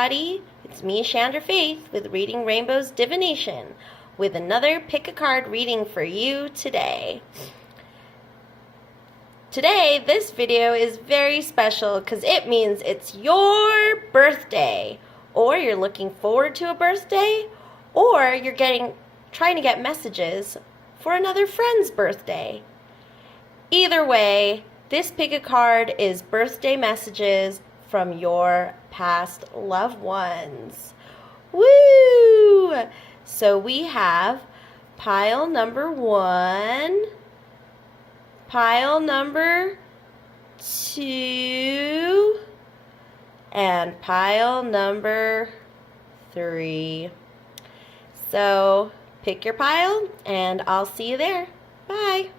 everybody, it's me, ShandrahFaith, with Reading Rainbow's Divination, with another pick a card reading for you today. Today, this video is very special because it means it's your birthday, or you're looking forward to a birthday, or you're trying to get messages for another friend's birthday. Either way, this pick a card is birthday messages from your past loved ones. Woo! So we have pile number 1, pile number 2, and pile number 3. So pick your pile, and I'll see you there. Bye.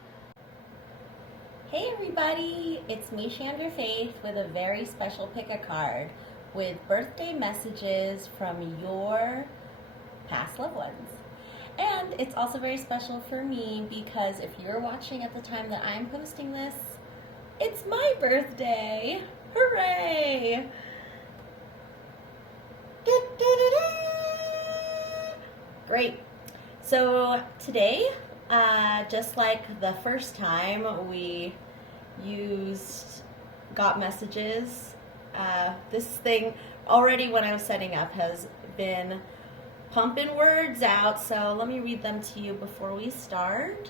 Hey everybody, it's me, ShandrahFaith, with a very special pick a card with birthday messages from your past loved ones. And it's also very special for me because if you're watching at the time that I'm posting this, it's my birthday. Hooray! Great. So today, just like the first time we got messages, this thing already when I was setting up has been pumping words out, so let me read them to you before we start.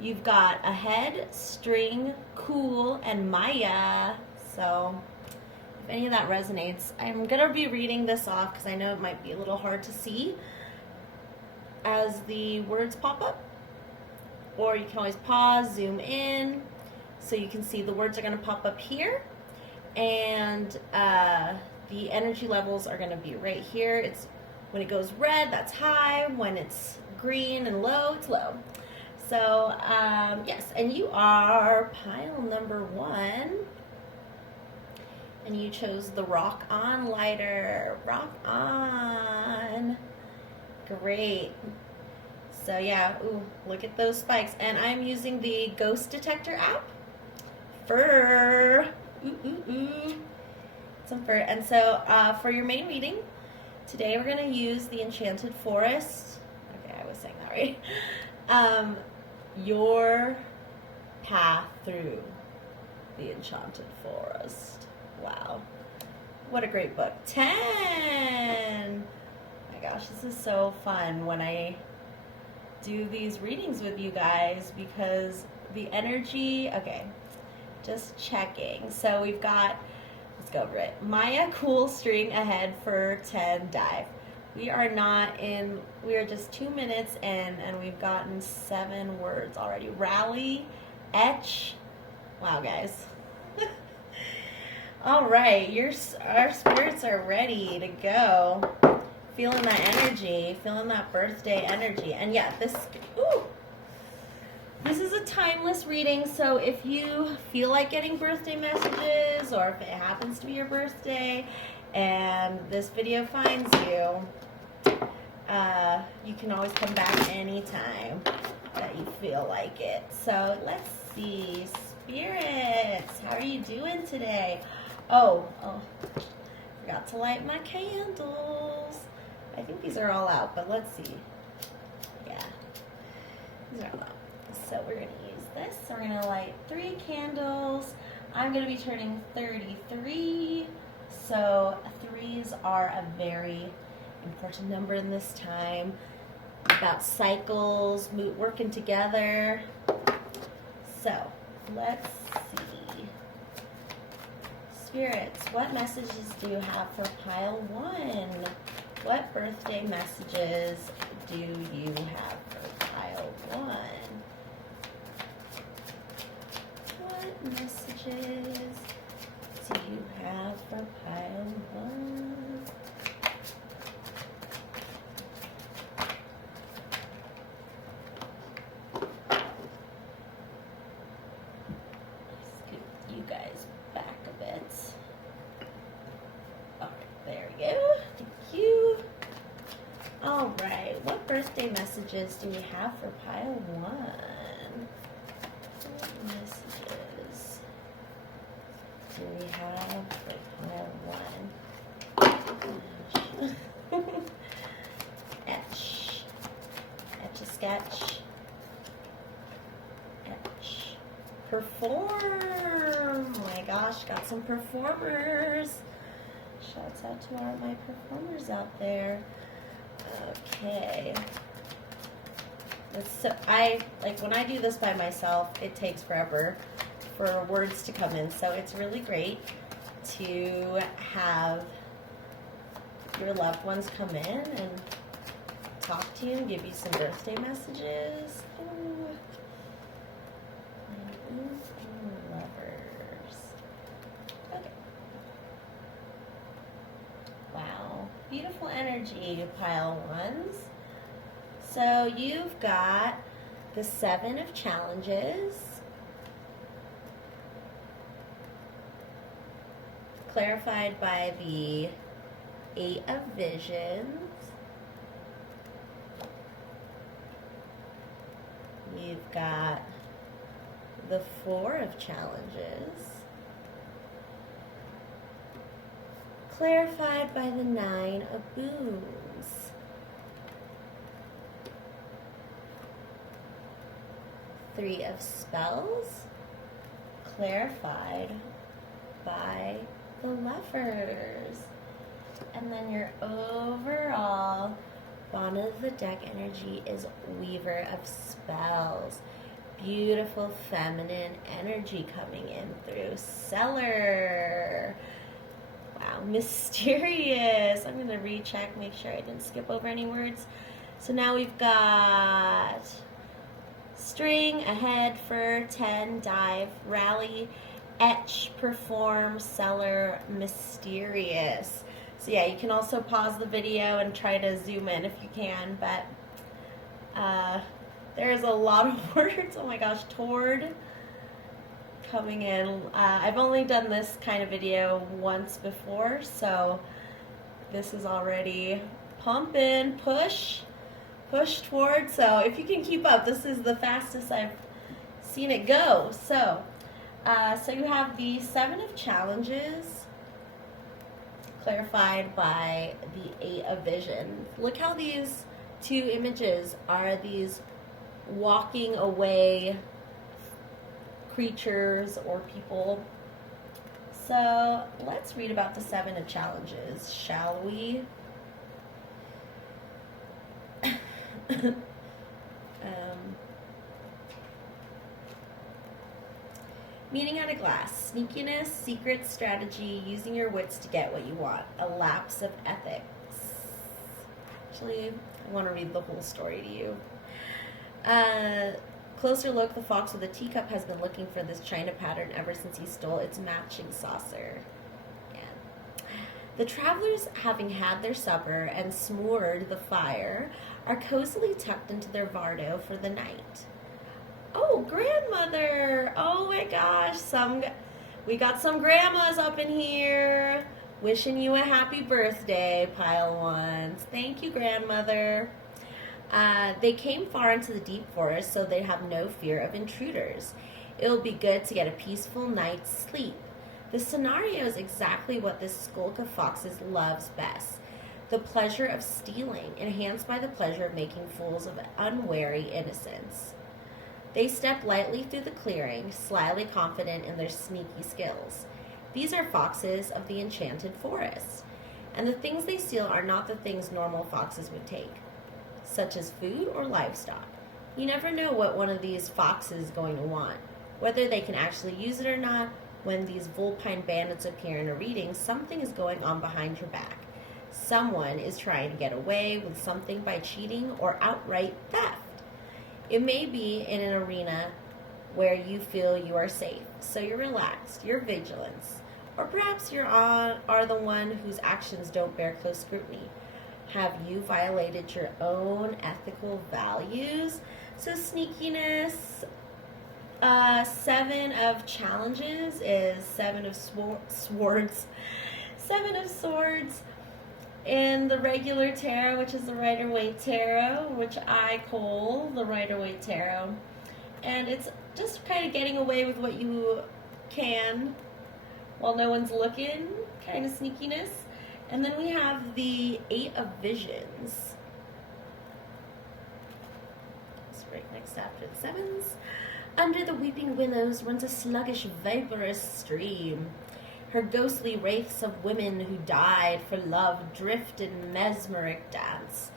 You've got ahead, string, cool, and Maya. So if any of that resonates, I'm gonna be reading this off because I know it might be a little hard to see as the words pop up, or you can always pause, zoom in, so you can see the words are going to pop up here, and the energy levels are going to be right here. It's when it goes red, that's high. When it's green and low, it's low. So yes, and you are pile number 1, and you chose the Rock On lighter. Rock on. Great. So yeah, ooh, look at those spikes. And I'm using the Ghost Detector app. Fur. Some fur. And so for your main reading, today we're going to use the Enchanted Forest. Okay, I was saying that right. Your path through the Enchanted Forest. Wow. What a great book. 10. Gosh, this is so fun when I do these readings with you guys because the energy, okay, just checking. So we've got, let's go over it. Maya, cool, string ahead for 10, dive. We are just 2 minutes in and we've gotten 7 words already. Rally, etch, wow guys. All right, our spirits are ready to go. Feeling that energy, feeling that birthday energy. And yeah, this is a timeless reading, so if you feel like getting birthday messages, or if it happens to be your birthday and this video finds you, you can always come back anytime that you feel like it. So let's see, spirits, how are you doing today? Oh, forgot to light my candles. I think these are all out, but let's see. Yeah, these are all out. So we're going to use this. So we're going to light 3 candles. I'm going to be turning 33. So 3s are a very important number in this time. About cycles, working together. So let's see. Spirits, what messages do you have for pile 1? What birthday messages do you have for pile 1? What messages do you have for pile 1? Scoot you guys back a bit. All right, there we go. Thank you. All right, what birthday messages do we have for pile 1? What messages do we have for pile 1? sketch, etch, perform. Oh my gosh, got some performers. Shouts out to all my performers out there. Okay. So when I do this by myself, it takes forever for words to come in. So it's really great to have your loved ones come in and talk to you and give you some birthday messages. Ooh. Lovers. Okay. Wow. Beautiful energy, pile ones. So you've got the 7 of challenges, clarified by the 8 of visions. You've got the 4 of challenges, clarified by the 9 of booms. 3 of spells, clarified by the lovers. And then your overall bottom of the deck energy is Weaver of Spells. Beautiful feminine energy coming in through Seller. Wow, mysterious. I'm going to recheck, make sure I didn't skip over any words. So now we've got string, ahead, fur, 10, dive, rally, etch, perform, Seller, mysterious. So yeah, you can also pause the video and try to zoom in if you can, but there's a lot of words. Oh my gosh, toward coming in. I've only done this kind of video once before, so this is already pumping, push toward. So if you can keep up, this is the fastest I've seen it go. So you have the 7 of challenges, clarified by the 8 of vision. Look how these 2 images are these walking away creatures or people. So let's read about the 7 of challenges, shall we? Meeting at a glass, sneakiness, secret strategy, using your wits to get what you want, a lapse of ethics. Actually, I want to read the whole story to you. Closer look, the fox with a teacup has been looking for this china pattern ever since he stole its matching saucer. Yeah. The travelers, having had their supper and smored the fire, are cozily tucked into their vardo for the night. Oh, grandmother! Oh my gosh, we got some grandmas up in here. Wishing you a happy birthday, pile ones. Thank you, grandmother. They came far into the deep forest, so they have no fear of intruders. It'll be good to get a peaceful night's sleep. The scenario is exactly what this skulk of foxes loves best. The pleasure of stealing, enhanced by the pleasure of making fools of unwary innocents. They step lightly through the clearing, slyly confident in their sneaky skills. These are foxes of the enchanted forest, and the things they steal are not the things normal foxes would take, such as food or livestock. You never know what one of these foxes is going to want. Whether they can actually use it or not, when these vulpine bandits appear in a reading, something is going on behind your back. Someone is trying to get away with something by cheating or outright theft. It may be in an arena where you feel you are safe, so you're relaxed, you're vigilant, or perhaps you are the one whose actions don't bear close scrutiny. Have you violated your own ethical values? So sneakiness, 7 of challenges is 7 of swords. 7 of swords in the regular tarot, which is the Rider-Waite tarot, which I call the Rider-Waite tarot. And it's just kind of getting away with what you can while no one's looking, kind of sneakiness. And then we have the 8 of visions. It's right next after the sevens. Under the weeping willows runs a sluggish, vaporous stream. Her ghostly wraiths of women who died for love drift in mesmeric dance.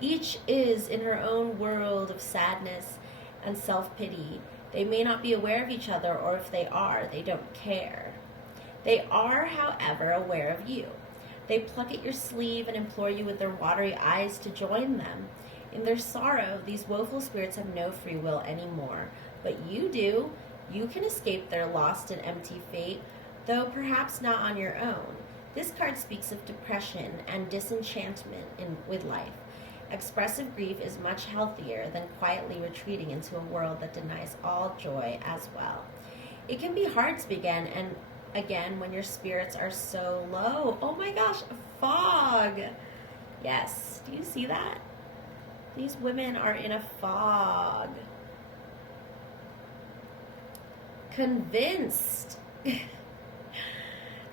Each is in her own world of sadness and self-pity. They may not be aware of each other, or if they are, they don't care. They are, however, aware of you. They pluck at your sleeve and implore you with their watery eyes to join them. In their sorrow, these woeful spirits have no free will anymore. But you do. You can escape their lost and empty fate, though perhaps not on your own. This card speaks of depression and disenchantment with life. Expressive grief is much healthier than quietly retreating into a world that denies all joy as well. It can be hard to begin, and again, when your spirits are so low. Oh my gosh, fog. Yes, do you see that? These women are in a fog. Convinced. Let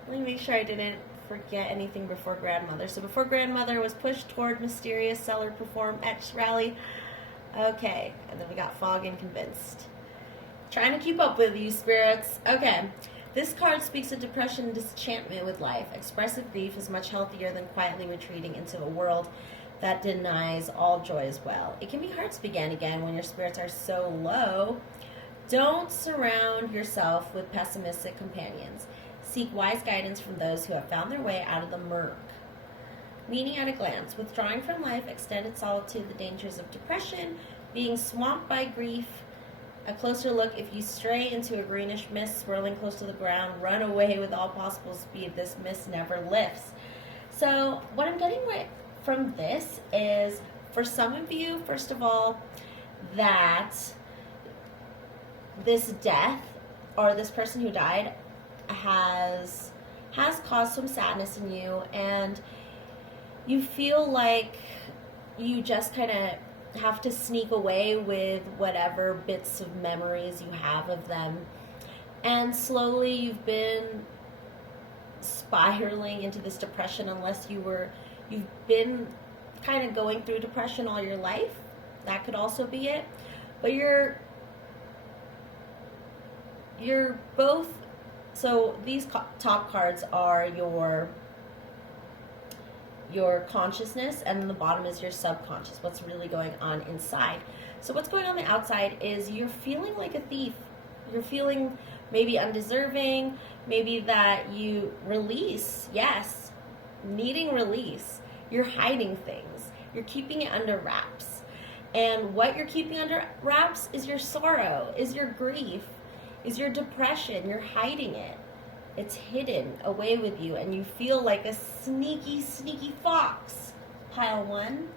me make sure I didn't forget anything before grandmother. So before grandmother was pushed toward mysterious seller perform X rally. Okay, and then we got fog and convinced. Trying to keep up with you, spirits. Okay, this card speaks of depression and disenchantment with life. Expressive grief is much healthier than quietly retreating into a world that denies all joy as well. It can be hard to begin again when your spirits are so low. Don't surround yourself with pessimistic companions. Seek wise guidance from those who have found their way out of the murk. Meaning at a glance, withdrawing from life, extended solitude, the dangers of depression, being swamped by grief. A closer look, if you stray into a greenish mist swirling close to the ground, run away with all possible speed. This mist never lifts. So what I'm getting from this is, for some of you, first of all, that this death or this person who died has caused some sadness in you, and you feel like you just kind of have to sneak away with whatever bits of memories you have of them, and slowly you've been spiraling into this depression unless you've been kind of going through depression all your life. That could also be it. But you're both. So these top cards are your consciousness, and then the bottom is your subconscious, what's really going on inside. So what's going on the outside is you're feeling like a thief. You're feeling maybe undeserving, maybe that you release, yes, needing release. You're hiding things. You're keeping it under wraps. And what you're keeping under wraps is your sorrow, is your grief, is your depression. You're hiding it. It's hidden away with you, and you feel like a sneaky, sneaky fox. Pile one.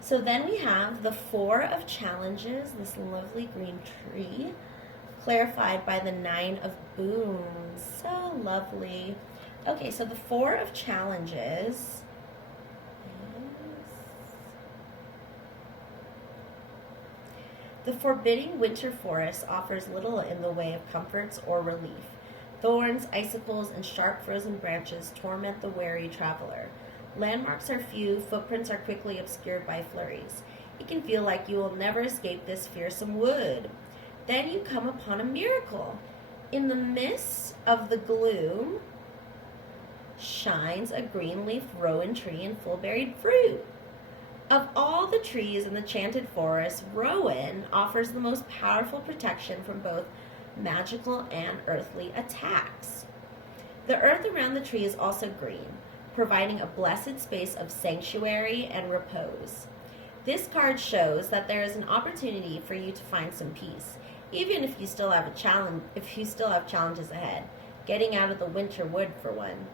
So then we have the Four of Challenges, this lovely green tree, clarified by the Nine of Boons. So lovely. Okay, so the Four of Challenges is... The forbidding winter forest offers little in the way of comforts or relief. Thorns, icicles, and sharp frozen branches torment the wary traveler. Landmarks are few, footprints are quickly obscured by flurries. It can feel like you will never escape this fearsome wood. Then you come upon a miracle. In the midst of the gloom shines a green-leafed rowan tree in full-berried fruit. Of all the trees in the Enchanted Forest, rowan offers the most powerful protection from both magical and earthly attacks. The earth around the tree is also green, providing a blessed space of sanctuary and repose. This card shows that there is an opportunity for you to find some peace, even if you still have challenges ahead, getting out of the winter wood for one.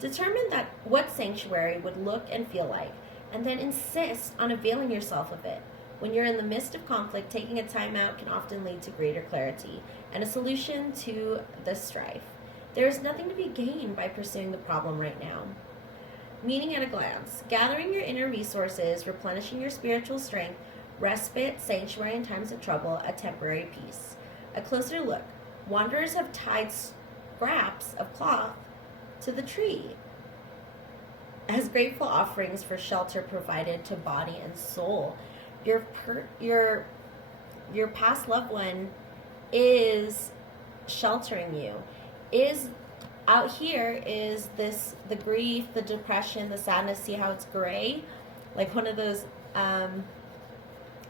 Determine what sanctuary would look and feel like, and then insist on availing yourself of it. When you're in the midst of conflict, taking a time out can often lead to greater clarity and a solution to the strife. There is nothing to be gained by pursuing the problem right now. Meaning at a glance, gathering your inner resources, replenishing your spiritual strength, respite, sanctuary in times of trouble, a temporary peace. A closer look. Wanderers have tied scraps of cloth to the tree as grateful offerings for shelter provided to body and soul. your past loved one is sheltering you. Is out here is the grief, the depression, the sadness. See how it's gray, like one of those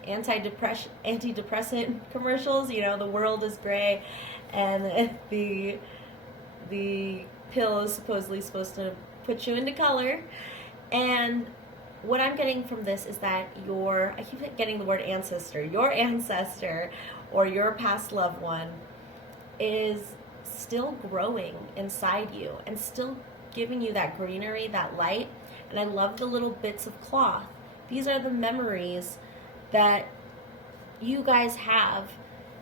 antidepressant commercials. The world is gray, and the pill is supposedly supposed to put you into color. And what I'm getting from this is that I keep getting the word ancestor, your ancestor or your past loved one is still growing inside you and still giving you that greenery, that light. And I love the little bits of cloth. These are the memories that you guys have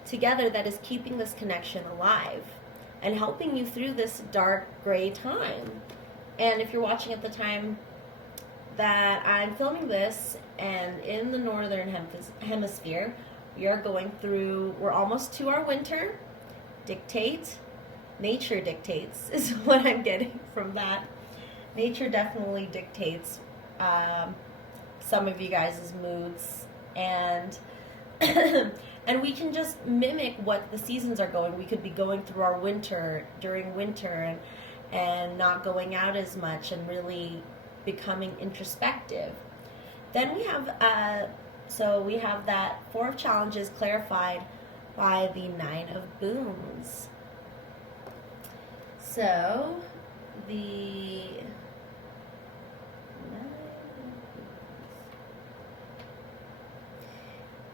together that is keeping this connection alive and helping you through this dark gray time. And if you're watching at the time that I'm filming this, and in the northern hemisphere, we're almost to our winter. Nature dictates is what I'm getting from that. Nature definitely dictates some of you guys' moods, and and we can just mimic what the seasons are going. We could be going through our winter during winter and not going out as much and really becoming introspective. Then we have that 4 of challenges clarified by the 9 of booms. So the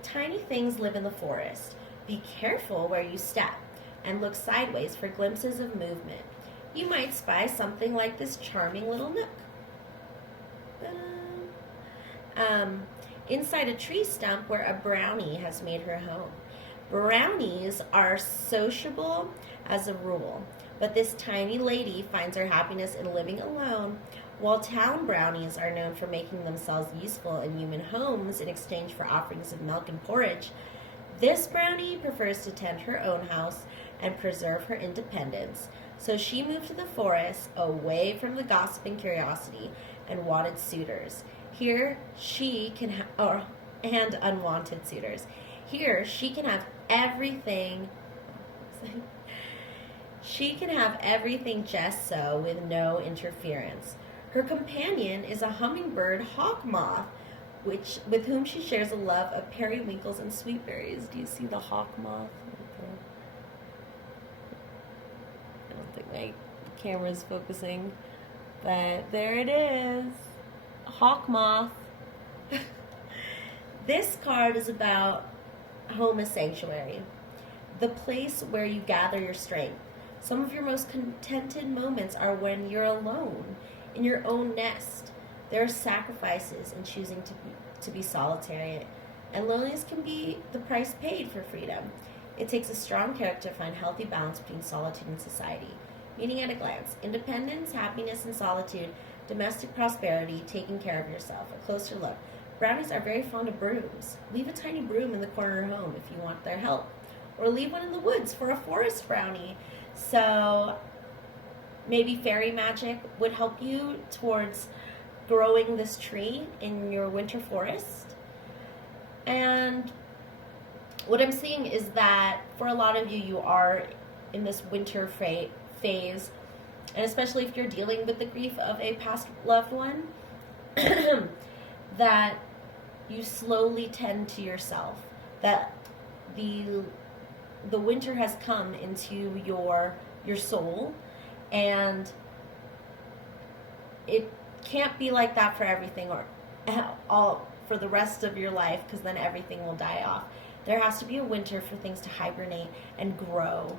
tiny things live in the forest. Be careful where you step and look sideways for glimpses of movement. You might spy something like this charming little nook. Inside a tree stump where a brownie has made her home. Brownies are sociable as a rule, but this tiny lady finds her happiness in living alone. While town brownies are known for making themselves useful in human homes in exchange for offerings of milk and porridge, this brownie prefers to tend her own house and preserve her independence. So she moved to the forest, away from the gossip and curiosity and wanted suitors. Here she can and unwanted suitors. Here she can have everything. She can have everything just so, with no interference. Her companion is a hummingbird hawk moth, with whom she shares a love of periwinkles and sweetberries. Do you see the hawk moth? I don't think my camera's focusing, but there it is. Hawk moth. This card is about home as sanctuary, the place where you gather your strength. Some of your most contented moments are when you're alone in your own nest. There are sacrifices in choosing to be solitary, and loneliness can be the price paid for freedom. It takes a strong character to find healthy balance between solitude and society. Meaning at a glance: independence, happiness, and solitude, domestic prosperity, taking care of yourself. A closer look. Brownies are very fond of brooms. Leave a tiny broom in the corner of your home if you want their help, or leave one in the woods for a forest brownie. So maybe fairy magic would help you towards growing this tree in your winter forest. And what I'm seeing is that for a lot of you, you are in this winter phase, and especially if you're dealing with the grief of a past loved one, that you slowly tend to yourself, that the winter has come into your soul, and it can't be like that for everything or all for the rest of your life, because then everything will die off. There has to be a winter for things to hibernate and grow,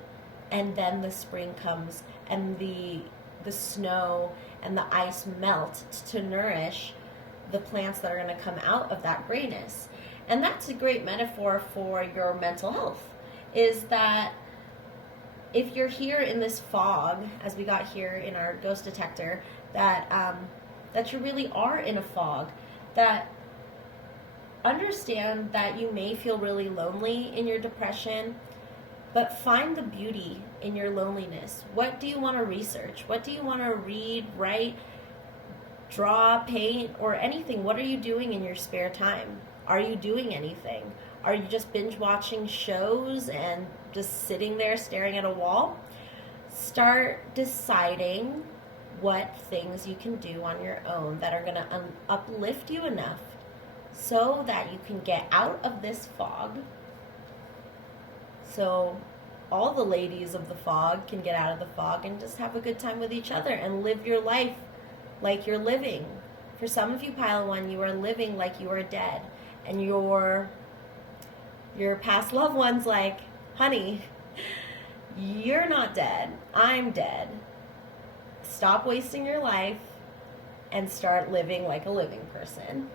and then the spring comes and the snow and the ice melt to nourish the plants that are going to come out of that grayness. And that's a great metaphor for your mental health, is that if you're here in this fog, as we got here in our ghost detector, that you really are in a fog, that understand that you may feel really lonely in your depression, but find the beauty in your loneliness. What do you want to research? What do you want to read, write? draw, paint, or anything. What are you doing in your spare time? Are you doing anything? Are you just binge watching shows and just sitting there staring at a wall? Start deciding what things you can do on your own that are going to uplift you enough so that you can get out of this fog. So all the ladies of the fog can get out of the fog and just have a good time with each other and live your life like you're living. For some of you, Pile 1, you are living like you are dead. And your past loved one's like, honey, you're not dead. I'm dead. Stop wasting your life and start living like a living person.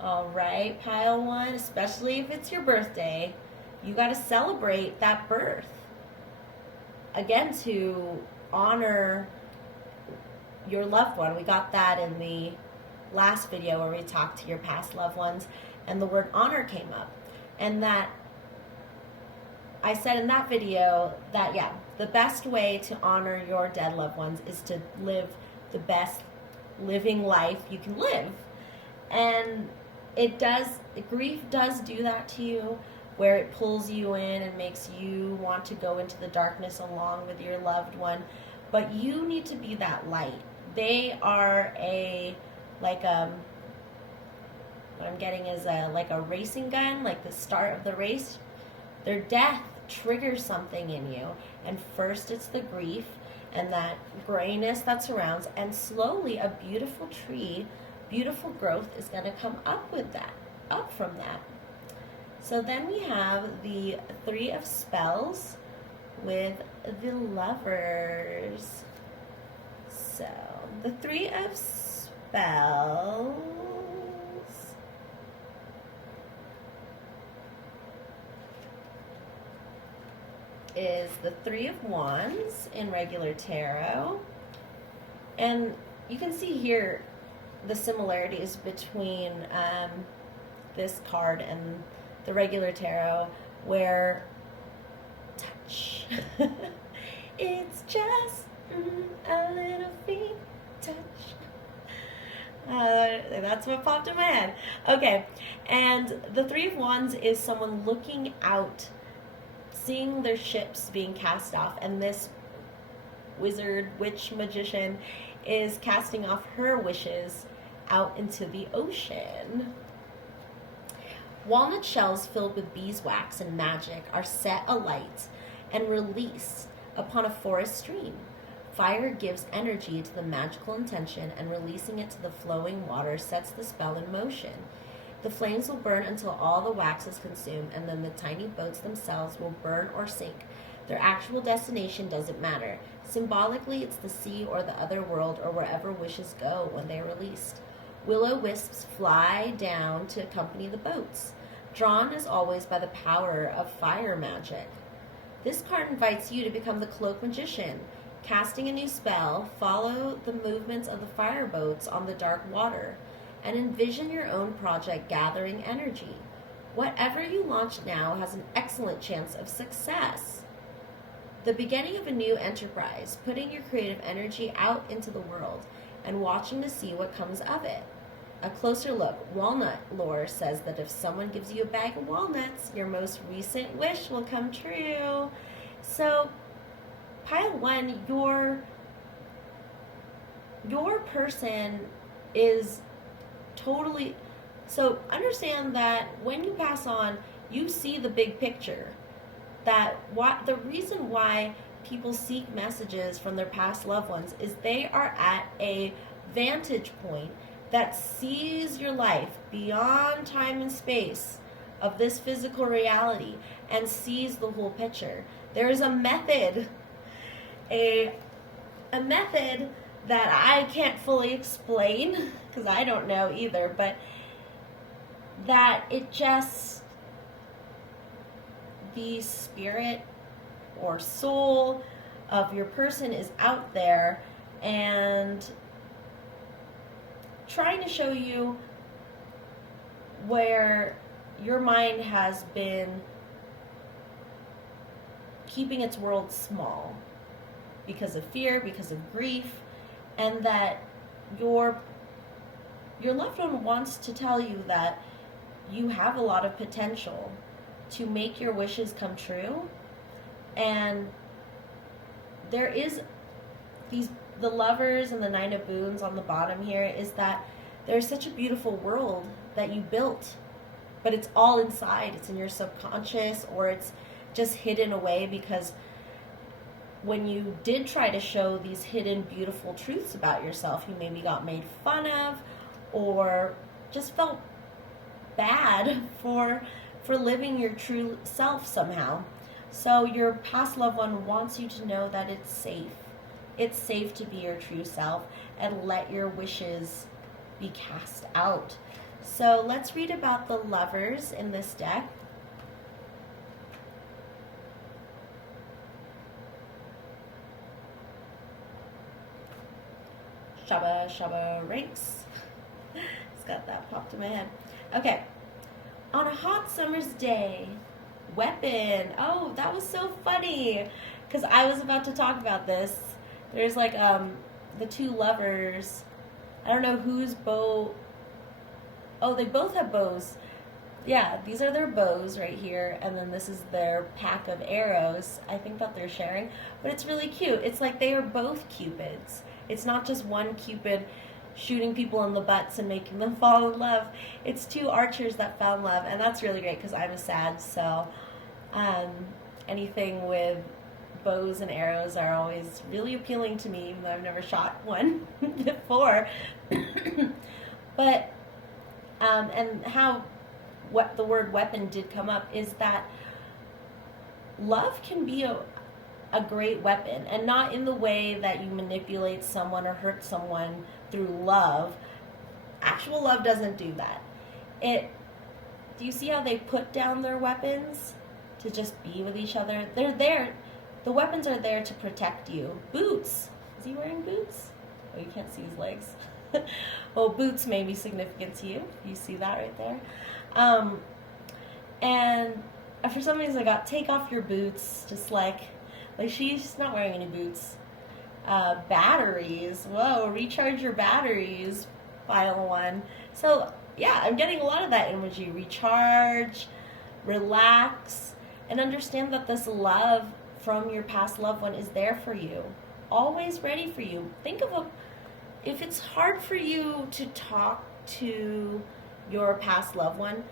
All right, Pile 1, especially if it's your birthday, you got to celebrate that birth. Again, to honor your loved one. We got that in the last video where we talked to your past loved ones and the word honor came up. And that I said in that video that, yeah, the best way to honor your dead loved ones is to live the best living life you can live. And grief does do that to you, where it pulls you in and makes you want to go into the darkness along with your loved one. But you need to be that light. They are what I'm getting is like a racing gun, like the start of the race. Their death triggers something in you. And first it's the grief and that grayness that surrounds, and slowly a beautiful tree, beautiful growth is going to come up from that. So then we have the 3 of Spells with the Lovers. So the 3 of Spells is the 3 of Wands in regular tarot. And you can see here the similarities between this card and the regular tarot, where touch. It's just a little feet touch. That's what popped in my head. Okay, and the 3 of Wands is someone looking out, seeing their ships being cast off, and this wizard, witch, magician is casting off her wishes out into the ocean. Walnut shells filled with beeswax and magic are set alight and released upon a forest stream. Fire gives energy to the magical intention, and releasing it to the flowing water sets the spell in motion. The flames will burn until all the wax is consumed, and then the tiny boats themselves will burn or sink. Their actual destination doesn't matter. Symbolically, it's the sea or the other world, or wherever wishes go when they are released. Will-o-wisps fly down to accompany the boats, drawn as always by the power of fire magic. This card invites you to become the cloak magician. Casting a new spell, follow the movements of the fire boats on the dark water, and envision your own project gathering energy. Whatever you launch now has an excellent chance of success. The beginning of a new enterprise, putting your creative energy out into the world and watching to see what comes of it. A closer look, walnut lore says that if someone gives you a bag of walnuts, your most recent wish will come true. So, Pile 1, your person is totally... So, understand that when you pass on, you see the big picture. The reason why people seek messages from their past loved ones is they are at a vantage point that sees your life beyond time and space of this physical reality and sees the whole picture. There is a method, a method that I can't fully explain because I don't know either, but that it just, the spirit or soul of your person is out there and trying to show you where your mind has been keeping its world small because of fear, because of grief, and that your your loved one wants to tell you that you have a lot of potential to make your wishes come true. And there is the Lovers and the Nine of Boons on the bottom here, is that there's such a beautiful world that you built, but it's all inside. It's in your subconscious, or it's just hidden away because when you did try to show these hidden beautiful truths about yourself, you maybe got made fun of or just felt bad for living your true self somehow. So your past loved one wants you to know that it's safe. It's safe to be your true self and let your wishes be cast out. So let's read about the Lovers in this deck. Shabba ranks. It's got that popped in my head. Okay. On a hot summer's day, weapon. Oh, that was so funny. Because I was about to talk about this. There's like the two lovers. I don't know whose bow. Oh, they both have bows. Yeah, these are their bows right here, and then this is their pack of arrows. I think that they're sharing, but it's really cute. It's like they are both cupids. It's not just one cupid shooting people in the butts and making them fall in love. It's two archers that found love, and that's really great because I'm a Sag, so anything with bows and arrows are always really appealing to me, even though I've never shot one before. But and how what the word weapon did come up is that love can be a great weapon, and not in the way that you manipulate someone or hurt someone through love. Actual love doesn't do that. Do you see how they put down their weapons to just be with each other? They're there. The weapons are there to protect you. Boots. Is he wearing boots? Oh, you can't see his legs. Well, boots may be significant to you. You see that right there. And for some reason I got take off your boots, just like she's not wearing any boots. Batteries. Whoa, recharge your batteries. Pile 1. So yeah, I'm getting a lot of that energy. Recharge, relax, and understand that this love from your past loved one is there for you. Always ready for you. Think of if it's hard for you to talk to your past loved one,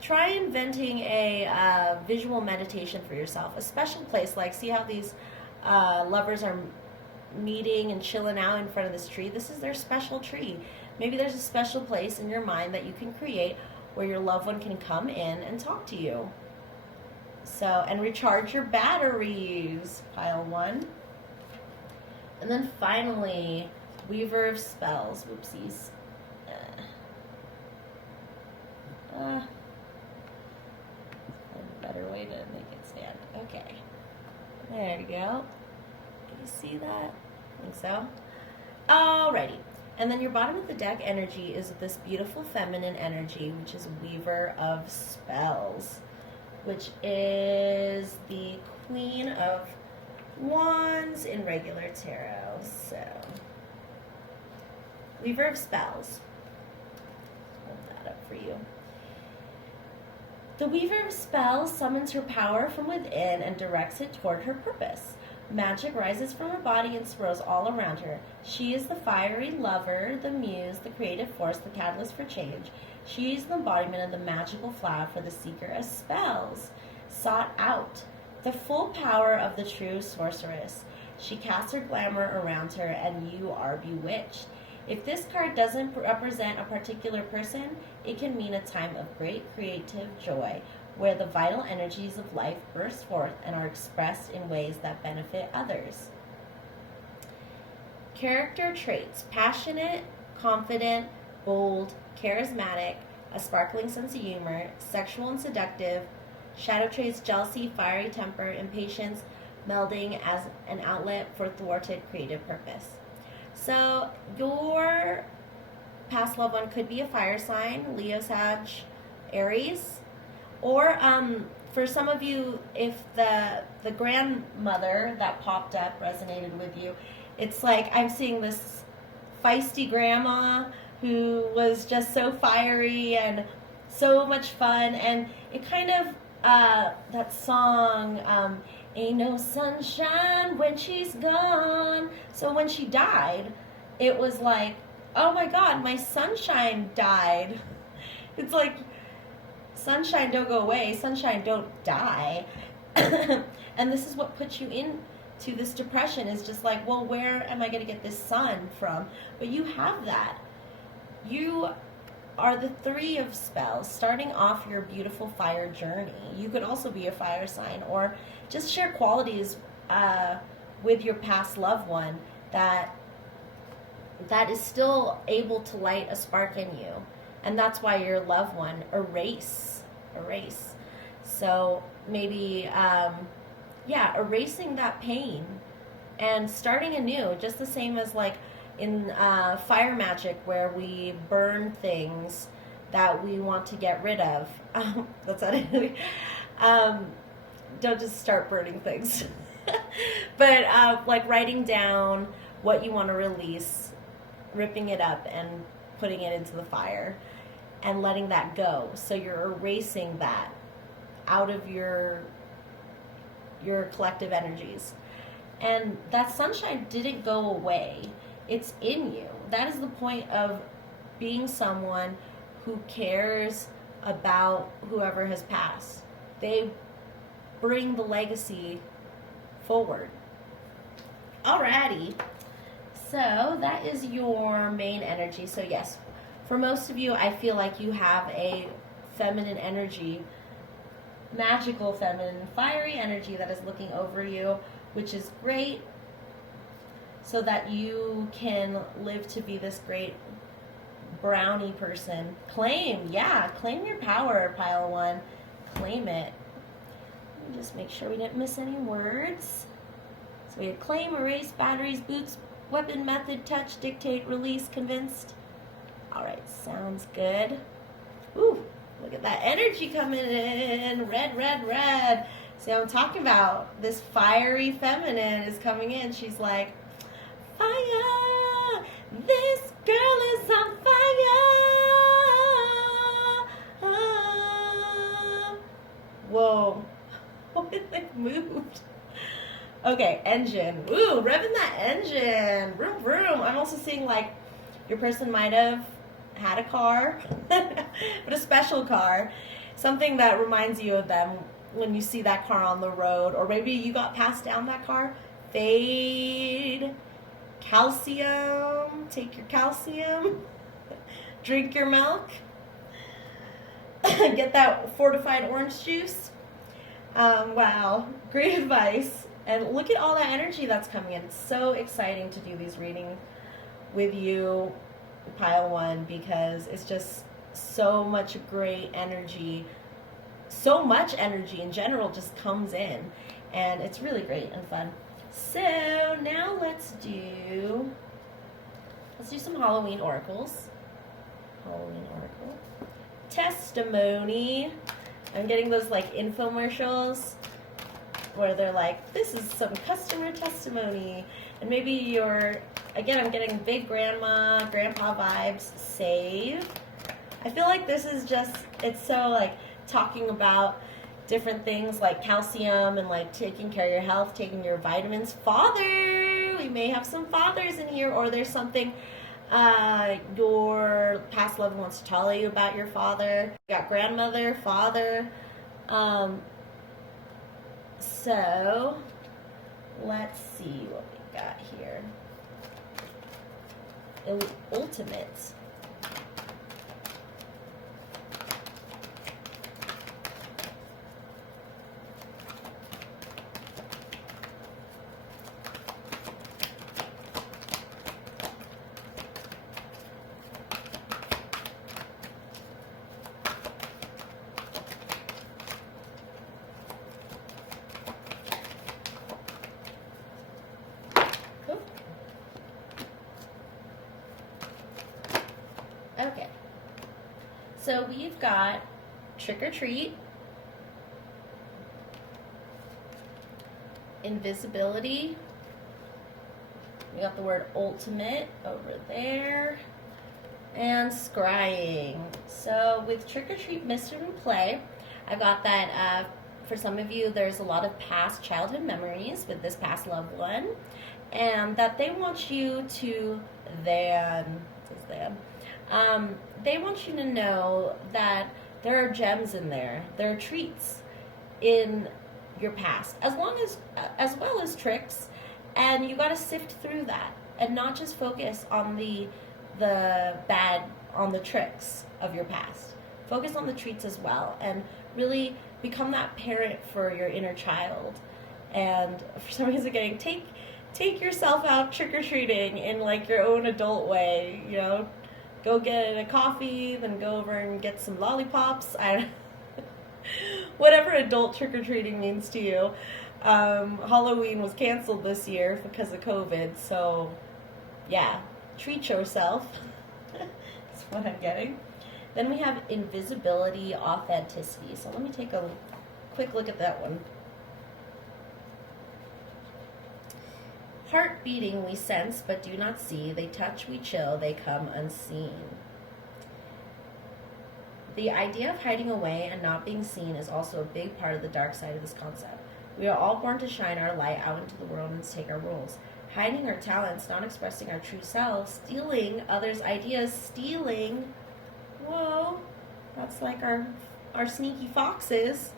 try inventing a visual meditation for yourself. A special place, like see how these lovers are meeting and chilling out in front of this tree. This is their special tree. Maybe there's a special place in your mind that you can create where your loved one can come in and talk to you. So, and recharge your batteries, pile 1. And then finally, Weaver of Spells. Whoopsies. A better way to make it stand. Okay. There you go. Can you see that? I think so. Alrighty. And then your bottom of the deck energy is this beautiful feminine energy, which is Weaver of Spells, which is the Queen of Wands in regular tarot. So, Weaver of Spells. Hold that up for you. The Weaver of Spells summons her power from within and directs it toward her purpose. Magic rises from her body and swirls all around her. She is the fiery lover, the muse, the creative force, the catalyst for change. She is the embodiment of the magical flower for the seeker of spells, sought out. The full power of the true sorceress. She casts her glamour around her, and you are bewitched. If this card doesn't represent a particular person, it can mean a time of great creative joy, where the vital energies of life burst forth and are expressed in ways that benefit others. Character traits: passionate, confident, bold, charismatic, a sparkling sense of humor, sexual and seductive. Shadow traits: jealousy, fiery temper, impatience, melding as an outlet for thwarted creative purpose. So your past loved one could be a fire sign, Leo, Sag, Aries, or for some of you, if the grandmother that popped up resonated with you, it's like I'm seeing this feisty grandma who was just so fiery and so much fun. And it kind of, that song, Ain't No Sunshine When She's Gone. So when she died, it was like, oh my God, my sunshine died. It's like, sunshine don't go away, sunshine don't die. And this is what puts you into this depression, is just like, well, where am I going to get this sun from? But you have that. You are the 3 of spells, starting off your beautiful fire journey. You could also be a fire sign, or just share qualities with your past loved one that is still able to light a spark in you. And that's why your loved one erase. So maybe, erasing that pain and starting anew, just the same as like in fire magic, where we burn things that we want to get rid of. That's not it. Don't just start burning things. But like writing down what you want to release, ripping it up and putting it into the fire and letting that go. So you're erasing that out of your collective energies. And that sunshine didn't go away. It's in you. That is the point of being someone who cares about whoever has passed. They bring the legacy forward. Alrighty. So that is your main energy. So yes, for most of you, I feel like you have a feminine energy, magical feminine, fiery energy that is looking over you, which is great, so that you can live to be this great brownie person. Claim your power, pile 1. Claim it. Let me just make sure we didn't miss any words. So we had claim, erase, batteries, boots, weapon, method, touch, dictate, release, convinced. All right, sounds good. Ooh, look at that energy coming in. Red. See what I'm talking about? This fiery feminine is coming in. She's like, fire! This girl is on fire! Whoa. It moved. Okay, engine. Ooh, revving that engine. Vroom, vroom. I'm also seeing like your person might have had a car, but a special car. Something that reminds you of them when you see that car on the road, or maybe you got passed down that car. Fade. Calcium. Take your calcium. Drink your milk. Get that fortified orange juice. Wow, great advice. And look at all that energy that's coming in. It's so exciting to do these readings with you, pile 1, because it's just so much great energy. So much energy in general just comes in, and it's really great and fun. So now let's do some Halloween oracles. Halloween oracle. Testimony. I'm getting those like infomercials where they're like, this is some customer testimony. And maybe I'm getting big grandma, grandpa vibes. Save. I feel like this is just, it's so like talking about different things like calcium and like taking care of your health, taking your vitamins. Father, we may have some fathers in here, or there's something your past loved wants to tell you about your father. You got grandmother, father. So let's see what we got here. Ultimate. Okay, so we've got trick or treat, invisibility, we got the word ultimate over there, And scrying. So with Trick or Treat Mystery Play, I got that for some of you there's a lot of past childhood memories with this past loved one, and that they want you to they want you to know that there are gems in there. There are treats in your past, as well as tricks, and you got to sift through that and not just focus on the bad, on the tricks of your past. Focus on the treats as well, and really become that parent for your inner child. And for some reason, take yourself out trick-or-treating in like your own adult way. You know, go get a coffee, then go over and get some lollipops. Whatever adult trick-or-treating means to you. Halloween was canceled this year because of COVID, so yeah, treat yourself. That's what I'm getting. Then we have invisibility, authenticity. So let me take a quick look at that one. Heart beating we sense but do not see. They touch, we chill, they come unseen. The idea of hiding away and not being seen is also a big part of the dark side of this concept. We are all born to shine our light out into the world and to take our roles. Hiding our talents, not expressing our true self, stealing others' ideas, whoa, that's like our sneaky foxes.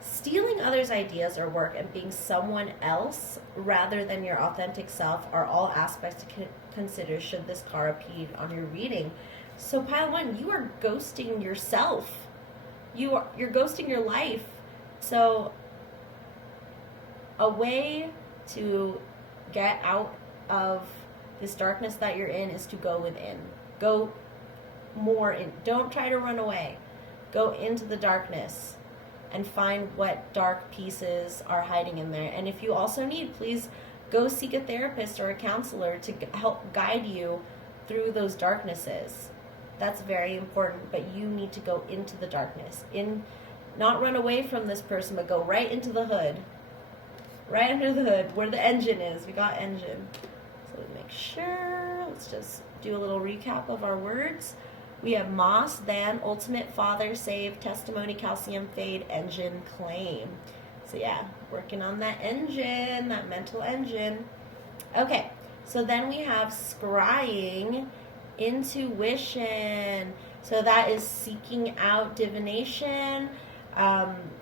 Stealing others' ideas or work and being someone else rather than your authentic self are all aspects to consider should this card appear on your reading. So pile one, you are ghosting yourself. You're ghosting your life. So a way to get out of this darkness that you're in is to go within. Go more in. Don't try to run away. Go into the darkness and find what dark pieces are hiding in there. And if you also need, please go seek a therapist or a counselor to help guide you through those darknesses. That's very important, but you need to go into the darkness. Not run away from this person, but go right into the hood. Right under the hood, where the engine is. We got engine. So make sure, let's just do a little recap of our words. We have Moss, Then, Ultimate, Father, Save, Testimony, Calcium, Fade, Engine, Claim. So yeah, working on that engine, that mental engine. Okay, so then we have Scrying, Intuition. So that is seeking out divination.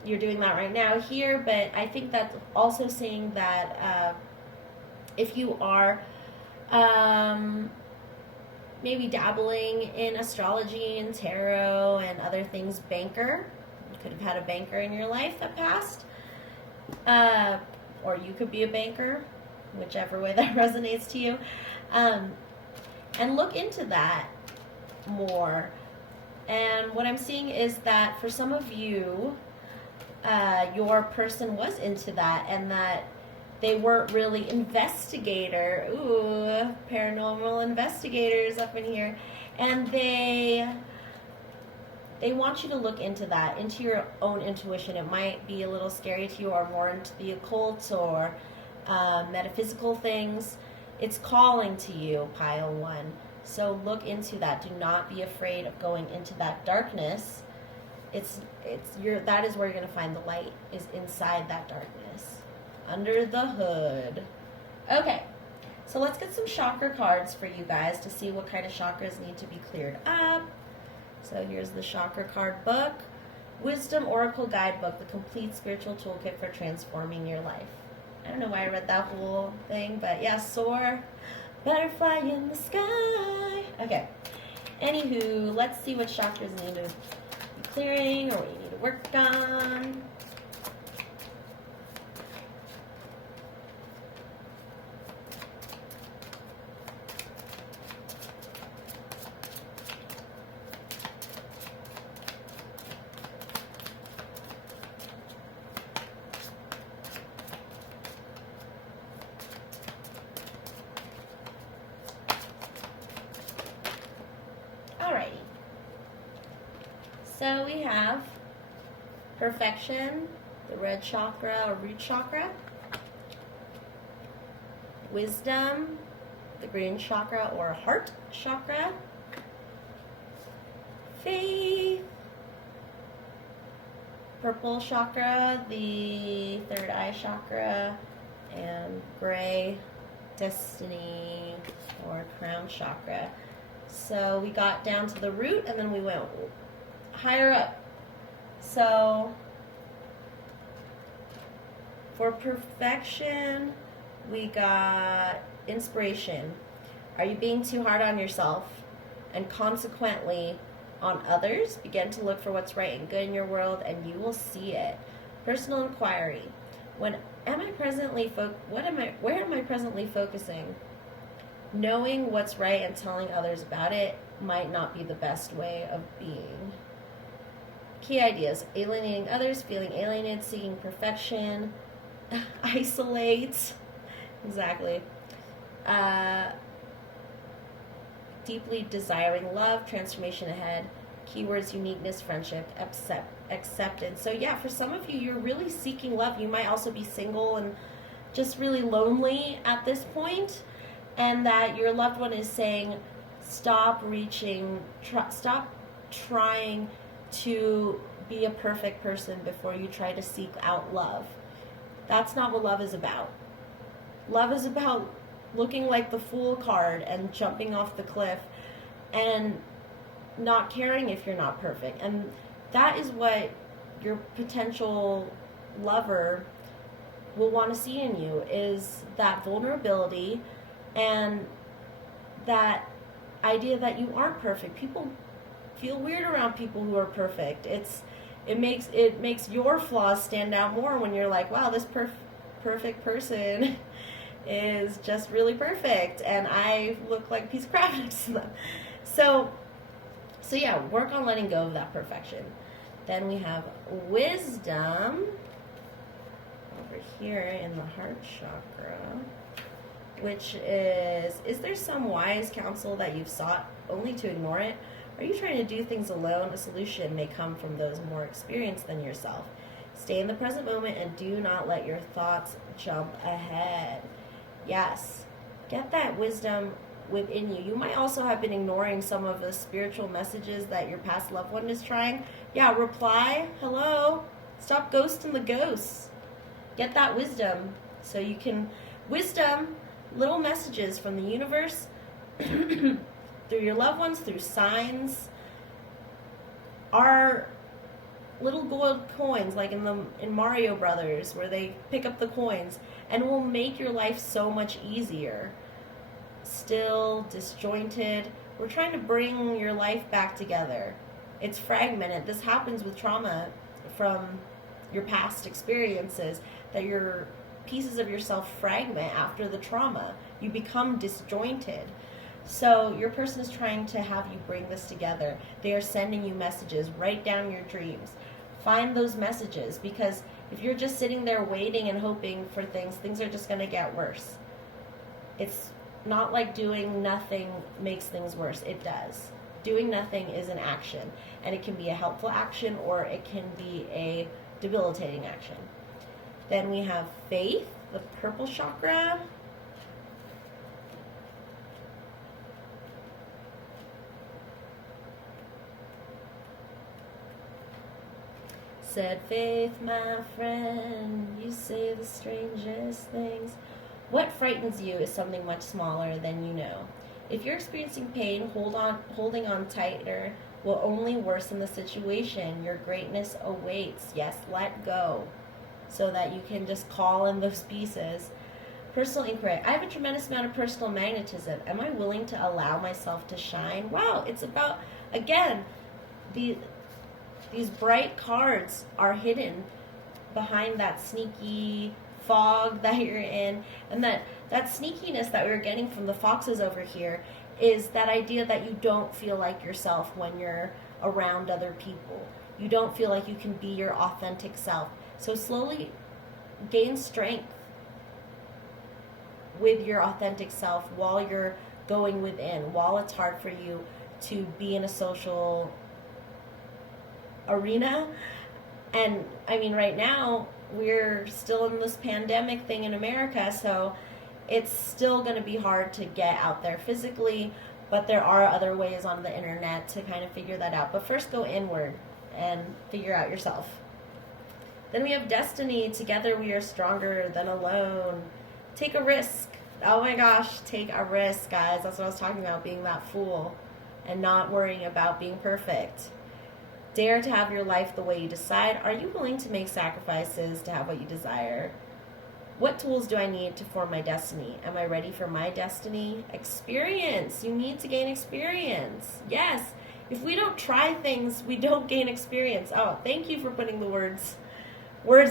You're doing that right now here, but I think that's also saying that if you are maybe dabbling in astrology and tarot and other things, banker. You could have had a banker in your life that passed. Or you could be a banker, whichever way that resonates to you. And look into that more. And what I'm seeing is that for some of you, your person was into that, and that they weren't really investigator. Ooh, paranormal investigators up in here. And they want you to look into that, into your own intuition. It might be a little scary to you, or more into the occult or metaphysical things. It's calling to you, pile one. So look into that. Do not be afraid of going into that darkness. That is where you're going to find the light, is inside that darkness, under the hood. Okay, so let's get some chakra cards for you guys to see what kind of chakras need to be cleared up. So here's the chakra card book. Wisdom Oracle Guidebook, the complete spiritual toolkit for transforming your life. I don't know why I read that whole thing, but yeah, soar, butterfly in the sky. Okay, anywho, let's see what chakras need to be clearing or what you need to work on. Alrighty. So we have perfection, the red chakra or root chakra. Wisdom, the green chakra or heart chakra. Faith. Purple chakra, the third eye chakra, and gray, destiny or crown chakra. So we got down to the root and then we went higher up. So for perfection, we got inspiration. Are you being too hard on yourself? And consequently on others? Begin to look for what's right and good in your world and you will see it. Personal inquiry. Where am I presently focusing? Knowing what's right and telling others about it might not be the best way of being. Key ideas. Alienating others, feeling alienated, seeking perfection, isolate. Exactly. Deeply desiring love, transformation ahead. Keywords: uniqueness, friendship, acceptance. So yeah, for some of you, you're really seeking love. You might also be single and just really lonely at this point, and that your loved one is saying, stop trying to be a perfect person before you try to seek out love. That's not what love is about. Love is about looking like the Fool card and jumping off the cliff and not caring if you're not perfect. And that is what your potential lover will want to see in you, is that vulnerability and that idea that you aren't perfect. People feel weird around people who are perfect. It makes your flaws stand out more when you're like, wow, this perfect person is just really perfect and I look like a piece of crap next to them. So yeah, work on letting go of that perfection. Then we have wisdom over here in the heart chakra, which is there some wise counsel that you've sought only to ignore it? Are you trying to do things alone? A solution may come from those more experienced than yourself. Stay in the present moment and do not let your thoughts jump ahead. Yes, get that wisdom within you. You might also have been ignoring some of the spiritual messages that your past loved one is trying. Yeah, reply, hello, stop ghosting the ghosts. Get that wisdom so you can, little messages from the universe through your loved ones, through signs, are little gold coins like in Mario Brothers where they pick up the coins, and will make your life so much easier. Still disjointed. We're trying to bring your life back together. It's fragmented. This happens with trauma from your past experiences, that your pieces of yourself fragment after the trauma. You become disjointed. So your person is trying to have you bring this together. They are sending you messages. Write down your dreams. Find those messages, because if you're just sitting there waiting and hoping for things are just going to get worse. It's not like doing nothing makes things worse. It does. Doing nothing is an action, and it can be a helpful action or it can be a debilitating action. Then we have faith, the purple chakra. Said faith, my friend, you say the strangest things. What frightens you is something much smaller than you know. If you're experiencing pain, holding on tighter will only worsen the situation. Your greatness awaits. Yes, let go, so that you can just call in those pieces. Personal inquiry. I have a tremendous amount of personal magnetism. Am I willing to allow myself to shine? Wow, it's about, again, these bright cards are hidden behind that sneaky fog that you're in, and that sneakiness that we're getting from the foxes over here is that idea that you don't feel like yourself when you're around other people. You don't feel like you can be your authentic self. So slowly gain strength with your authentic self while you're going within, while it's hard for you to be in a social arena. And I mean, right now we're still in this pandemic thing in America, so it's still going to be hard to get out there physically, But there are other ways on the internet to kind of figure that out. But first go inward and figure out yourself. Then we have destiny. Together we are stronger than alone. Take a risk. Oh my gosh, take a risk, guys. That's what I was talking about, being that fool and not worrying about being perfect. Dare to have your life the way you decide. Are you willing to make sacrifices to have what you desire? What tools do I need to form my destiny? Am I ready for my destiny? Experience. You need to gain experience. Yes. If we don't try things, we don't gain experience. Oh, thank you for putting the words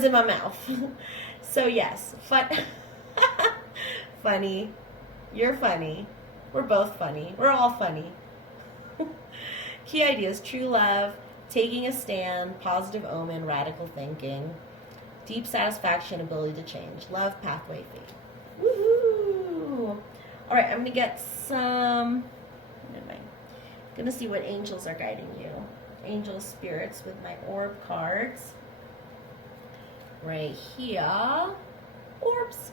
in my mouth. So yes, funny. You're funny. We're both funny. We're all funny. Key ideas: true love, taking a stand, positive omen, radical thinking, deep satisfaction, ability to change, love, pathway, faith. Woohoo! All right, I'm going to get some, I'm going to see what angels are guiding you. Angel spirits with my orb cards. Right here. Orbs.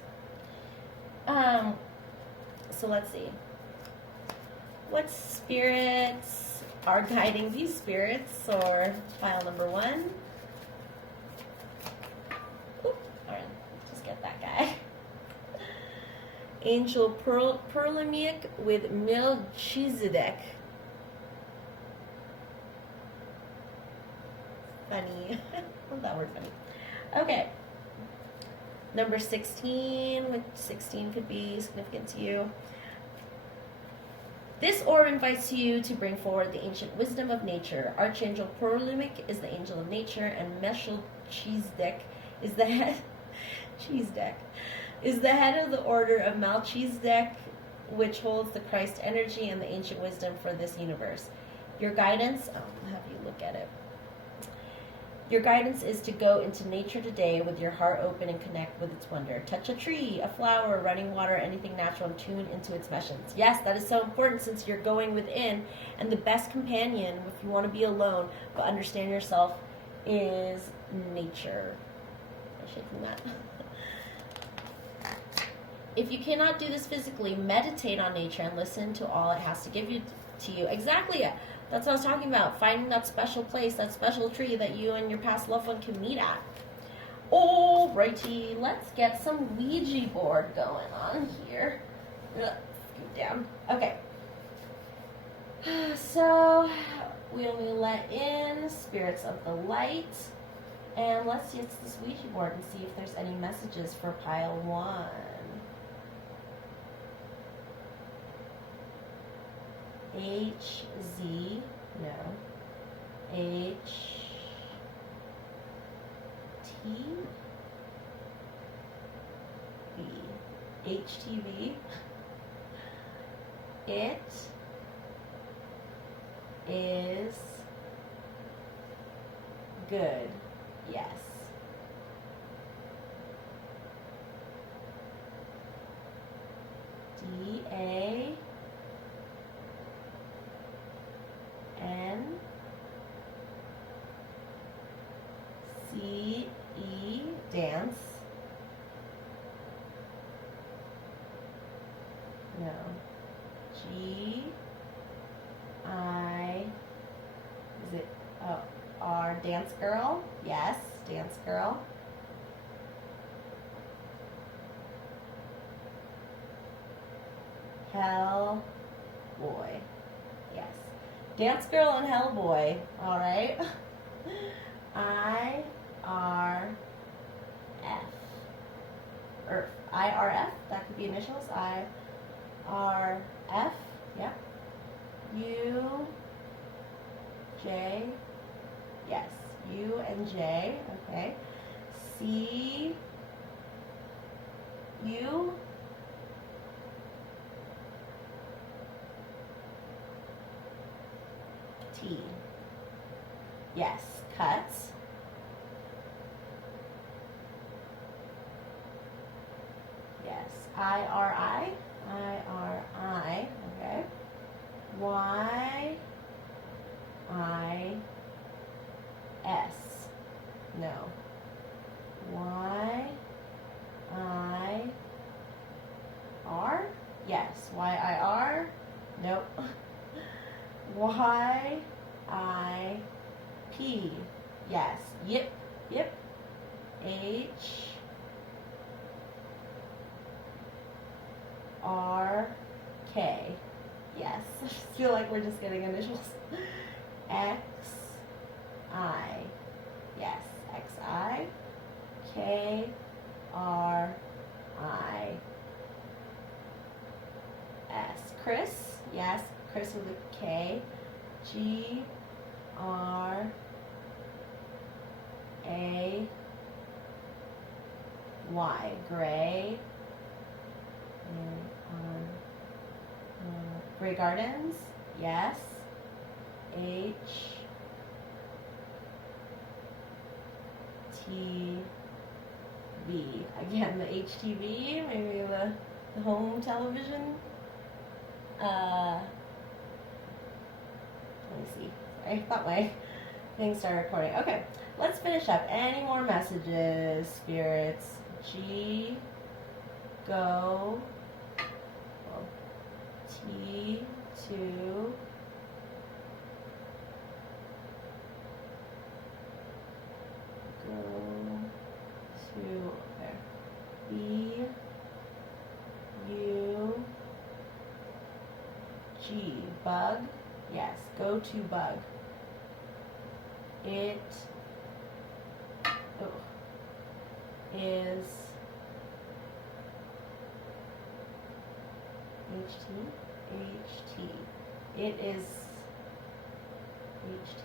So let's see. What spirits are guiding these spirits? Or pile number 1. Oop, all right, just get that guy. Angel Perlamic with Melchizedek. Funny. Love that word, funny. Okay. Number 16, which 16 could be significant to you. This orb invites you to bring forward the ancient wisdom of nature. Archangel Perlamic is the angel of nature, and Melchizedek is the head. Is the head of the order of Melchizedek, which holds the Christ energy and the ancient wisdom for this universe. Your guidance, I'll have you look at it. Your guidance is to go into nature today with your heart open and connect with its wonder. Touch a tree, a flower, running water, anything natural, and tune into its messages. Yes, that is so important since you're going within, and the best companion, if you want to be alone but understand yourself, is nature. I'm shaking that. If you cannot do this physically, meditate on nature and listen to all it has to give you to you. Exactly. That's what I was talking about. Finding that special place, that special tree that you and your past loved one can meet at. Alrighty, let's get some Ouija board going on here. Scoot down. Okay. So, we only let in spirits of the light. And let's use this Ouija board and see if there's any messages for pile 1. HZ, no, HT, V, HTV, it is good, yes. DA N C E, dance. No. G I, is it, R, dance girl? Yes, dance girl. Hell boy. Yes. Dance girl and Hellboy. All right. IRF. Earth. IRF. That could be initials. IRF. Yep. U. J. Yes. U and J. Okay. C. U. T. Yes, cuts. Yes, IRI. IRI. Okay. Y. I. S. No. Y. I. R. Yes. YIR. Nope. P. Yes. Yep. Yep. H. R. K. Yes. I just feel like we're just getting initials. X. I. Yes. X. I. K. R. I. S. Chris. Yes. Chris with a K. G. R. A. Y. Gray. Grey Gardens. Yes. H. T. V. Again, the HTV, maybe the home television. Let me see. I thought my thing started recording. Okay, let's finish up. Any more messages, spirits? G. Go. T. To. Go to. Okay. B. U. G. Bug. Yes. Go to bug. It. Oh, is. HT. It is HT.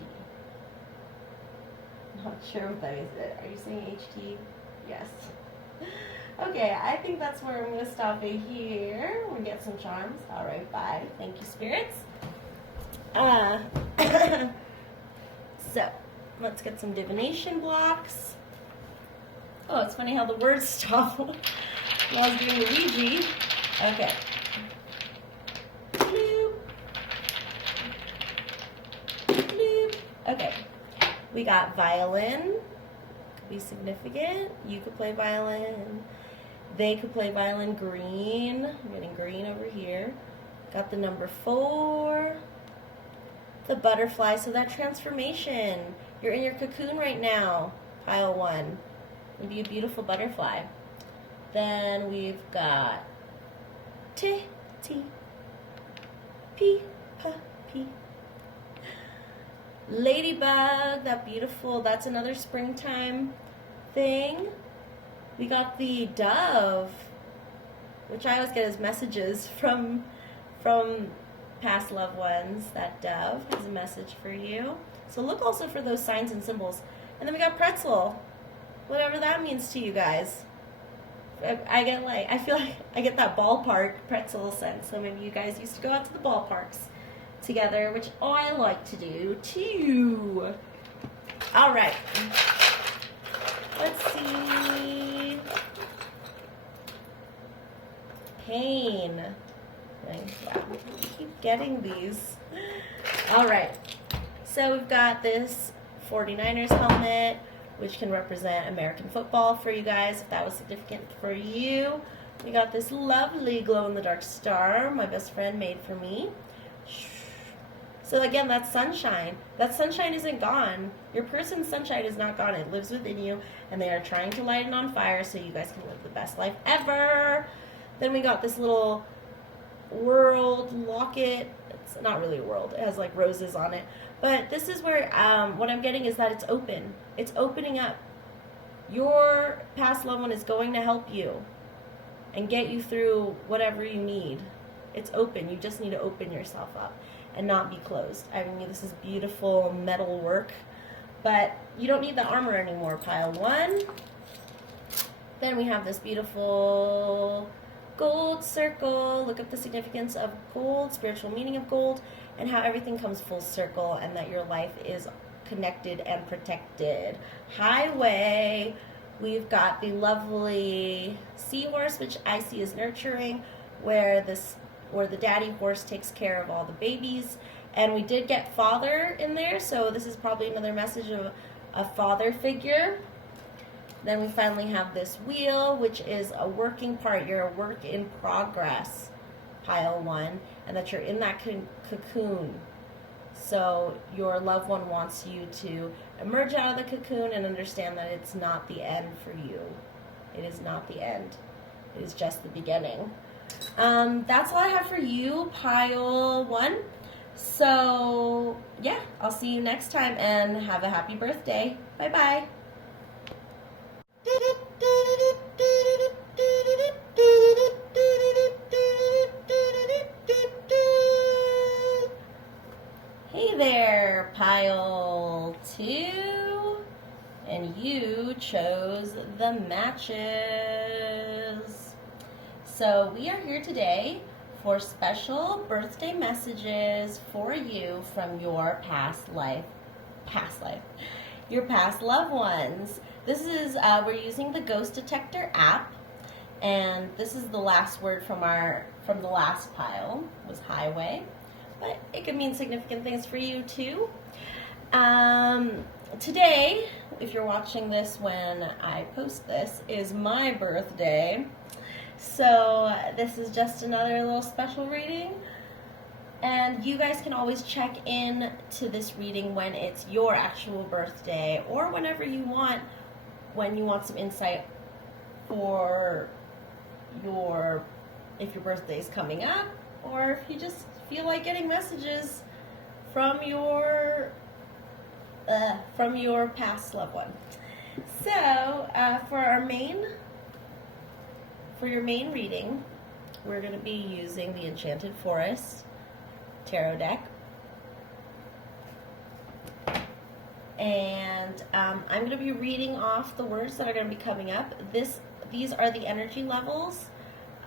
Not sure what that is. Are you saying HT? Yes. Okay, I think that's where I'm going to stop it here. We'll get some charms. All right, bye. Thank you, spirits. So, let's get some divination blocks. Oh, it's funny how the words stop while I was doing the Ouija. Okay. Okay, we got violin, could be significant. You could play violin. They could play violin. Green, I'm getting green over here. Got the number 4. The butterfly, so that transformation. You're in your cocoon right now, pile 1. Maybe a beautiful butterfly. Then we've got T, P, P, P. Ladybug, that beautiful, that's another springtime thing. We got the dove, which I always get as messages from past loved ones. That dove has a message for you. So look also for those signs and symbols. And then we got pretzel, whatever that means to you guys. I feel like I get that ballpark pretzel sense. So maybe you guys used to go out to the ballparks together, which I like to do too. All right, let's see. Pain. Wow, I keep getting these. All right, so we've got this 49ers helmet, which can represent American football for you guys, if that was significant for you. We got this lovely glow-in-the-dark star my best friend made for me. So again, that's sunshine. That sunshine isn't gone. Your person's sunshine is not gone. It lives within you, and they are trying to light it on fire so you guys can live the best life ever. Then we got this little world locket. It's not really a world. It has like roses on it. But this is where what I'm getting is that it's open. It's opening up. Your past loved one is going to help you and get you through whatever you need. It's open. You just need to open yourself up and not be closed. I mean, this is beautiful metal work, but you don't need the armor anymore, pile 1. Then we have this beautiful gold circle. Look up the significance of gold, spiritual meaning of gold, and how everything comes full circle and that your life is connected and protected. Highway, we've got the lovely seahorse, which I see as nurturing, where the daddy horse takes care of all the babies. And we did get father in there, so this is probably another message of a father figure. Then we finally have this wheel, which is a working part. You're a work in progress, pile 1, and that you're in that cocoon. So your loved one wants you to emerge out of the cocoon and understand that it's not the end for you. It is not the end. It is just the beginning. That's all I have for you, pile 1. So, yeah, I'll see you next time, and have a happy birthday. Bye-bye. Hey there, pile 2. And you chose the matches. So we are here today for special birthday messages for you from your past life, your past loved ones. This is, we're using the Ghost Detector app, and this is the last word from the last pile, was highway, but it could mean significant things for you too. Today, if you're watching this when I post this, is my birthday. So this is just another little special reading. And you guys can always check in to this reading when it's your actual birthday, or whenever you want, when you want some insight for if your birthday is coming up, or if you just feel like getting messages from your past loved one. So for your main reading, we're going to be using the Enchanted Forest tarot deck, and I'm going to be reading off the words that are going to be coming up. These are the energy levels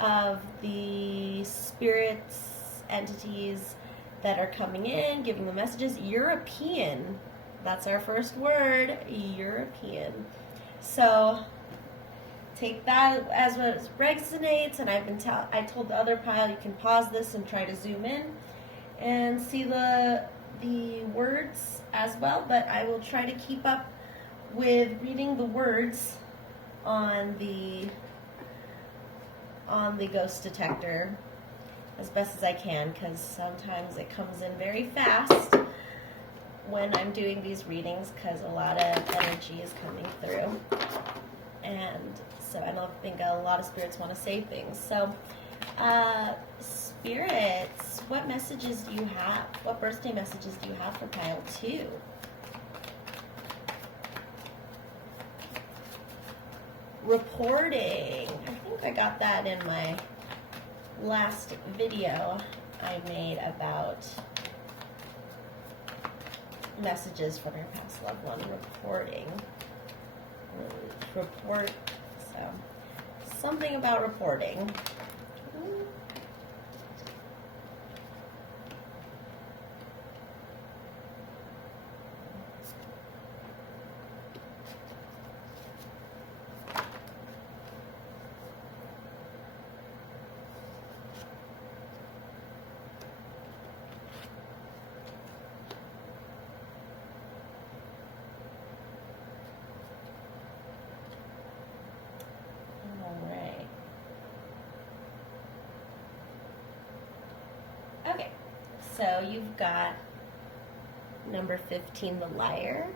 of the spirits, entities that are coming in, giving the messages. European. That's our first word, European. So take that as what resonates, and I told the other pile you can pause this and try to zoom in and see the words as well, but I will try to keep up with reading the words on the Ghost Detector as best as I can, because sometimes it comes in very fast when I'm doing these readings, because a lot of energy is coming through, and so I don't think a lot of spirits want to say things. So spirits, what messages do you have? What birthday messages do you have for pile 2? Reporting. I think I got that in my last video I made about messages from your past loved one. Reporting. Report. So something about reporting. Okay, so you've got number 15, the Liar,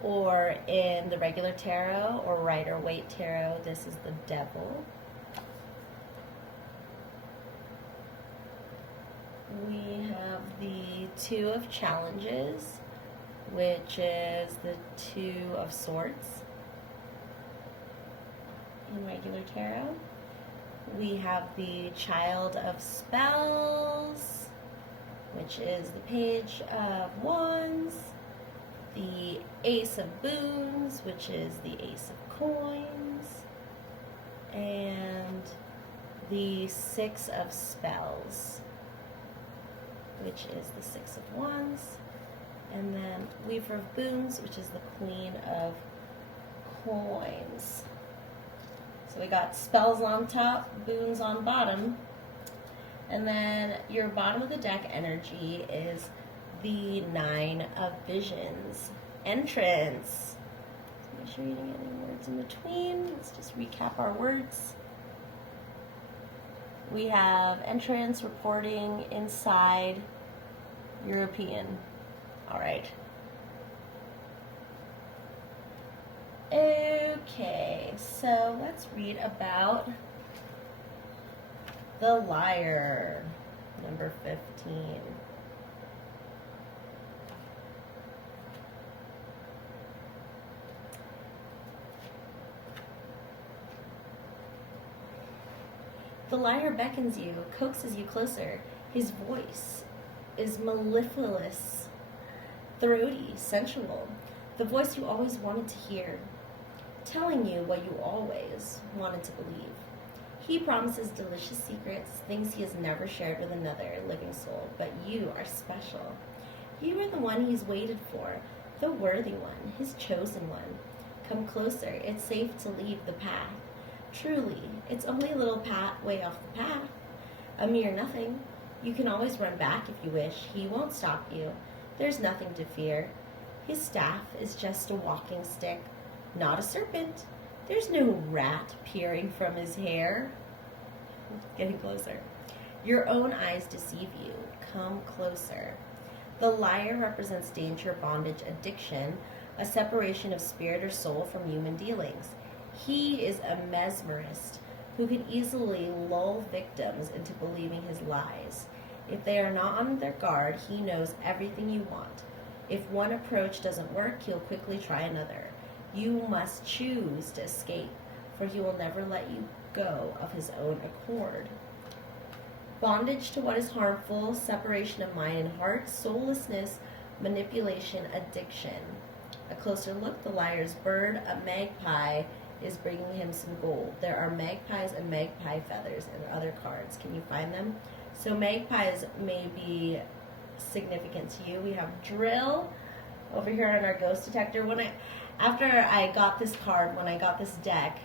or in the regular tarot or Rider-Waite tarot, this is the Devil. We have the Two of Challenges, which is the Two of Swords in regular tarot. We have the Child of Spells, which is the Page of Wands, the Ace of Boons, which is the Ace of Coins, and the Six of Spells, which is the Six of Wands, and then Weaver of Boons, which is the Queen of Coins. So we got spells on top, boons on bottom. And then your bottom of the deck energy is the Nine of Visions. Entrance. Make sure you didn't get any words in between. Let's just recap our words. We have entrance, reporting, inside, European. All right. Okay, so let's read about the liar, number 15. The liar beckons you, coaxes you closer. His voice is mellifluous, throaty, sensual, the voice you always wanted to hear, telling you what you always wanted to believe. He promises delicious secrets, things he has never shared with another living soul, but you are special. You are the one he's waited for, the worthy one, his chosen one. Come closer, it's safe to leave the path. Truly, it's only a little way off the path, a mere nothing. You can always run back if you wish. He won't stop you. There's nothing to fear. His staff is just a walking stick, not a serpent. There's no rat peering from his hair. Getting closer. Your own eyes deceive you. Come closer. The liar represents danger, bondage, addiction, a separation of spirit or soul from human dealings. He is a mesmerist who can easily lull victims into believing his lies. If they are not on their guard, he knows everything you want. If one approach doesn't work, he'll quickly try another. You must choose to escape, for he will never let you go of his own accord. Bondage to what is harmful, separation of mind and heart, soullessness, manipulation, addiction. A closer look, the liar's bird, a magpie, is bringing him some gold. There are magpies and magpie feathers in other cards. Can you find them? So magpies may be significant to you. We have drill over here on our ghost detector. After I got this card, when I got this deck,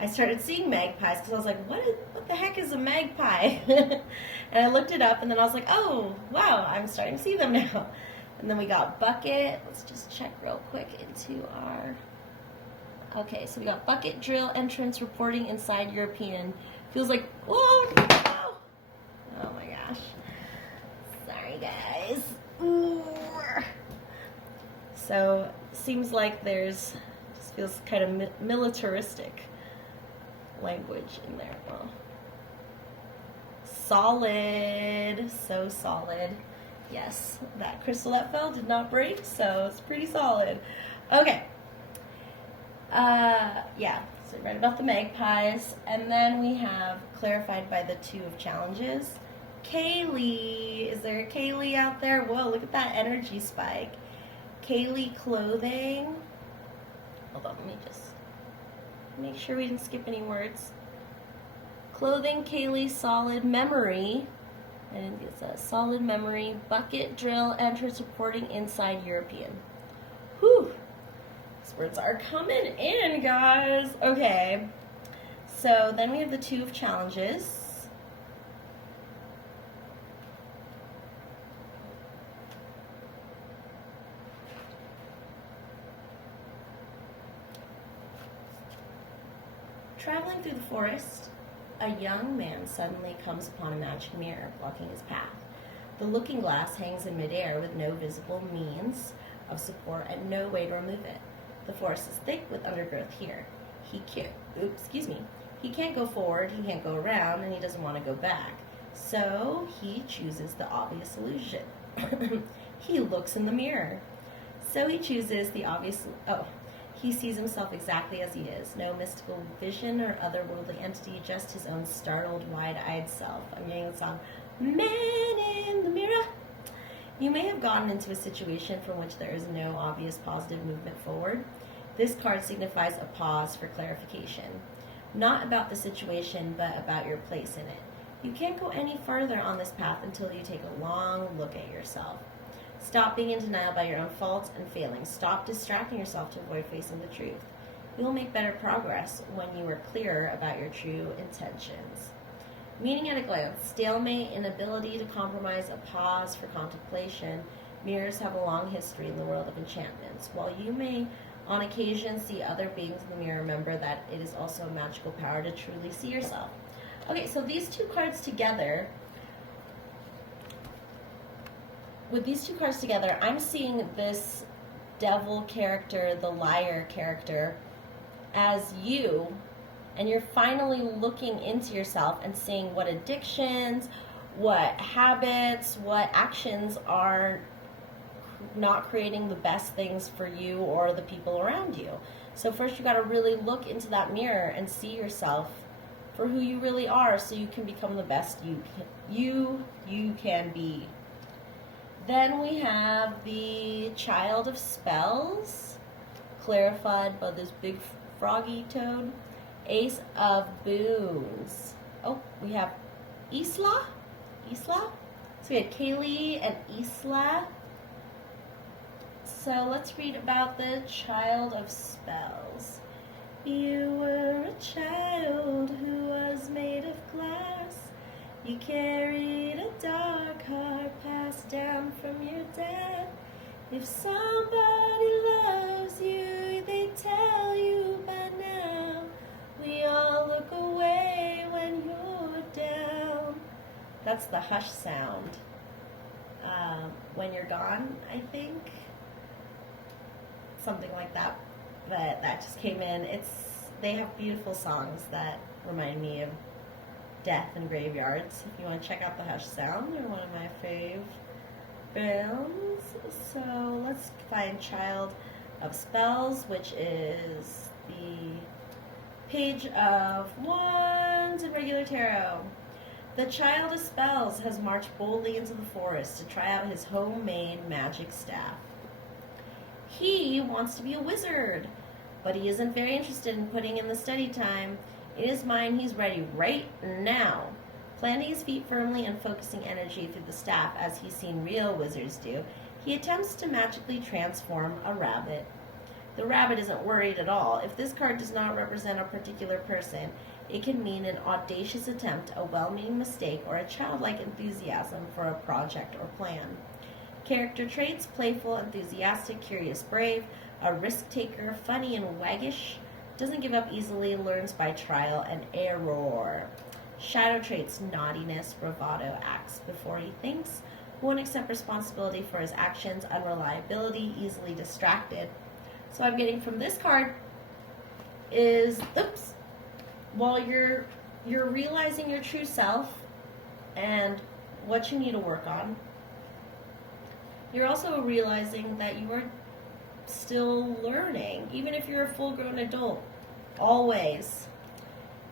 I started seeing magpies because I was like, what the heck is a magpie? And I looked it up, and then I was like, oh, wow, I'm starting to see them now. And then we got bucket. Let's just check real quick into our... Okay, so we got bucket, drill, entrance, reporting, inside, European. Feels like, whoa, no! Oh my gosh. Sorry, guys. Ooh. So, seems like just feels kind of militaristic language in there. Well, solid, so solid. Yes, that crystal that fell did not break, so it's pretty solid. Okay. Yeah, so we read about the magpies, and then we have clarified by the 2 of challenges. Kaylee, is there a Kaylee out there? Whoa, look at that energy spike. Kaylee clothing. Hold on, let me just make sure we didn't skip any words. Clothing, Kaylee, solid memory. And it's a solid memory. Bucket, drill, entrance, reporting, inside, European. Whew. These words are coming in, guys. Okay. So then we have the 2 of challenges. Traveling through the forest, a young man suddenly comes upon a magic mirror blocking his path. The looking glass hangs in midair with no visible means of support and no way to remove it. The forest is thick with undergrowth here. He can't go forward, he can't go around, and he doesn't want to go back. So he chooses the obvious solution. He looks in the mirror. So he chooses the obvious... He sees himself exactly as he is. No mystical vision or otherworldly entity, just his own startled, wide-eyed self. I'm getting the song, Man in the Mirror. You may have gotten into a situation from which there is no obvious positive movement forward. This card signifies a pause for clarification. Not about the situation, but about your place in it. You can't go any further on this path until you take a long look at yourself. Stop being in denial by your own faults and failings. Stop distracting yourself to avoid facing the truth. You will make better progress when you are clearer about your true intentions. Meaning at a glance, stalemate, inability to compromise, a pause for contemplation. Mirrors have a long history in the world of enchantments. While you may on occasion see other beings in the mirror, remember that it is also a magical power to truly see yourself. Okay, so these 2 cards together with these two cards together, I'm seeing this devil character, the liar character, as you, and you're finally looking into yourself and seeing what addictions, what habits, what actions are not creating the best things for you or the people around you. So first you got to really look into that mirror and see yourself for who you really are, so you can become the best you can be. Then we have the Child of Spells, clarified by this big froggy toad. Ace of Boons. Oh, we have Isla. So we had Kaylee and Isla. So let's read about the Child of Spells. You were a child who was made of glass. You carried a dark heart passed down from your dad. If somebody loves you, they tell you by now. We all look away when you're down. That's the hush sound. When you're gone, I think. Something like that. But that just came in. They have beautiful songs that remind me of death and graveyards. If you want to check out the hush sound, they're one of my fave bands. So let's find Child of Spells, which is the Page of Wands in regular tarot. The Child of Spells has marched boldly into the forest to try out his homemade magic staff. He wants to be a wizard, but he isn't very interested in putting in the study time. In his mind, he's ready right now. Planting his feet firmly and focusing energy through the staff as he's seen real wizards do, he attempts to magically transform a rabbit. The rabbit isn't worried at all. If this card does not represent a particular person, it can mean an audacious attempt, a well-meaning mistake, or a childlike enthusiasm for a project or plan. Character traits: playful, enthusiastic, curious, brave, a risk-taker, funny and waggish, doesn't give up easily, learns by trial and error. Shadow traits: naughtiness, bravado, acts before he thinks, won't accept responsibility for his actions, unreliability, easily distracted. So I'm getting from this card is, while you're realizing your true self and what you need to work on, you're also realizing that you are still learning, even if you're a full-grown adult. Always.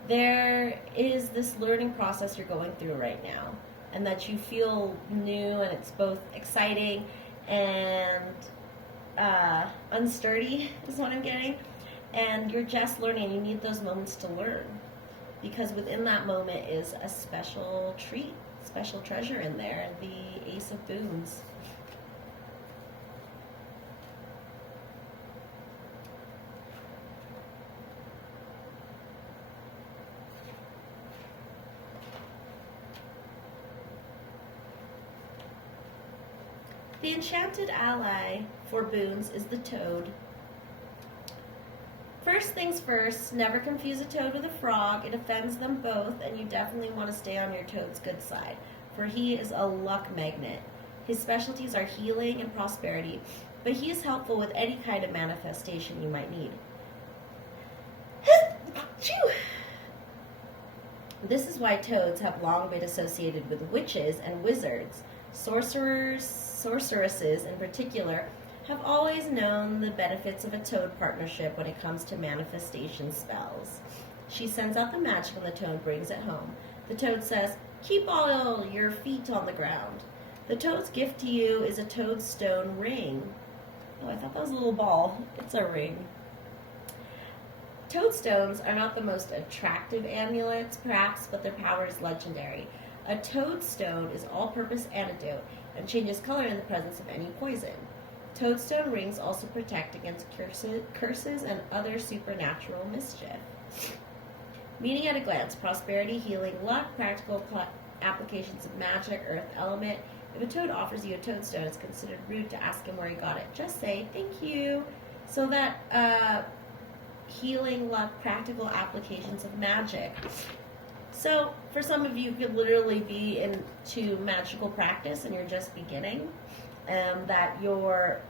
There is this learning process you're going through right now, and that you feel new, and it's both exciting and unsturdy is what I'm getting. And you're just learning. You need those moments to learn, because within that moment is a special treat, special treasure in there, the Ace of Boons. The enchanted ally for boons is the toad. First things first, never confuse a toad with a frog. It offends them both, and you definitely want to stay on your toad's good side, for he is a luck magnet. His specialties are healing and prosperity, but he is helpful with any kind of manifestation you might need. This is why toads have long been associated with witches and wizards. Sorceresses in particular have always known the benefits of a toad partnership when it comes to manifestation spells. She sends out the magic and the toad brings it home. The toad says, "Keep all your feet on the ground." The toad's gift to you is a toadstone ring. Oh, I thought that was a little ball. It's a ring. Toadstones are not the most attractive amulets, perhaps, but their power is legendary. A toadstone is all-purpose antidote and changes color in the presence of any poison. Toadstone rings also protect against curses and other supernatural mischief. Meaning at a glance: prosperity, healing, luck, practical applications of magic, earth element. If a toad offers you a toadstone, it's considered rude to ask him where he got it. Just say, "Thank you." So that healing, luck, practical applications of magic. So for some of you, could literally be into magical practice and you're just beginning. that your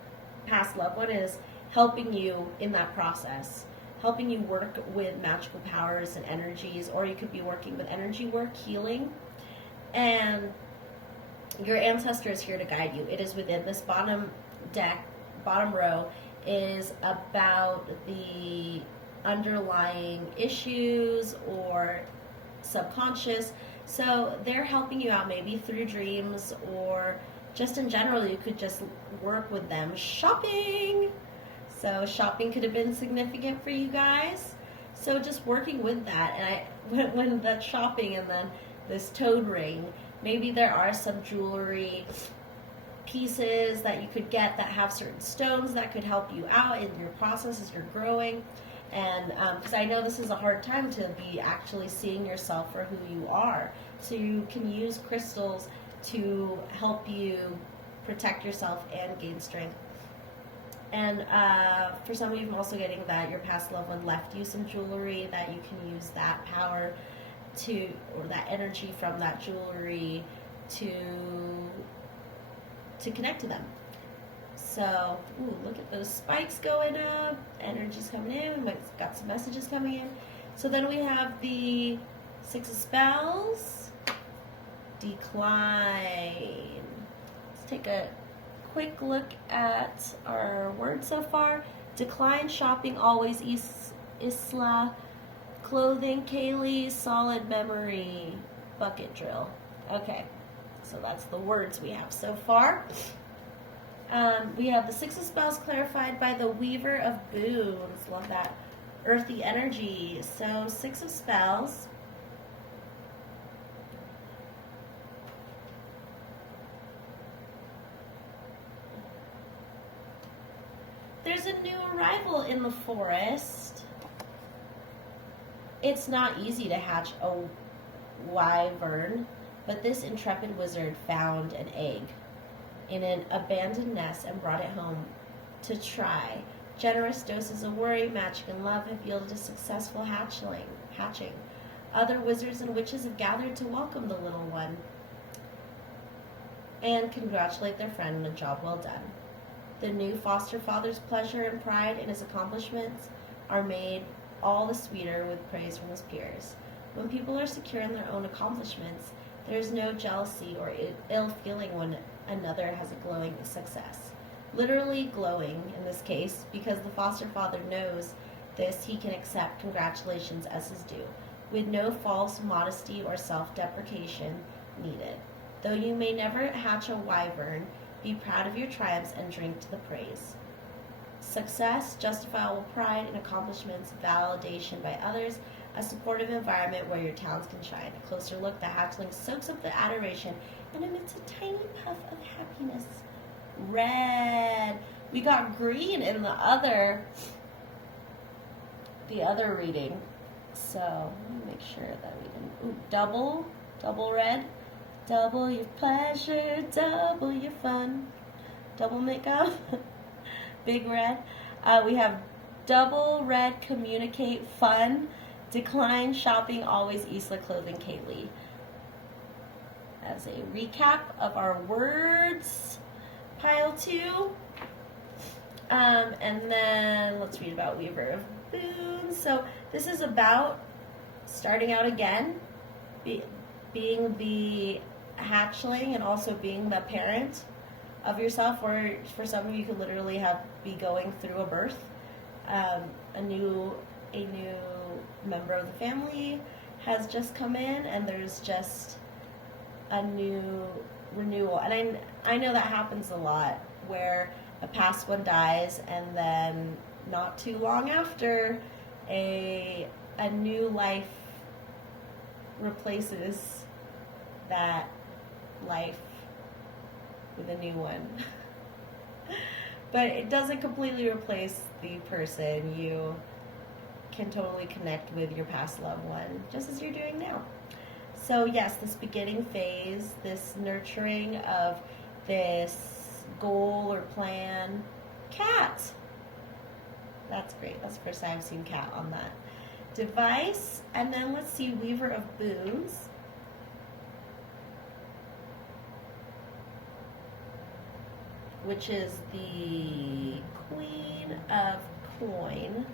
past loved one is helping you in that process, helping you work with magical powers and energies, or you could be working with energy work, healing, and your ancestor is here to guide you. It is within this bottom row is about the underlying issues or subconscious. So they're helping you out maybe through dreams, or just in general you could just work with them. Shopping. So shopping could have been significant for you guys. So just working with that. And when that shopping and then this toad ring, maybe there are some jewelry pieces that you could get that have certain stones that could help you out in your process as you're growing. And because I know this is a hard time to be actually seeing yourself for who you are. So you can use crystals to help you protect yourself and gain strength. And for some of you, I'm also getting that your past loved one left you some jewelry, that you can use that power to, or that energy from that jewelry to connect to them. So, look at those spikes going up, energy's coming in, we've got some messages coming in. So then we have the Six of Spells, Decline. Let's take a quick look at our words so far. Decline, shopping, always, Isla, clothing, Kaylee, solid memory, bucket drill. Okay, so that's the words we have so far. We have the Six of Spells clarified by the Weaver of Boons. Love that. Earthy energy. So Six of Spells. There's a new arrival in the forest. It's not easy to hatch a wyvern, but this intrepid wizard found an egg in an abandoned nest and brought it home to try. Generous doses of worry, magic, and love have yielded a successful hatching. Other wizards and witches have gathered to welcome the little one and congratulate their friend on a job well done. The new foster father's pleasure and pride in his accomplishments are made all the sweeter with praise from his peers. When people are secure in their own accomplishments, there is no jealousy or ill feeling when another has a glowing success. Literally glowing in this case, because the foster father knows this, he can accept congratulations as his due, with no false modesty or self-deprecation needed. Though you may never hatch a wyvern, be proud of your triumphs and drink to the praise. Success, justifiable pride in accomplishments, validation by others, a supportive environment where your talents can shine. A closer look, the hatchling soaks up the adoration and emits a tiny puff of happiness. Red. We got green in the other reading. So let me make sure that we didn't. Double red. Double your pleasure, double your fun. Double makeup. Big red. We have double red, communicate, fun. Decline, shopping, always, Isla, clothing, Kaylee. As a recap of our words, pile 2. And then let's read about Weaver of Boons. So this is about starting out again, being the hatchling and also being the parent of yourself, or for some of you could literally be going through a birth. A new member of the family has just come in, and there's just a new renewal. And I know that happens a lot, where a past one dies and then not too long after a new life replaces that life with a new one. But it doesn't completely replace the person. You can totally connect with your past loved one, just as you're doing now. So yes, this beginning phase, this nurturing of this goal or plan. Cat. That's great. That's the first time I've seen cat on that. Device, and then let's see, Weaver of Boons. which is the Queen of Coin,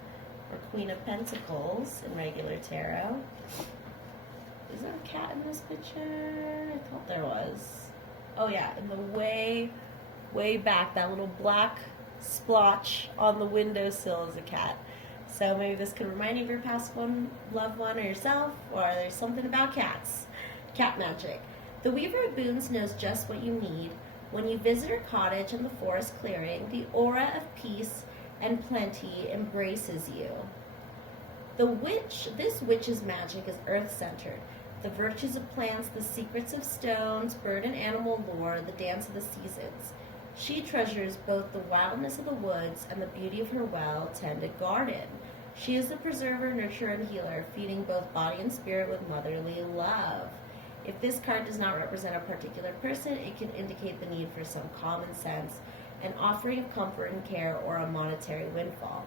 or Queen of Pentacles in regular tarot. Is there a cat in this picture? I thought there was. Oh yeah, in the way back, that little black splotch on the windowsill is a cat. So maybe this could remind you of your past one, loved one, or yourself, or there's something about cats. Cat magic. The Weaver of Boons knows just what you need. When you visit her cottage in the forest clearing, the aura of peace and plenty embraces you. This witch's magic is earth-centered. The virtues of plants, the secrets of stones, bird and animal lore, the dance of the seasons. She treasures both the wildness of the woods and the beauty of her well-tended garden. She is the preserver, nurturer, and healer, feeding both body and spirit with motherly love. If this card does not represent a particular person, it can indicate the need for some common sense, an offering of comfort and care, or a monetary windfall.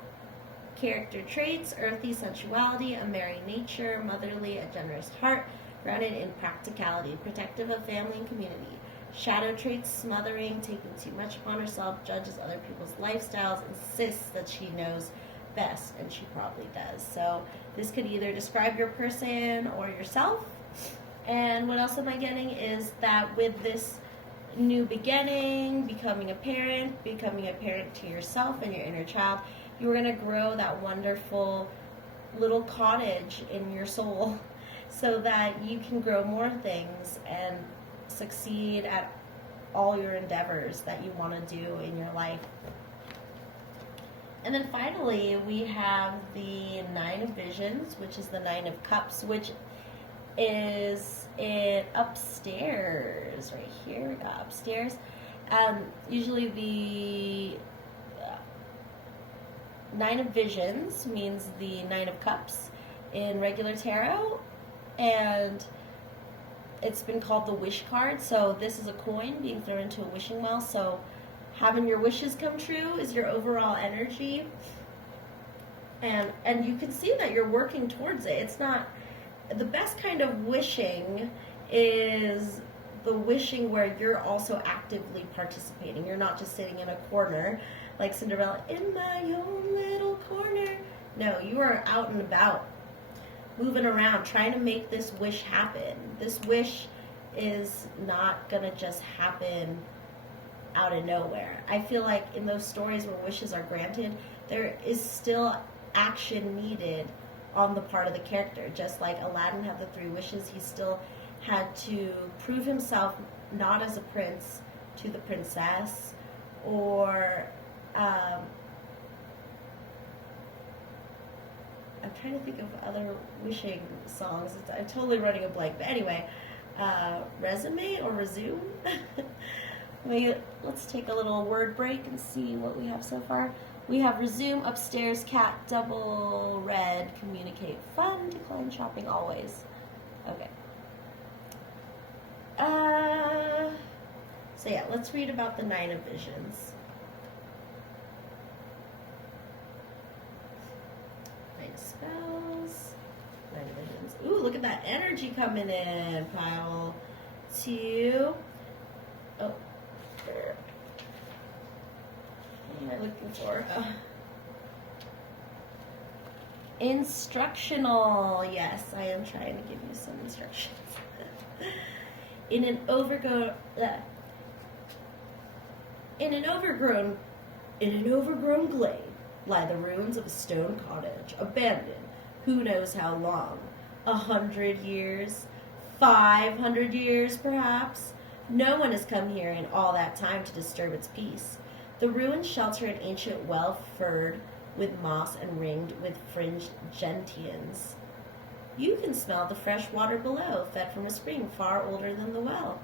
Character traits: earthy sensuality, a merry nature, motherly, a generous heart, grounded in practicality, protective of family and community. Shadow traits: smothering, taking too much upon herself, judges other people's lifestyles, insists that she knows best, and she probably does. So this could either describe your person or yourself. And what else am I getting is that with this new beginning, becoming a parent to yourself and your inner child, you're going to grow that wonderful little cottage in your soul so that you can grow more things and succeed at all your endeavors that you want to do in your life. And then finally, we have the Nine of Visions, which is the Nine of Cups, which is it upstairs, right here. We got upstairs. Usually the Nine of Visions means the Nine of Cups in regular tarot, and it's been called the wish card. So this is a coin being thrown into a wishing well. So having your wishes come true is your overall energy, and you can see that you're working towards it. It's not the best kind of wishing is the wishing where you're also actively participating. You're not just sitting in a corner like Cinderella, in my own little corner. No, you are out and about, moving around, trying to make this wish happen. This wish is not going to just happen out of nowhere. I feel like in those stories where wishes are granted, there is still action needed on the part of the character. Just like Aladdin had the 3 wishes, he still had to prove himself not as a prince to the princess, or I'm trying to think of other wishing songs. I'm totally running a blank. But anyway, resume or resume? Let's take a little word break and see what we have so far. We have resume, upstairs, cat, double red, communicate, fun, decline shopping always. Okay. So yeah, let's read about the Nine of Visions. Nine of Spells, Nine of Visions. Ooh, look at that energy coming in. Pile 2. Oh. What am I looking for? Instructional. Yes, I am trying to give you some instructions. In an overgrown glade lie the ruins of a stone cottage, abandoned who knows how long. 100 years, 500 years perhaps. No one has come here in all that time to disturb its peace. The ruins shelter an ancient well furred with moss and ringed with fringed gentians. You can smell the fresh water below, fed from a spring far older than the well.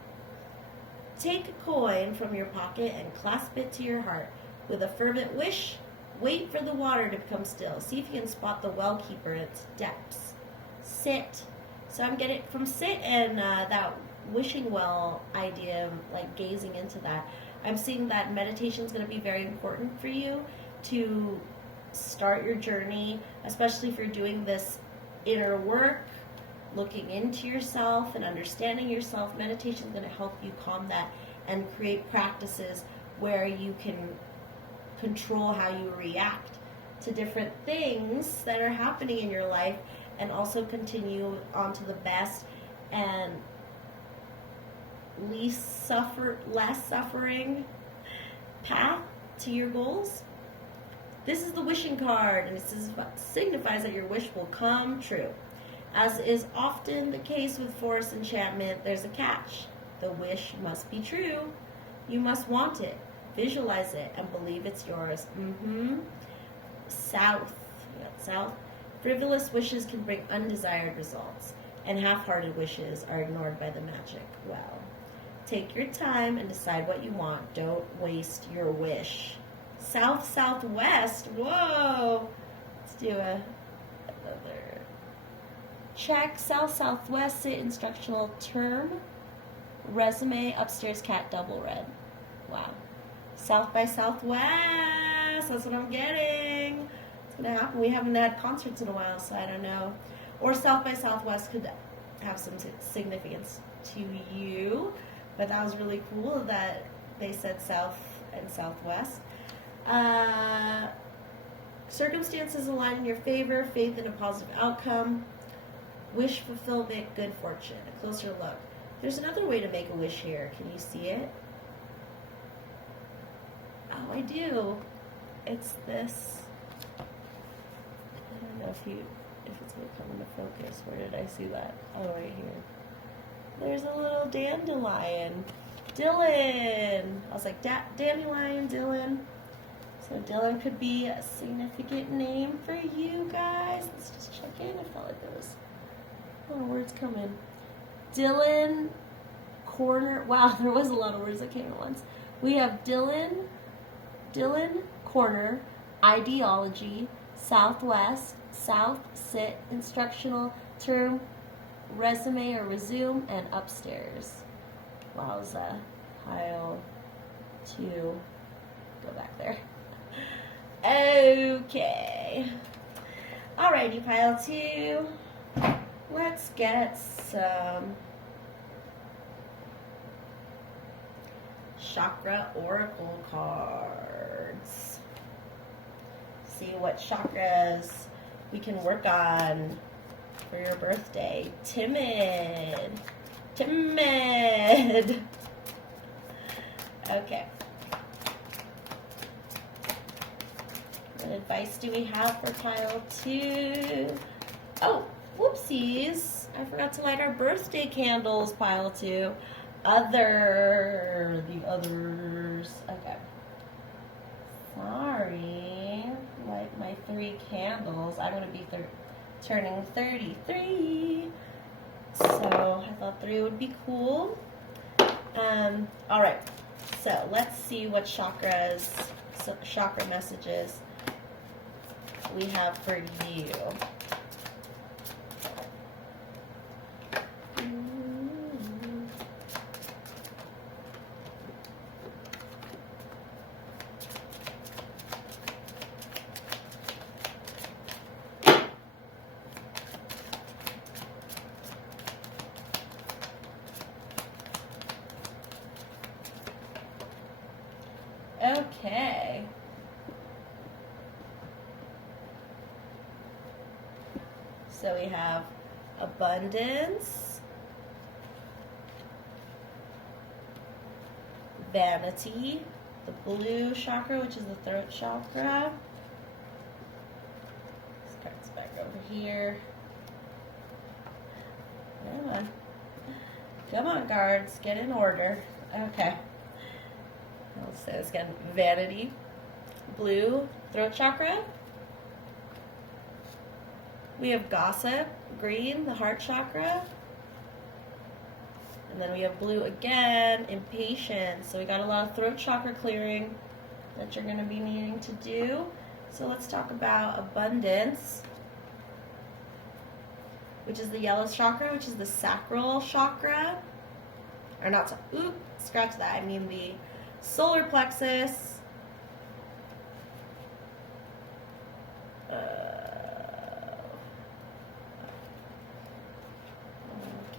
Take a coin from your pocket and clasp it to your heart. With a fervent wish, wait for the water to become still. See if you can spot the well keeper in its depths. Sit. So I'm getting from sit and that wishing well idea, like gazing into that. I'm seeing that meditation is going to be very important for you to start your journey, especially if you're doing this inner work, looking into yourself and understanding yourself. Meditation is going to help you calm that and create practices where you can control how you react to different things that are happening in your life, and also continue on to the best and less suffering path to your goals. This is the wishing card, and it signifies that your wish will come true. As is often the case with forest enchantment, there's a catch. The wish must be true. You must want it, visualize it, and believe it's yours. South. We got south. Frivolous wishes can bring undesired results, and half-hearted wishes are ignored by the magic well. Take your time and decide what you want. Don't waste your wish. South-southwest. Whoa. Let's do another check. South-southwest, sit instructional term. Resume, upstairs cat, double red. Wow. South by Southwest. That's what I'm getting. It's going to happen. We haven't had concerts in a while, so I don't know. Or South by Southwest could have some significance to you. But that was really cool that they said South and Southwest. Circumstances align in your favor. Faith in a positive outcome. Wish fulfillment, good fortune. A closer look. There's another way to make a wish here. Can you see it? Oh, I do. It's this. I don't know if it's going to come into focus. Where did I see that? Oh, right here. There's a little dandelion. Dylan. I was like, dandelion, Dylan. So Dylan could be a significant name for you guys. Let's just check in. I felt like there was a lot of words coming. Dylan corner. Wow, there was a lot of words that came at once. We have Dylan corner, ideology, southwest, south, sit, instructional term, resume or resume, and upstairs. Wowza. Pile 2. Go back there. Okay. Alrighty, pile 2. Let's get some chakra oracle cards. See what chakras we can work on for your birthday. Timid. Okay. What advice do we have for pile 2? Oh, whoopsies. I forgot to light our birthday candles, pile 2. The others. Okay. Sorry. Light my 3 candles. I'm going to be turning 33. So I thought 3 would be cool. Alright. So let's see what chakra messages we have for you. Okay. So we have abundance, vanity, the blue chakra, which is the throat chakra. This card's back over here. Come on, guards, get in order. Okay. Let's say this again. Vanity, blue, throat chakra. We have gossip, green, the heart chakra. And then we have blue again, impatience. So we got a lot of throat chakra clearing that you're going to be needing to do. So let's talk about abundance, which is the yellow chakra, which is the sacral chakra. Or not, scratch that. I mean the solar plexus.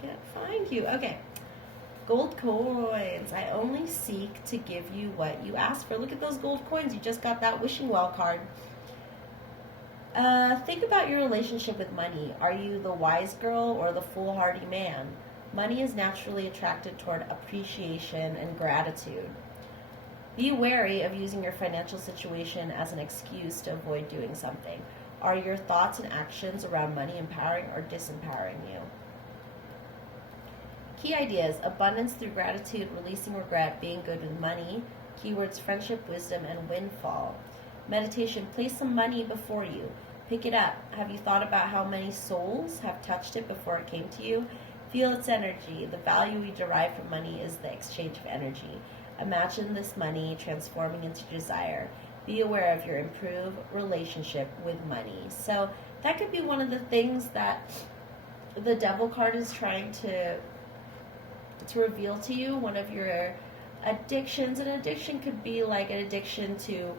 Can't find you. Okay. Gold coins. I only seek to give you what you ask for. Look at those gold coins. You just got that wishing well card. Think about your relationship with money. Are you the wise girl or the foolhardy man? Money is naturally attracted toward appreciation and gratitude. Be wary of using your financial situation as an excuse to avoid doing something. Are your thoughts and actions around money empowering or disempowering you? Key ideas: abundance through gratitude, releasing regret, being good with money. Keywords: friendship, wisdom, and windfall. Meditation: place some money before you. Pick it up. Have you thought about how many souls have touched it before it came to you? Feel its energy. The value we derive from money is the exchange of energy. Imagine this money transforming into desire. Be aware of your improved relationship with money. So that could be one of the things that the devil card is trying to reveal to you. One of your addictions. An addiction could be like an addiction to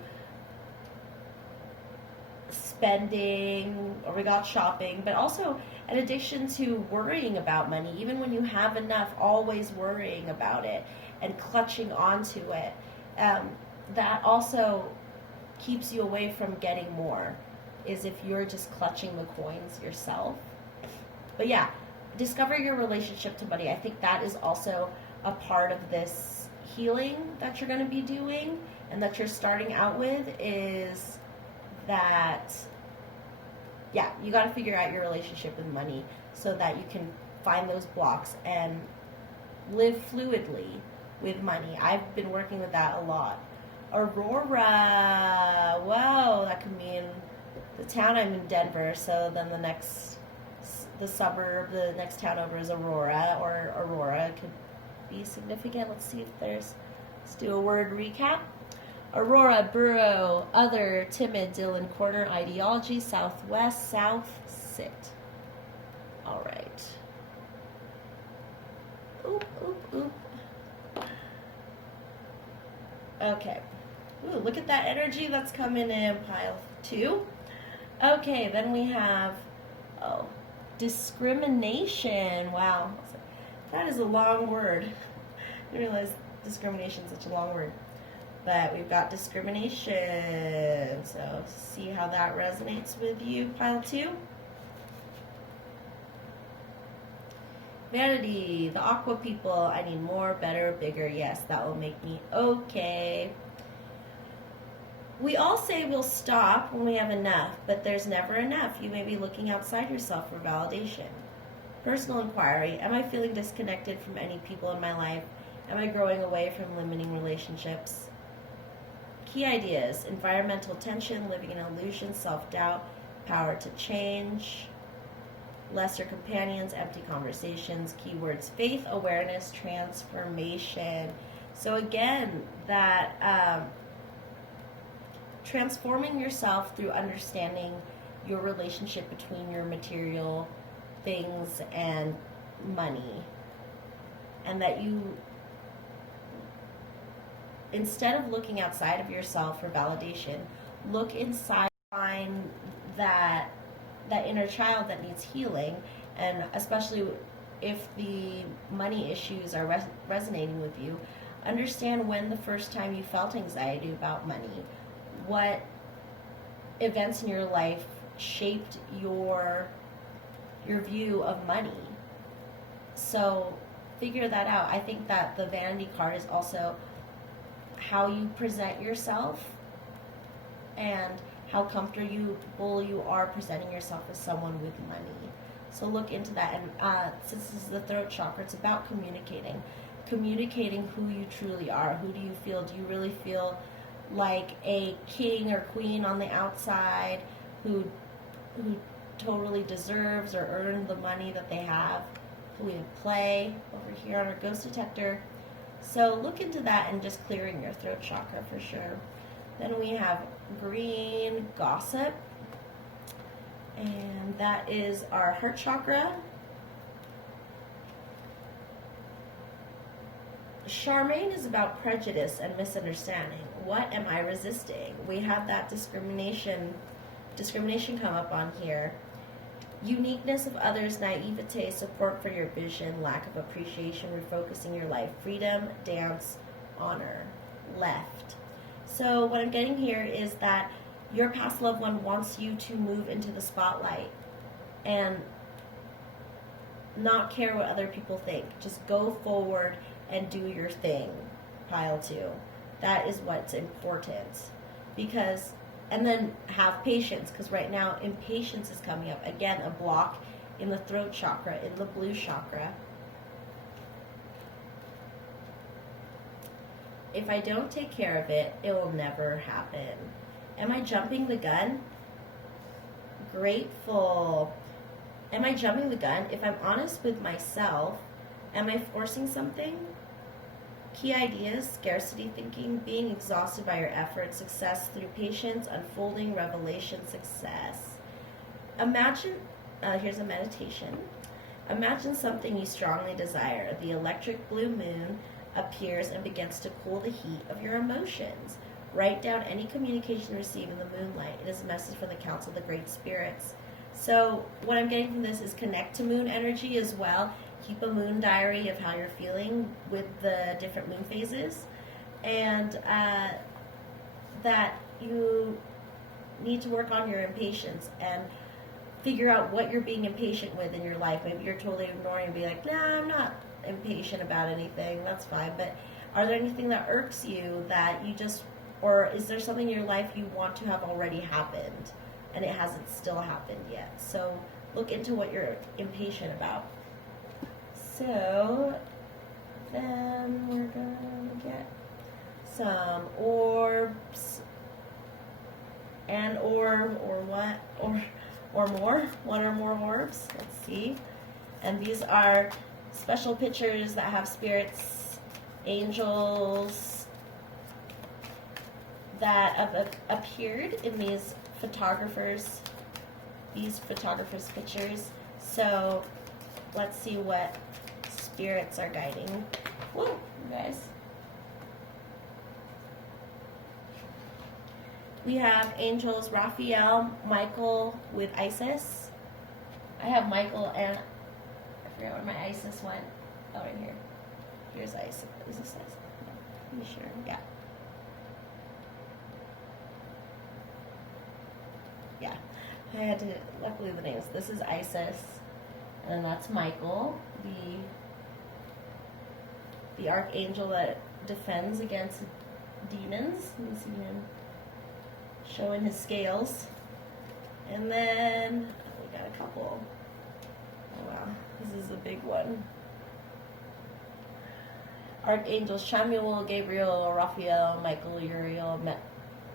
spending, or we got shopping, but also an addiction to worrying about money. Even when you have enough, always worrying about it and clutching onto it. That also keeps you away from getting more, is if you're just clutching the coins yourself. But yeah, discover your relationship to money. I think that is also a part of this healing that you're going to be doing and that you're starting out with, is that, yeah, you got to figure out your relationship with money so that you can find those blocks and live fluidly with money. I've been working with that a lot. Aurora. Wow, that could mean the town. I'm in Denver, so then the next town over is Aurora, or Aurora could be significant. Let's do a word recap. Aurora, borough, other, timid, Dylan, corner, ideology, southwest, south, sit. All right. Oop, oop, oop. Okay. Ooh, look at that energy that's coming in pile 2. Okay, then we have, discrimination. Wow. That is a long word. I didn't realize discrimination is such a long word. But we've got discrimination. So see how that resonates with you, pile 2. Vanity, the aqua people. I need more, better, bigger. Yes, that will make me okay. We all say we'll stop when we have enough, but there's never enough. You may be looking outside yourself for validation. Personal inquiry. Am I feeling disconnected from any people in my life? Am I growing away from limiting relationships? Key ideas: environmental tension, living in illusion, self-doubt, power to change, lesser companions, empty conversations. Keywords: faith, awareness, transformation. So again, that transforming yourself through understanding your relationship between your material things and money, and that you, instead of looking outside of yourself for validation, look inside, find that inner child that needs healing. And especially if the money issues are resonating with you, understand when the first time you felt anxiety about money, what events in your life shaped your view of money. So figure that out. I think that the vanity card is also how you present yourself and how comfortable you are presenting yourself as someone with money. So look into that. And since this is the throat chakra, it's about communicating who you truly are. Who do you feel? Do you really feel like a king or queen on the outside who totally deserves or earned the money that they have? We play over here on our ghost detector. So look into that and just clearing your throat chakra for sure. Then we have green, gossip, and that is our heart chakra. Charmaine is about prejudice and misunderstanding. What am I resisting? We have that discrimination come up on here. Uniqueness of others, naivete, support for your vision, lack of appreciation, refocusing your life, freedom, dance, honor, left. So what I'm getting here is that your past loved one wants you to move into the spotlight and not care what other people think. Just go forward and do your thing, pile 2. That is what's important. Because, and then have patience, because right now impatience is coming up. Again, a block in the throat chakra, in the blue chakra. If I don't take care of it, it will never happen. Am I jumping the gun? Grateful. Am I jumping the gun? If I'm honest with myself, am I forcing something? Key ideas, scarcity thinking, being exhausted by your efforts, success through patience, unfolding, revelation, success. Imagine, here's a meditation. Imagine something you strongly desire. The electric blue moon appears and begins to cool the heat of your emotions. Write down any communication received in the moonlight. It is a message from the Council of the Great Spirits. So what I'm getting from this is connect to moon energy as well. Keep a moon diary of how you're feeling with the different moon phases. And that you need to work on your impatience and figure out what you're being impatient with in your life. Maybe you're totally ignoring and be like, nah, I'm not impatient about anything. That's fine. But are there anything that irks you that you just, or is there something in your life you want to have already happened and it hasn't still happened yet? So look into what you're impatient about. So then we're going to get some orbs and or what, or more, one or more orbs. Let's see. And these are special pictures that have spirits, angels that have appeared in these photographers' pictures. So let's see what spirits are guiding. Whoa, you guys. We have angels Raphael, Michael with Isis. I have Michael and I forgot where my Isis went. Oh, right here. Here's Isis. Is this Isis? Are you sure? Yeah. Yeah. I had to, luckily the names. This is Isis. And then that's Michael, the archangel that defends against demons. You can see him showing his scales. And then we got a couple. Oh wow, this is a big one. Archangels Chamuel, Gabriel, Raphael, Michael, Uriel,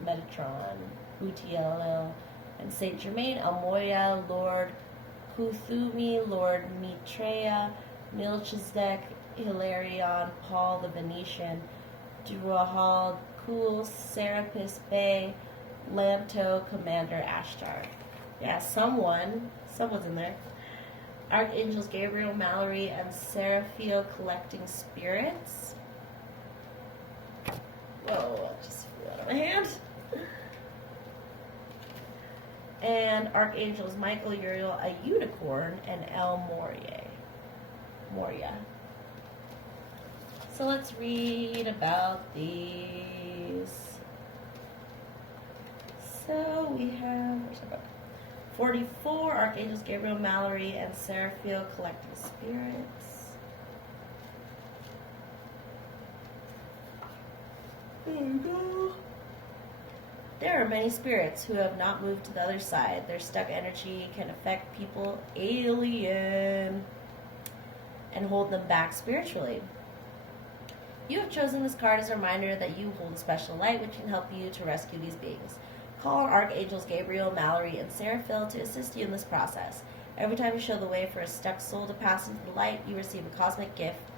Metatron, Utiel, and Saint Germain, Almoya, Lord Cuthumi, Lord Maitreya, Melchizedek, Hilarion, Paul the Venetian, Duahal, Kul, Serapis Bey, Lamto, Commander Ashtar. Yeah, someone's in there. Archangels Gabriel, Mallory, and Seraphiel collecting spirits. Whoa, I just flew out of my hand. And Archangels Michael, Uriel, a unicorn, and El Moria. So let's read about these. So we have, where's our book? 44, Archangels Gabriel, Mallory, and Seraphiel collecting spirits. There we go. There are many spirits who have not moved to the other side. Their stuck energy can affect people alien and hold them back spiritually. You have chosen this card as a reminder that you hold a special light which can help you to rescue these beings. Call on Archangels Gabriel, Mallory, and Seraphiel to assist you in this process. Every time you show the way for a stuck soul to pass into the light, you receive a cosmic gift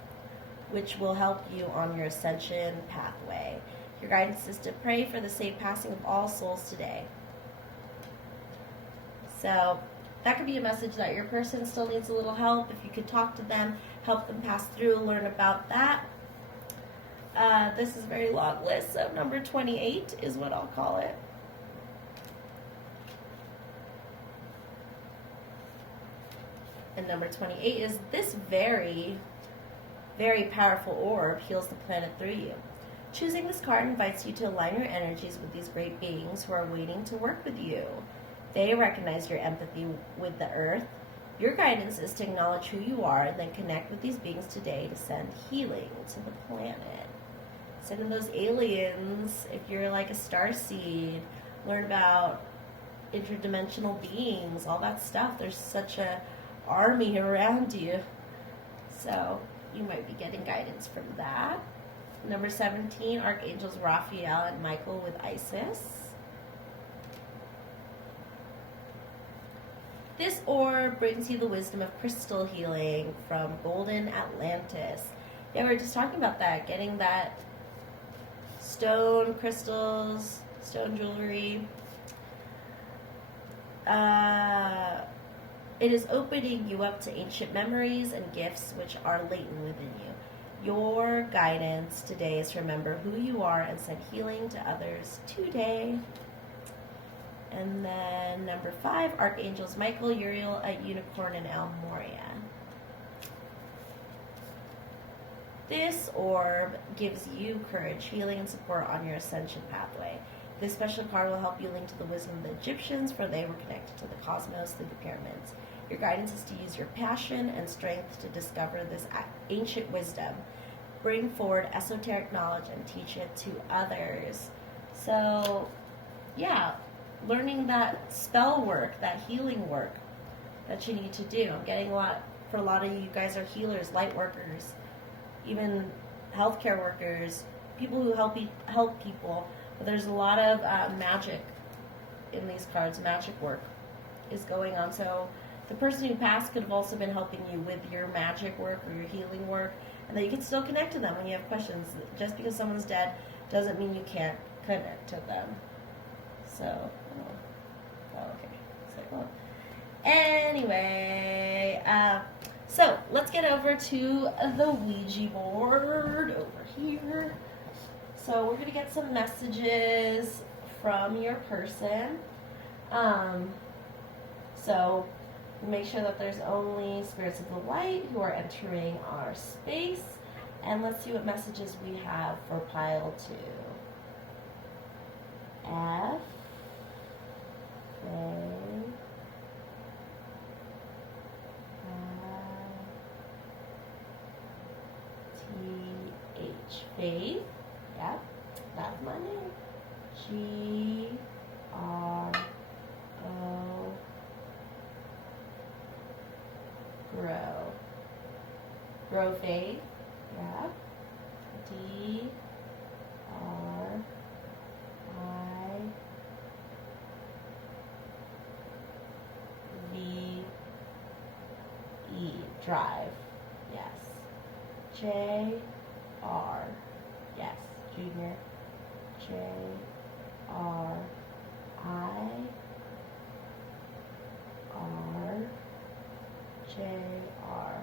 which will help you on your ascension pathway. Your guidance is to pray for the safe passing of all souls today. So that could be a message that your person still needs a little help. If you could talk to them, help them pass through, learn about that. This is a very long list, so number 28 is what I'll call it. And number 28 is this very, very powerful orb heals the planet through you. Choosing this card invites you to align your energies with these great beings who are waiting to work with you. They recognize your empathy with the earth. Your guidance is to acknowledge who you are and then connect with these beings today to send healing to the planet. Send in those aliens, if you're like a starseed, learn about interdimensional beings, all that stuff. There's such a army around you. So you might be getting guidance from that. Number 17, Archangels Raphael and Michael with Isis. This orb brings you the wisdom of crystal healing from Golden Atlantis. Yeah, we were just talking about that, getting that stone crystals, stone jewelry. It is opening you up to ancient memories and gifts which are latent within you. Your guidance today is to remember who you are and send healing to others today. And then number 5, Archangels Michael, Uriel, a Unicorn, and El Moria. This orb gives you courage, healing, and support on your ascension pathway. This special card will help you link to the wisdom of the Egyptians, for they were connected to the cosmos through the pyramids. Your guidance is to use your passion and strength to discover this ancient wisdom. Bring forward esoteric knowledge and teach it to others. So, yeah, learning that spell work, that healing work that you need to do. I'm getting for a lot of you guys are healers, light workers, even healthcare workers, people who help people. But there's a lot of magic in these cards. Magic work is going on. So the person who passed could have also been helping you with your magic work or your healing work, and that you can still connect to them when you have questions. Just because someone's dead doesn't mean you can't connect to them. So, okay. So, anyway, so let's get over to the Ouija board over here. So we're going to get some messages from your person. So make sure that there's only spirits of the light who are entering our space. And let's see what messages we have for pile 2. F, A, I, T, H, Faith. Yep, that's my name. G, R, O, grow. Grow faith. Yep. D, R, I, V, E, drive. Yes. J, R, yes. Junior, J, R, I, R, J, R,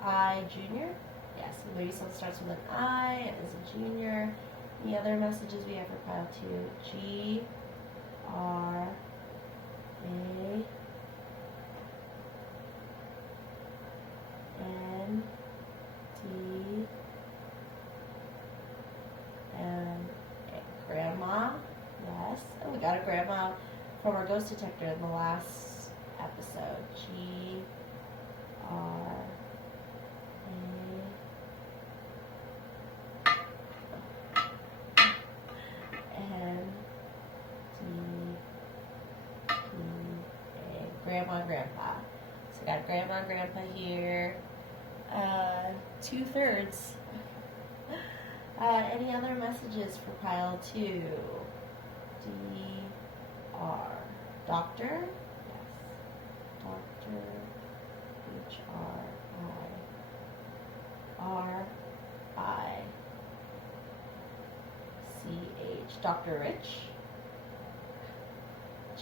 I, junior, yes, maybe someone starts with an I and is a junior. Any other messages we have for pile 2? G, R, A, N, T, and grandma, yes. Oh, we got a grandma from our ghost detector in the last episode. G, R, A, N, T, P, A. Grandma and grandpa. So we got grandma and grandpa here. 2/3. Any other messages for pile 2? D, R. Doctor? Yes. Doctor. H, R, I. R, I. C, H. Dr. Rich.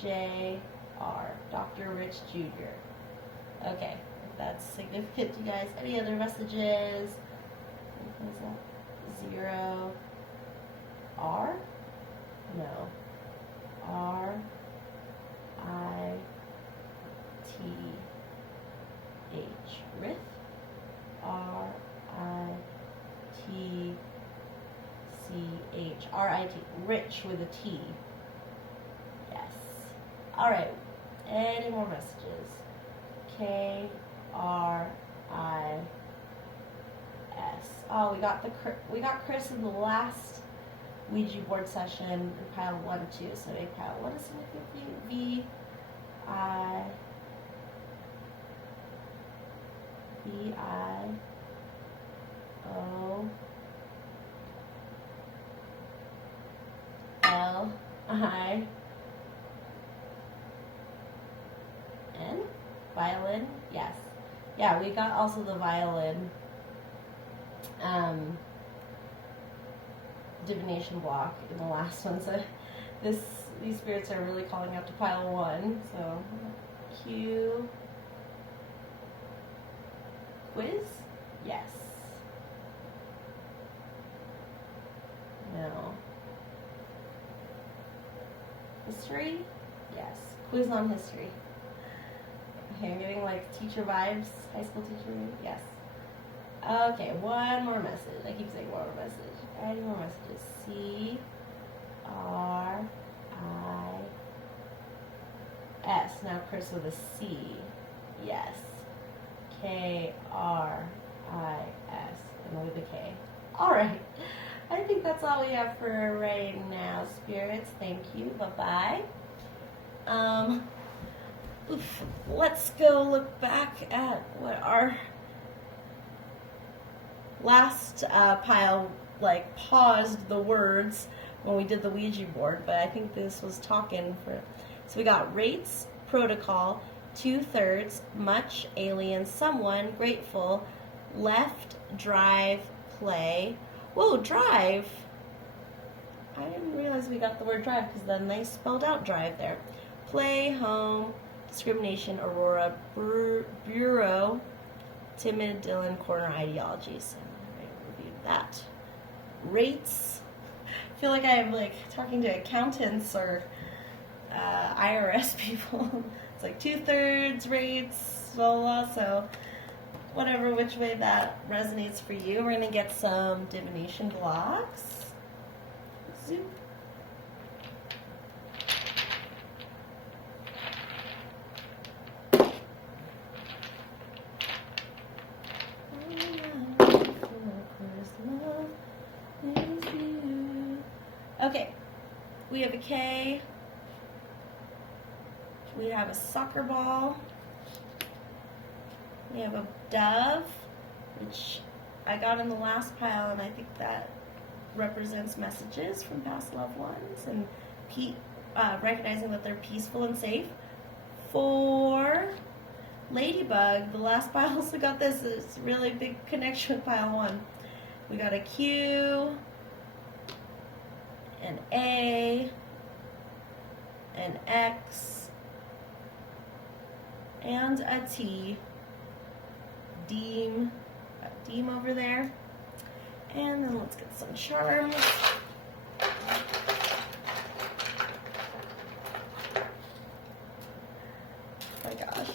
J, R. Dr. Rich Jr. Okay. That's significant, you guys. Any other messages? What is that? 0, R? No. R, I, T, Rith. R-I-T-C-H. Rich with a T. Yes. All right. Any more messages? K-R-I-S. Oh, we got Chris in the last Ouija board session in pile 1 too. So maybe pile 1 is significant. V-I-O-L-I-N. Violin. Yes. Yeah, we got also the violin. Divination block in the last one, so these spirits are really calling out to pile 1. So Q quiz, yes. No. History, yes. Quiz on history. Okay, I'm getting like teacher vibes, high school teacher, yes. Okay, one more message. I keep saying one more message. Any more messages? C-R-I-S. Now Chris with a C. Yes. K-R-I-S. And with a K. Alright. I think that's all we have for right now, spirits. Thank you. Bye-bye. Let's go look back at what our last pile paused the words when we did the Ouija board, but I think this was talking for. So we got rates, protocol, 2/3, much, alien, someone, grateful, left, drive, play. Whoa, drive! I didn't realize we got the word drive because then they spelled out drive there. Play, home, discrimination, Aurora, bureau, timid, Dylan, corner, ideologies. I reviewed that. Rates. I feel like I'm talking to accountants or IRS people. It's 2/3 rates, blah, blah, so whatever, which way that resonates for you. We're going to get some divination blocks. Zoop. Okay, we have a K, we have a soccer ball, we have a dove, which I got in the last pile, and I think that represents messages from past loved ones and recognizing that they're peaceful and safe. 4, ladybug, the last pile also got this. It's a really big connection with pile 1. We got a Q, an A, an X, and a T. Deem. Got Deem over there. And then let's get some charms. Oh my gosh.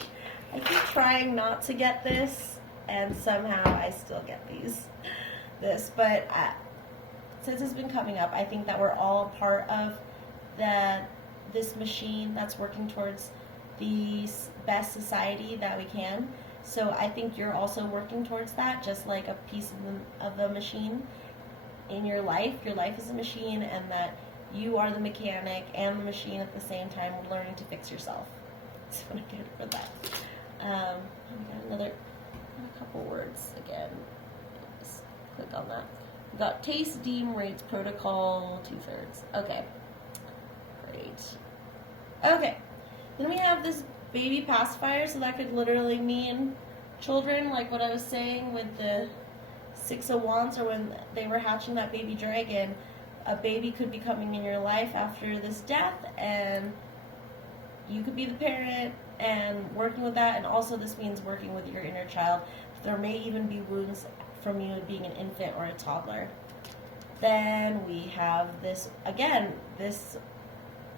I keep trying not to get this, and somehow I still get this. But since it's been coming up, I think that we're all a part of this machine that's working towards the best society that we can. So I think you're also working towards that, just like a piece of the machine in your life. Your life is a machine, and that you are the mechanic and the machine at the same time, learning to fix yourself. That's what I get for that. We got a couple words again. Just click on that. We got taste, deem, rates, protocol, 2/3. Okay. Great. Okay. Then we have this baby pacifier, so that could literally mean children, like what I was saying with the 6 of Wands, or when they were hatching that baby dragon. A baby could be coming in your life after this death, and you could be the parent and working with that. And also this means working with your inner child. There may even be wounds from you being an infant or a toddler. Then we have this, again, this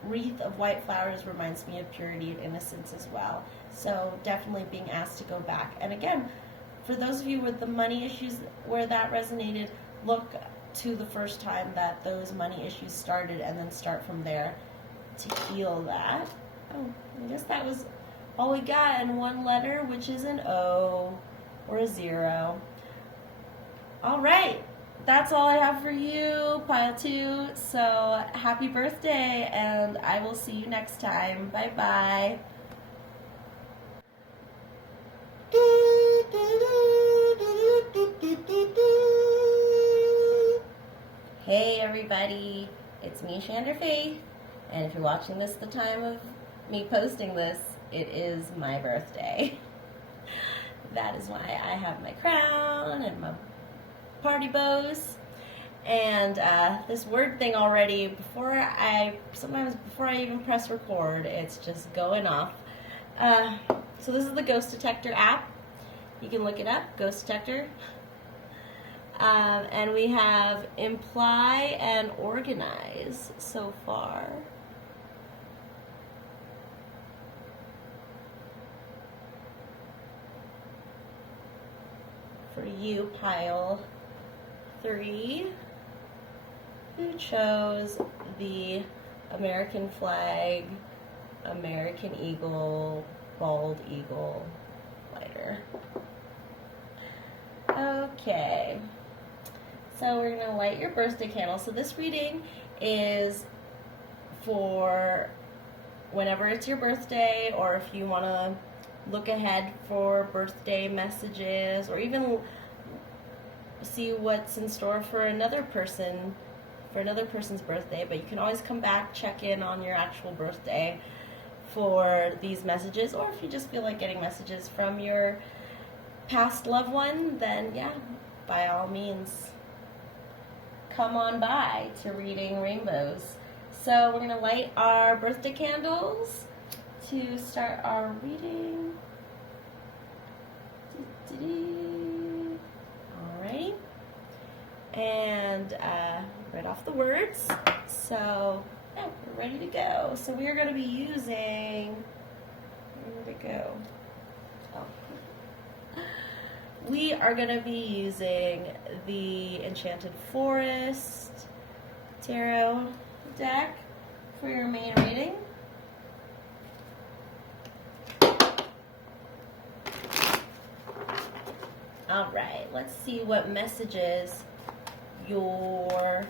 wreath of white flowers reminds me of purity and innocence as well. So definitely being asked to go back. And again, for those of you with the money issues where that resonated, look to the first time that those money issues started and then start from there to heal that. Oh, I guess that was all we got in one letter, which is an O or a 0. All right, that's all I have for you, pile 2. So happy birthday, and I will see you next time. Bye-bye. Hey everybody, it's me, ShandrahFaith, and if you're watching this at the time of me posting this, it is my birthday. That is why I have my crown and my party bows, and this word thing already, sometimes before I even press record, it's just going off. So this is the Ghost Detector app. You can look it up, Ghost Detector. And we have imply and organize so far. For you, pile 3, who chose the American flag, American eagle, bald eagle lighter. Okay. So we're going to light your birthday candle. So this reading is for whenever it's your birthday, or if you want to look ahead for birthday messages, or even see what's in store for another person's birthday. But you can always come back, check in on your actual birthday for these messages, or if you just feel like getting messages from your past loved one, then yeah, by all means, come on by to Reading Rainbows. So we're going to light our birthday candles to start our reading. Alright. And read off the words. So yeah, we're ready to go. So we are going to be using, where did it go? Oh. We are going to be using the Enchanted Forest Tarot deck for your main reading. Alright, let's see what messages your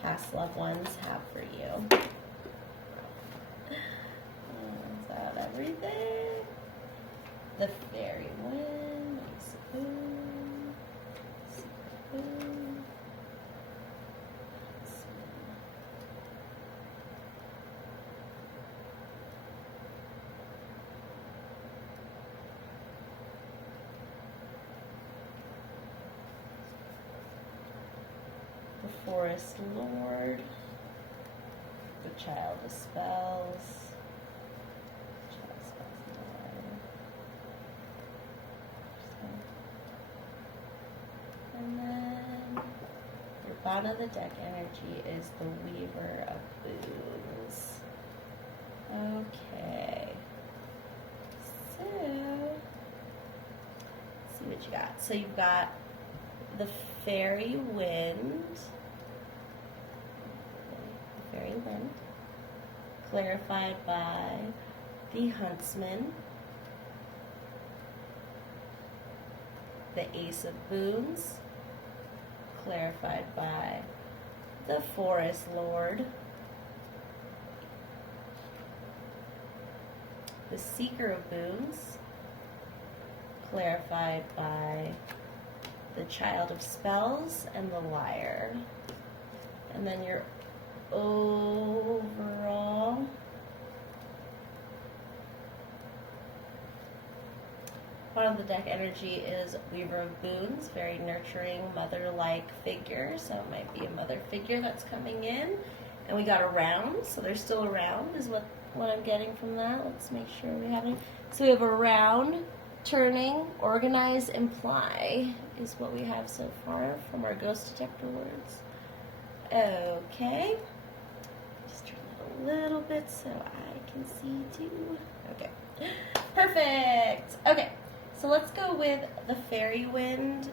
past loved ones have for you. Is that everything? The fairy wind, spoon, spoon. The Forest Lord, the Child of Spells, and then your bottom of the deck energy is the Weaver of Boons. Okay, so let's see what you got. So you've got the Fairy Wind, clarified by the Huntsman, the Ace of Boons, clarified by the Forest Lord, the Seeker of Boons, clarified by the Child of Spells and the Liar. And then your overall bottom of the deck energy is Weaver of Boons, very nurturing, mother-like figure. So it might be a mother figure that's coming in. And we got around, so they're still around is what I'm getting from that. Let's make sure we have it. So we have around, turning, organize, imply is what we have so far from our Ghost Detector words. Okay. Just turn it a little bit so I can see too. Okay. Perfect. Okay, so let's go with the fairy wind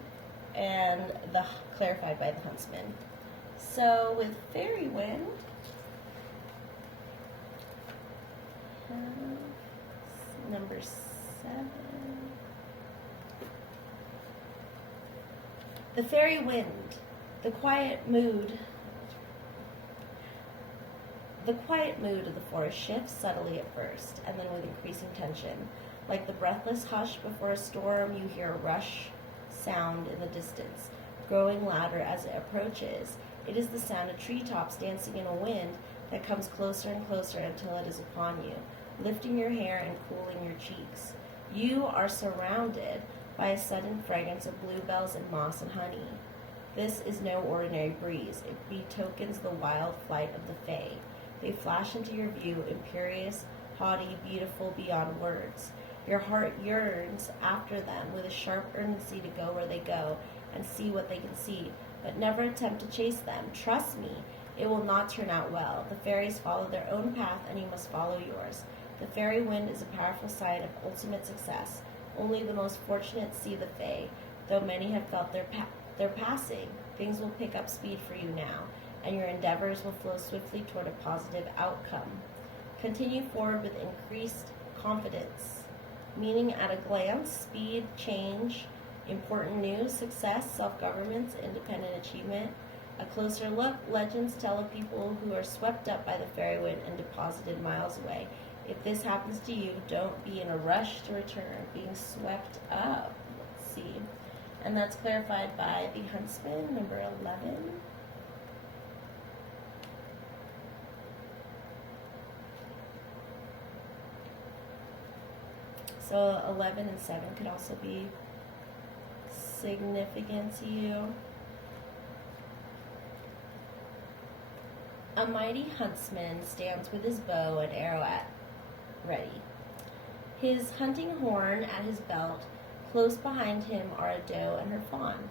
and the clarified by the huntsman. So with fairy wind, number 7. The fairy wind, the quiet mood of the forest shifts subtly at first, and then with increasing tension. Like the breathless hush before a storm, you hear a rush sound in the distance, growing louder as it approaches. It is the sound of treetops dancing in a wind that comes closer and closer until it is upon you, lifting your hair and cooling your cheeks. You are surrounded by a sudden fragrance of bluebells and moss and honey. This is no ordinary breeze. It betokens the wild flight of the fae. They flash into your view, imperious, haughty, beautiful beyond words. Your heart yearns after them with a sharp urgency to go where they go and see what they can see, but never attempt to chase them. Trust me, it will not turn out well. The fairies follow their own path, and you must follow yours. The fairy wind is a powerful sign of ultimate success. Only the most fortunate see the fae, though many have felt their passing. Things will pick up speed for you now, and your endeavors will flow swiftly toward a positive outcome. Continue forward with increased confidence, meaning at a glance, speed, change, important news, success, self-governance, independent achievement. A closer look, legends tell of people who are swept up by the fairy wind and deposited miles away. If this happens to you, don't be in a rush to return. Being swept up. Let's see. And that's clarified by the huntsman, number 11. So 11 and 7 could also be significant to you. A mighty huntsman stands with his bow and arrow at ready, his hunting horn at his belt. Close behind him are a doe and her fawn.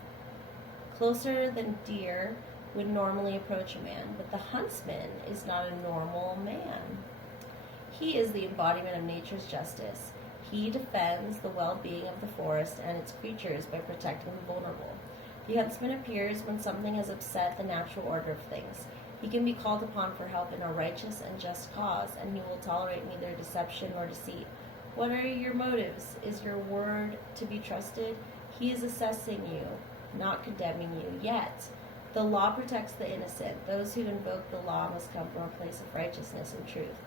Closer than deer would normally approach a man, but the huntsman is not a normal man. He is the embodiment of nature's justice. He defends the well-being of the forest and its creatures by protecting the vulnerable. The huntsman appears when something has upset the natural order of things. He can be called upon for help in a righteous and just cause, and he will tolerate neither deception nor deceit. What are your motives? Is your word to be trusted? He is assessing you, not condemning you. Yet, the law protects the innocent. Those who invoke the law must come from a place of righteousness and truth.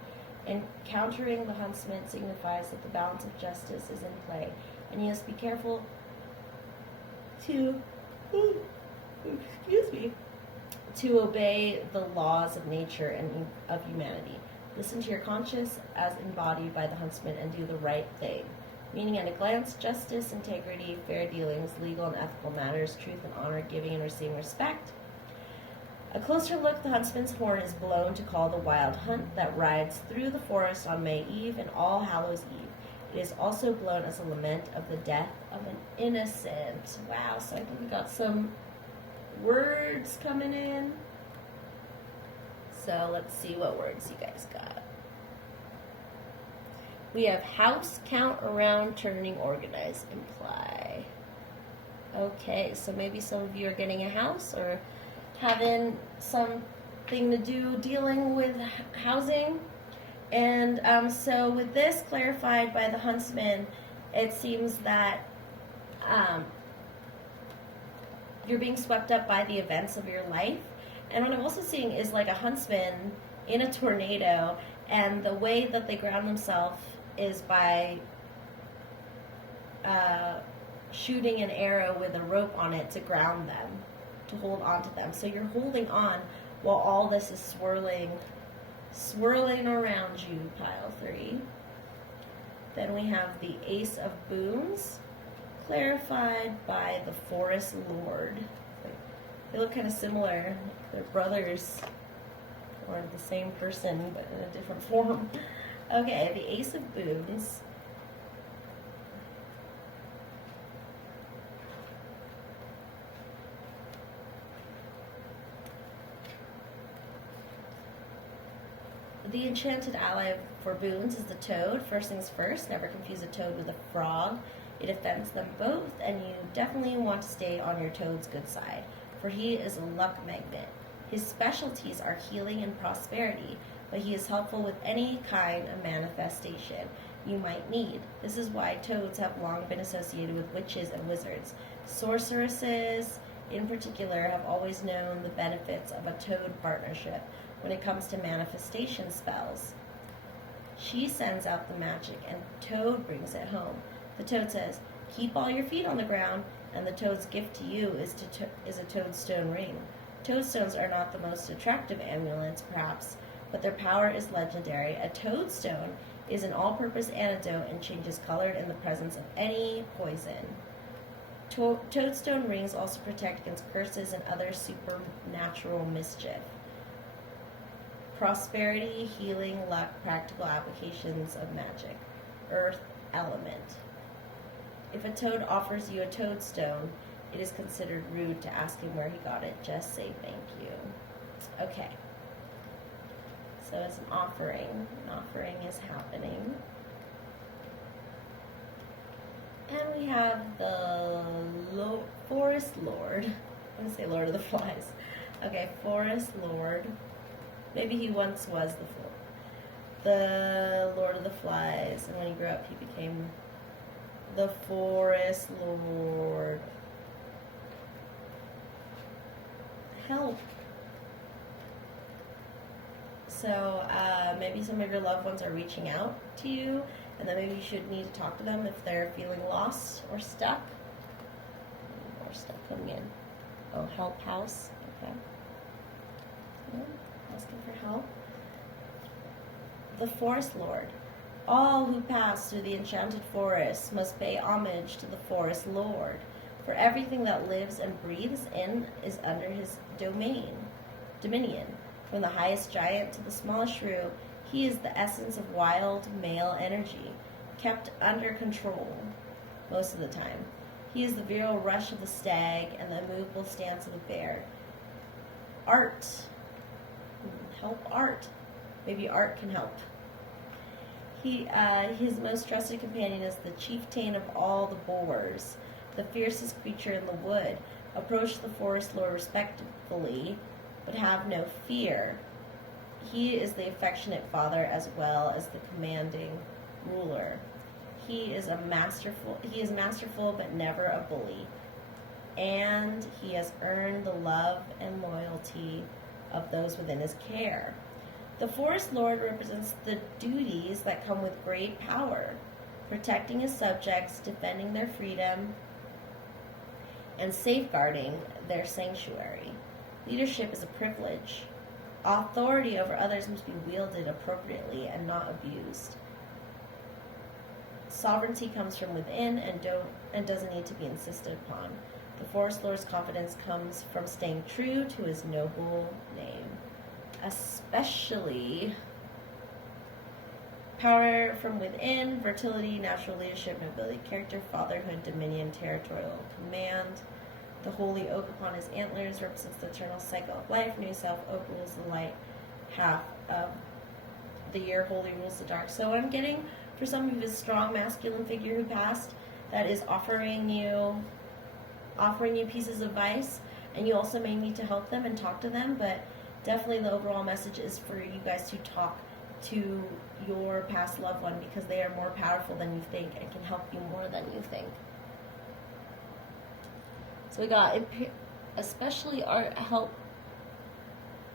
Encountering the huntsman signifies that the balance of justice is in play, and you must be careful to obey the laws of nature and of humanity. Listen to your conscience as embodied by the huntsman and do the right thing. Meaning at a glance, justice, integrity, fair dealings, legal and ethical matters, truth and honor, giving and receiving respect. A closer look, the huntsman's horn is blown to call the wild hunt that rides through the forest on May Eve and All Hallows Eve. It is also blown as a lament of the death of an innocent. Wow, so I think we got some words coming in. So let's see what words you guys got. We have house, count, around, turning, organize, imply. Okay, so maybe some of you are getting a house or having something to do dealing with housing. And so with this clarified by the huntsman, it seems that you're being swept up by the events of your life. And what I'm also seeing is like a huntsman in a tornado, and the way that they ground themselves is by shooting an arrow with a rope on it to ground them, to hold on to them. So you're holding on while all this is swirling around you, pile 3. Then we have the Ace of Boons, clarified by the Forest Lord. They look kind of similar. They're brothers, or the same person, but in a different form. Okay, the Ace of Boons. The enchanted ally for boons is the toad. First things first, never confuse a toad with a frog. It offends them both, and you definitely want to stay on your toad's good side, for he is a luck magnet. His specialties are healing and prosperity, but he is helpful with any kind of manifestation you might need. This is why toads have long been associated with witches and wizards. Sorceresses, in particular, have always known the benefits of a toad partnership when it comes to manifestation spells. She sends out the magic, and Toad brings it home. The toad says, "Keep all your feet on the ground," and the toad's gift to you is a toadstone ring. Toadstones are not the most attractive amulets, perhaps, but their power is legendary. A toadstone is an all-purpose antidote and changes color in the presence of any poison. Toadstone rings also protect against curses and other supernatural mischief. Prosperity, healing, luck, practical applications of magic. Earth element. If a toad offers you a toadstone, it is considered rude to ask him where he got it. Just say thank you. Okay. So it's an offering. An offering is happening. And we have the Forest Lord. I'm going to say Lord of the Flies. Okay, Forest Lord. Maybe he once was the Lord of the Flies. And when he grew up, he became the Forest Lord. Help. So maybe some of your loved ones are reaching out to you, and then maybe you should need to talk to them if they're feeling lost or stuck. More stuff coming in. Oh, help house. Okay. Yeah, asking for help. The Forest Lord. All who pass through the enchanted forest must pay homage to the Forest Lord, for everything that lives and breathes in is under his dominion. From the highest giant to the smallest shrew, he is the essence of wild male energy, kept under control most of the time. He is the virile rush of the stag and the immovable stance of the bear. Art. Help art. Maybe art can help. His most trusted companion is the chieftain of all the boars, the fiercest creature in the wood. Approach the Forest Lord respectfully, but have no fear. He is the affectionate father as well as the commanding ruler. He is masterful but never a bully, and he has earned the love and loyalty of those within his care. The Forest Lord represents the duties that come with great power, protecting his subjects, defending their freedom, and safeguarding their sanctuary. Leadership is a privilege. Authority over others must be wielded appropriately and not abused. Sovereignty comes from within and doesn't need to be insisted upon. The Forest Lord's confidence comes from staying true to his noble name. Especially power from within, fertility, natural leadership, nobility, character, fatherhood, dominion, territorial command. The holy oak upon his antlers represents the eternal cycle of life. New self oak rules the light half of the year. Holy rules the dark. So what I'm getting for some of you is a strong masculine figure who passed that is offering you pieces of advice, and you also may need to help them and talk to them, but definitely the overall message is for you guys to talk to your past loved one, because they are more powerful than you think and can help you more than you think. So we got especially art, help,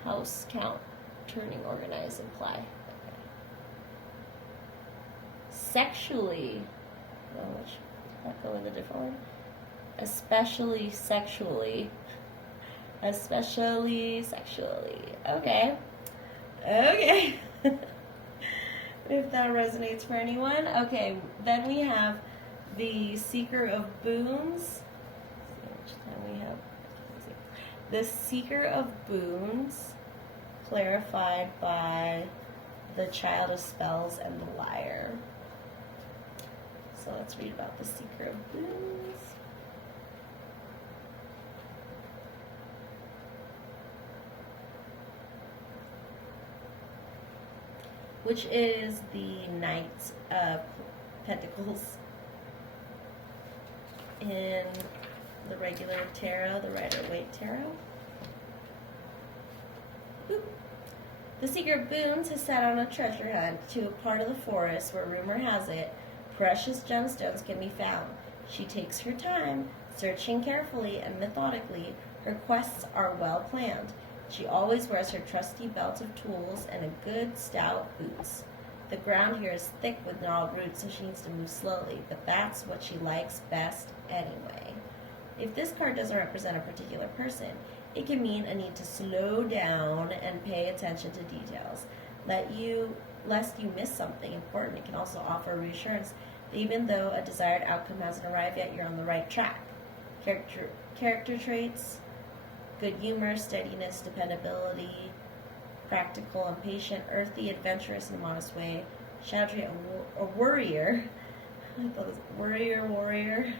house, count, turning, organize, imply. Okay. Sexually, which that go in a different one? Especially sexually. Especially sexually. Okay. If that resonates for anyone. Okay, then we have the Seeker of Boons. The Seeker of Boons, clarified by the Child of Spells and the Liar. So let's read about the Seeker of Boons. which is the Knight of Pentacles in the regular tarot, the Rider-Waite tarot. Boop. The seeker of boons has set on a treasure hunt to a part of the forest where rumor has it precious gemstones can be found. She takes her time, searching carefully and methodically. Her quests are well planned. She always wears her trusty belt of tools and a good stout boots. The ground here is thick with gnarled roots, so she needs to move slowly, but that's what she likes best anyway. If this card doesn't represent a particular person, it can mean a need to slow down and pay attention to details. Lest you miss something important. It can also offer reassurance that even though a desired outcome hasn't arrived yet, you're on the right track. Character traits: good humor, steadiness, dependability, practical and patient, earthy, adventurous in a modest way. Shadow trait: a worrier. I thought it was warrior.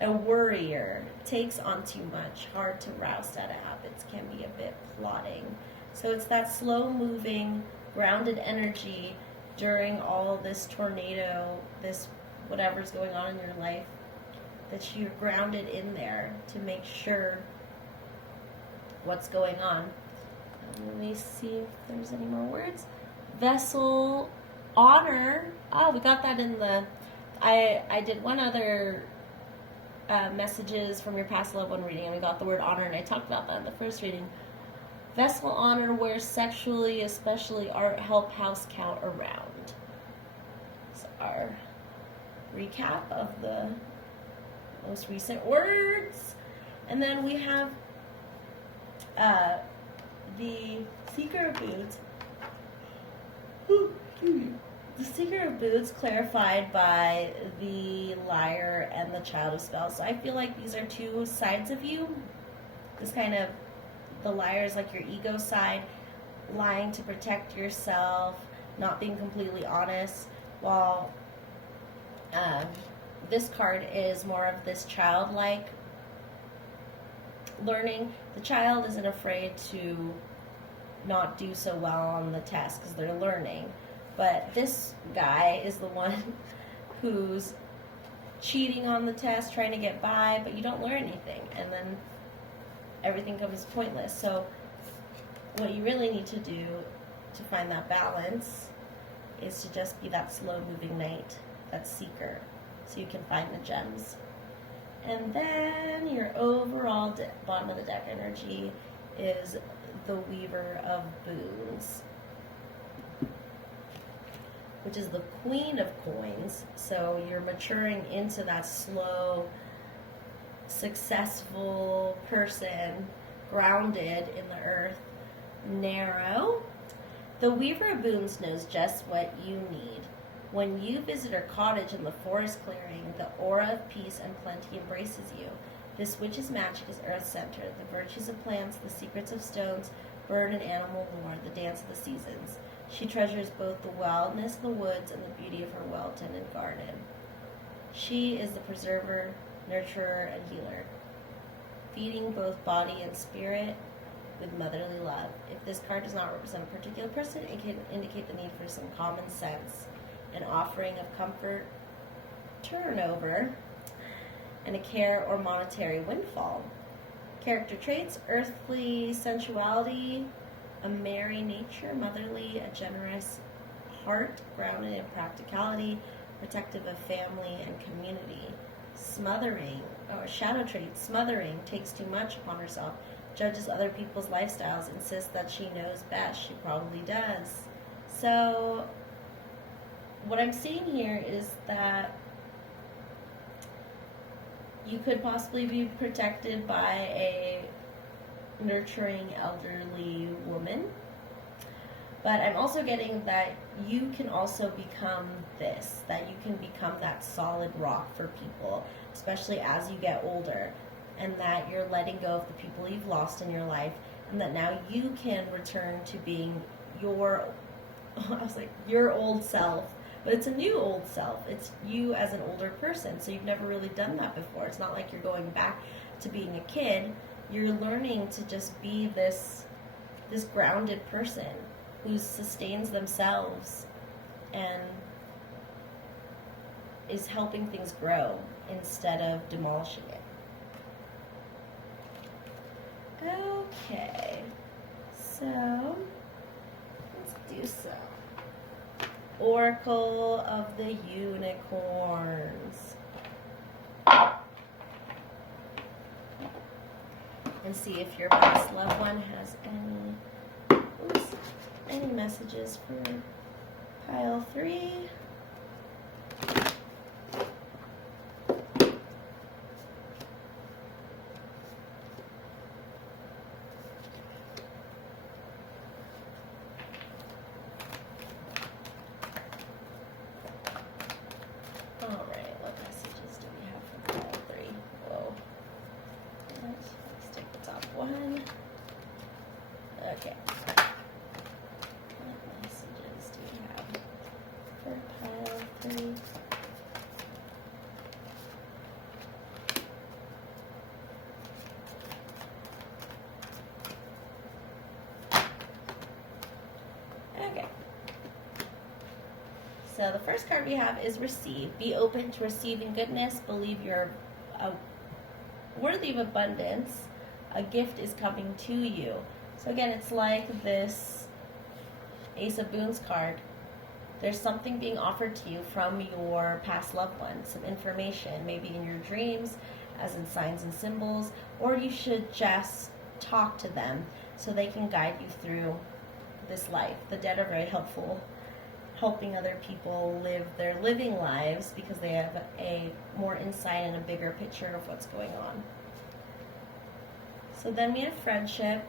A worrier, takes on too much, hard to roust out of habits, can be a bit plodding. So it's that slow-moving, grounded energy during all this tornado, this whatever's going on in your life, that you're grounded in there to make sure what's going on. Let me see if there's any more words. Vessel, honor. Oh, we got that in the... I did one other... messages from your past loved one reading, and we got the word honor, and I talked about that in the first reading. Vessel honor, where sexually, especially art, help house count around. So our recap of the most recent words. And then we have the Seeker of Boots. The Seeker of Boots clarified by the Liar and the Child of Spells. So I feel like these are two sides of you. This kind of, the Liar is like your ego side, lying to protect yourself, not being completely honest, while this card is more of this childlike learning. The child isn't afraid to not do so well on the test because they're learning. But this guy is the one who's cheating on the test, trying to get by, but you don't learn anything, and then everything becomes pointless. So what you really need to do to find that balance is to just be that slow-moving knight, that seeker, so you can find the gems. And then your overall bottom of the deck energy is the Weaver of Boons, which is the Queen of Coins. So you're maturing into that slow, successful person, grounded in the earth, narrow. The Weaver of Boons knows just what you need. When you visit her cottage in the forest clearing, the aura of peace and plenty embraces you. This witch's magic is earth-centered. The virtues of plants, the secrets of stones, bird and animal lore, the dance of the seasons. She treasures both the wildness of the woods and the beauty of her well-tended garden. She is the preserver, nurturer, and healer, feeding both body and spirit with motherly love. If this card does not represent a particular person, it can indicate the need for some common sense, an offering of comfort, turnover, and a care or monetary windfall. Character traits: earthly sensuality, a merry nature, motherly, a generous heart, grounded in practicality, protective of family and community. Smothering, or shadow trait: smothering, takes too much upon herself, judges other people's lifestyles, insists that she knows best. She probably does. So what I'm seeing here is that you could possibly be protected by a nurturing elderly woman, but I'm also getting that you can also become this, that you can become that solid rock for people, especially as you get older, and that you're letting go of the people you've lost in your life, and that now you can return to being your your old self. But it's a new old self. It's you as an older person. So you've never really done that before. It's not like you're going back to being a kid. You're learning to just be this grounded person who sustains themselves and is helping things grow instead of demolishing it. Okay, so let's do some Oracle of the Unicorns. And see if your past loved one has any messages for pile 3. Alright, what messages do we have for pile 3? Whoa. Let's take the top one. Okay. What messages do we have for pile 3? Okay. So the first card we have is receive. Be open to receiving goodness. Believe you're worthy of abundance. A gift is coming to you. So again, it's like this Ace of Boons card. There's something being offered to you from your past loved one, some information, maybe in your dreams, as in signs and symbols, or you should just talk to them so they can guide you through this life. The dead are very helpful, helping other people live their living lives because they have a more insight and a bigger picture of what's going on. So then we have friendship.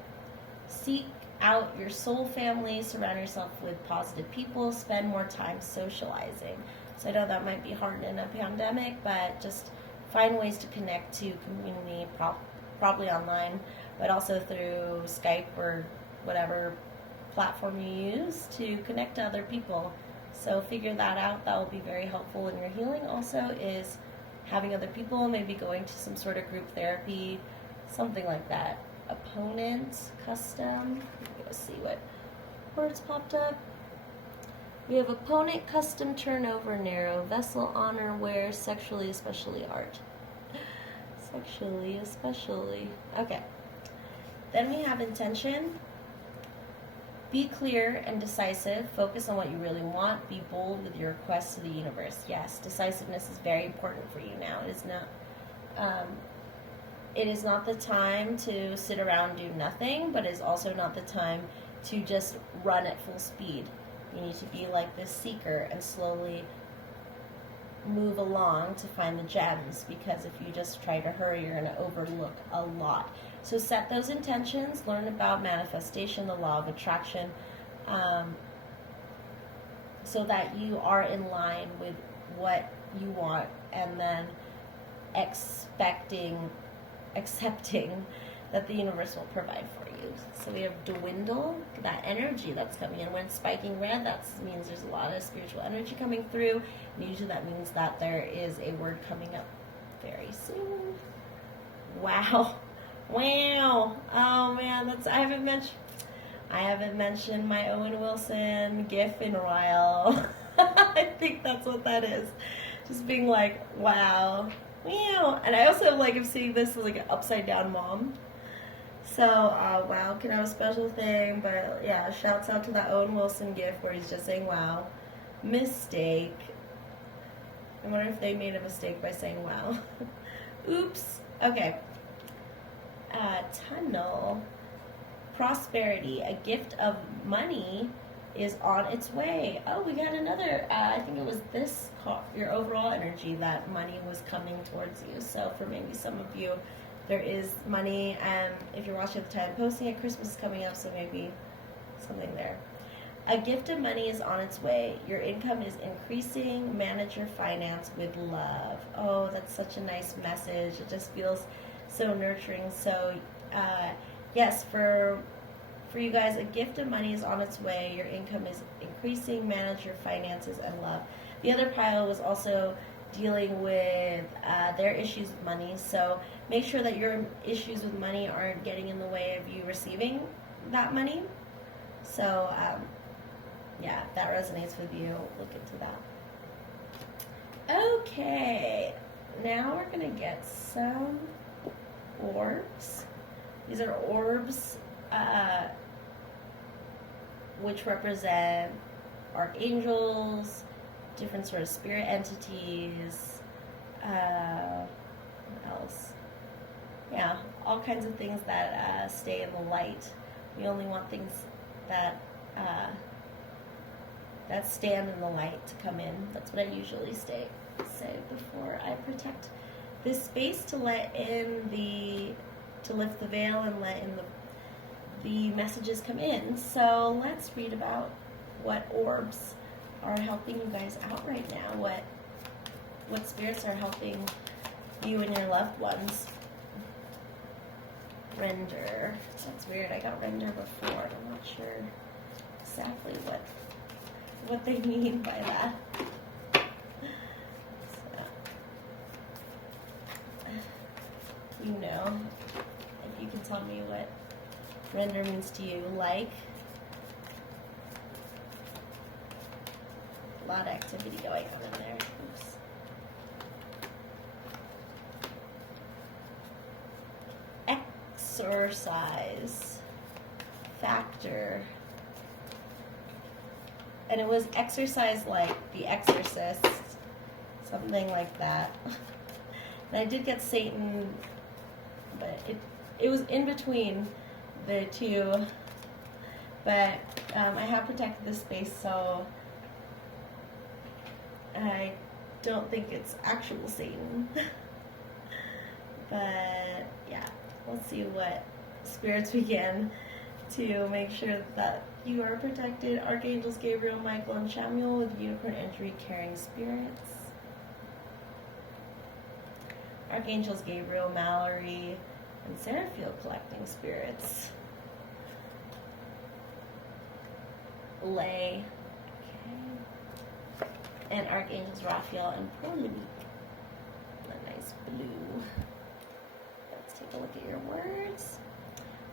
Seek out your soul family, surround yourself with positive people, spend more time socializing. So I know that might be hard in a pandemic, but just find ways to connect to community, probably online, but also through Skype or whatever platform you use to connect to other people. So figure that out. That will be very helpful in your healing. Also is having other people, maybe going to some sort of group therapy, something like that. Opponent, custom. Let's see what words popped up. We have opponent, custom, turnover, narrow, vessel, honor, wear, sexually, especially art. Sexually, especially. Okay. Then we have intention. Be clear and decisive. Focus on what you really want. Be bold with your requests to the universe. Yes, decisiveness is very important for you now. It is not the time to sit around and do nothing, but it is also not the time to just run at full speed. You need to be like this seeker and slowly move along to find the gems, because if you just try to hurry, you're going to overlook a lot. So set those intentions, learn about manifestation, the law of attraction, so that you are in line with what you want, and then accepting that the universe will provide for you. So we have dwindle, that energy that's coming in. When it's spiking red, that means there's a lot of spiritual energy coming through. And usually that means that there is a word coming up very soon. Wow. Wow. Oh man, I haven't mentioned my Owen Wilson gif in a while. I think that's what that is. Just being like, wow. Wow. And I also am seeing this as like an upside down mom. So, wow, can have a special thing. But yeah, shouts out to that Owen Wilson gif where he's just saying wow. Mistake. I wonder if they made a mistake by saying wow. Oops. Okay. Tunnel. Prosperity. A gift of money is on its way. Oh, we got another, I think it was this card, your overall energy, that money was coming towards you. So for maybe some of you, there is money, and if you're watching at the time posting it, Christmas is coming up, so maybe something there. A gift of money is on its way. Your income is increasing. Manage your finance with love. Oh, that's such a nice message. It just feels so nurturing. So, yes, for you guys, a gift of money is on its way. Your income is increasing. Manage your finances and love. The other pile was also dealing with their issues with money. So make sure that your issues with money aren't getting in the way of you receiving that money. So Yeah, if that resonates with you, look into that. Okay, now we're gonna get some orbs. These are orbs which represent archangels, different sort of spirit entities, what else? Yeah, all kinds of things that stay in the light. We only want things that that stand in the light to come in. That's what I usually say before I protect this space, to let in to lift the veil and let in the messages come in. So let's read about what orbs are helping you guys out right now. What spirits are helping you and your loved ones. Render. That's weird. I got render before. I'm not sure exactly what they mean by that. So, you know, if you can tell me what render means to you, like. A lot of activity going on in there. Oops. Exercise factor. And it was exercise like The Exorcist, something like that. And I did get Satan, but it was in between the two. But I have protected this space, so I don't think it's actual Satan. But yeah, let's see what spirits begin to make sure that you are protected. Archangels Gabriel, Michael, and Samuel with unicorn entry carrying spirits. Archangels Gabriel, Mallory, and ShandrahFaith collecting spirits. Lay. Okay. And Archangels Raphael and Prolific. A nice blue. Let's take a look at your words.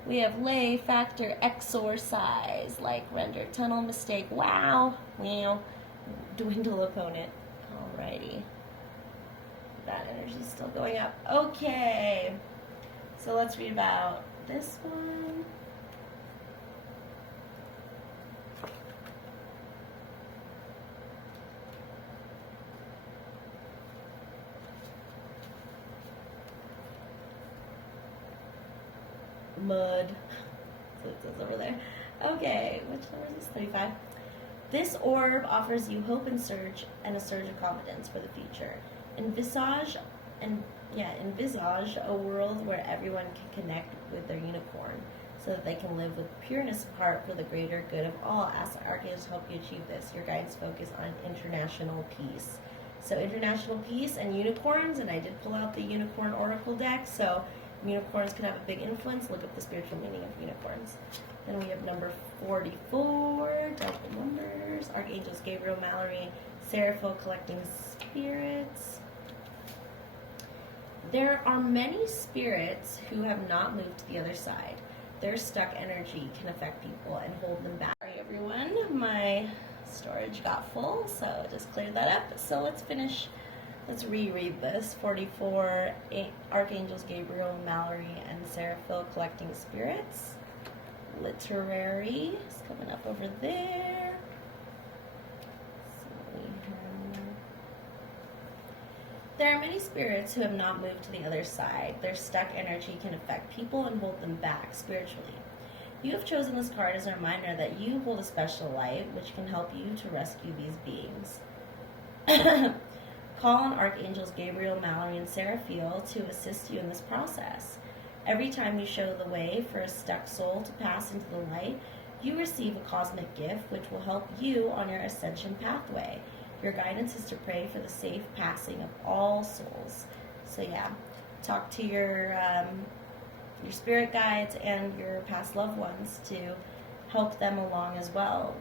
We have lay, factor, exorcise, like render, tunnel, mistake, wow, dwindle opponent. Alrighty. That energy's still going up. Okay. So let's read about this one. Mud. So it says over there. Okay, which number is this? 35. This orb offers you hope and a surge of confidence for the future. Envisage a world where everyone can connect with their unicorn, so that they can live with pureness of heart for the greater good of all. Ask the archangels to help you achieve this. Your guides focus on international peace. So international peace and unicorns, and I did pull out the unicorn oracle deck, so unicorns can have a big influence. Look up the spiritual meaning of unicorns. Then we have number 44, double numbers. Archangels Gabriel, Mallory, ShandrahFaith collecting spirits. There are many spirits who have not moved to the other side. Their stuck energy can affect people and hold them back. Sorry everyone, my storage got full, so just cleared that up. So let's finish. Let's reread this. 44, Archangels Gabriel, Mallory, and ShandrahFaith collecting spirits. Literary is coming up over there. There are many spirits who have not moved to the other side. Their stuck energy can affect people and hold them back spiritually. You have chosen this card as a reminder that you hold a special light which can help you to rescue these beings. Call on Archangels Gabriel, Mallory, and ShandrahFaith to assist you in this process. Every time you show the way for a stuck soul to pass into the light, you receive a cosmic gift which will help you on your ascension pathway. Your guidance is to pray for the safe passing of all souls. So yeah, talk to your spirit guides and your past loved ones to help them along as well.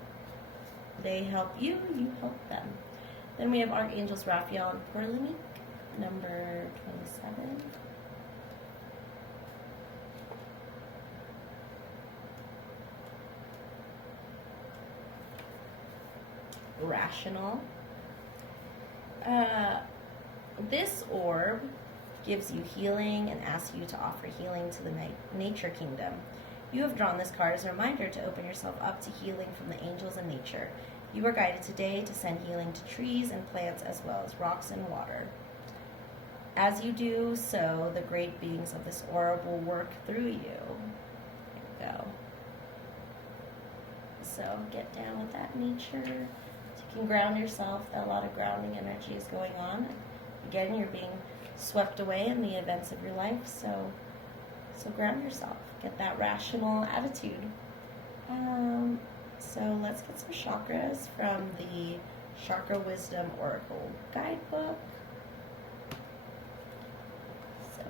They help you, you help them. Then we have Archangels Raphael and Prolific, number 27. rational. This orb gives you healing and asks you to offer healing to the nature kingdom. You have drawn this card as a reminder to open yourself up to healing from the angels and nature. You are guided today to send healing to trees and plants as well as rocks and water. As you do so, the great beings of this orb will work through you. There you go. So get down with that nature. So you can ground yourself. A lot of grounding energy is going on. Again, you're being swept away in the events of your life, so ground yourself. Get that rational attitude. So let's get some chakras from the Chakra Wisdom Oracle Guidebook. So,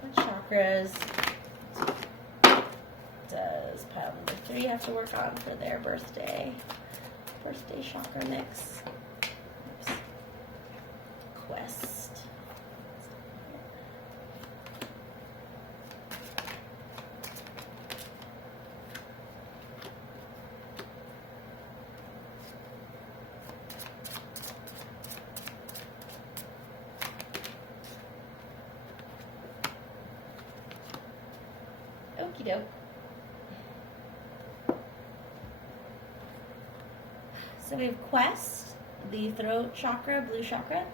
what chakras does pile number 3 have to work on for their birthday? Birthday chakra mix. Oops. Quest. Okie doke. So we have Quest, the throat chakra, blue chakra.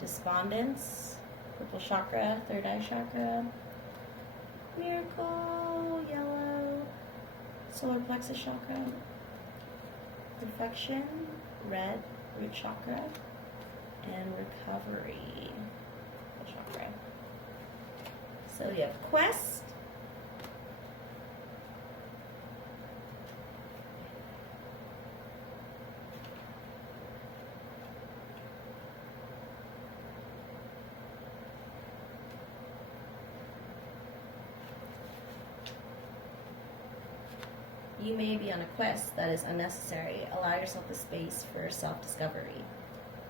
Despondence, purple chakra, third eye chakra. Miracle, yellow, solar plexus chakra. Perfection, red, root chakra. And recovery, chakra. So we have Quest. You may be on a quest that is unnecessary. Allow yourself the space for self-discovery.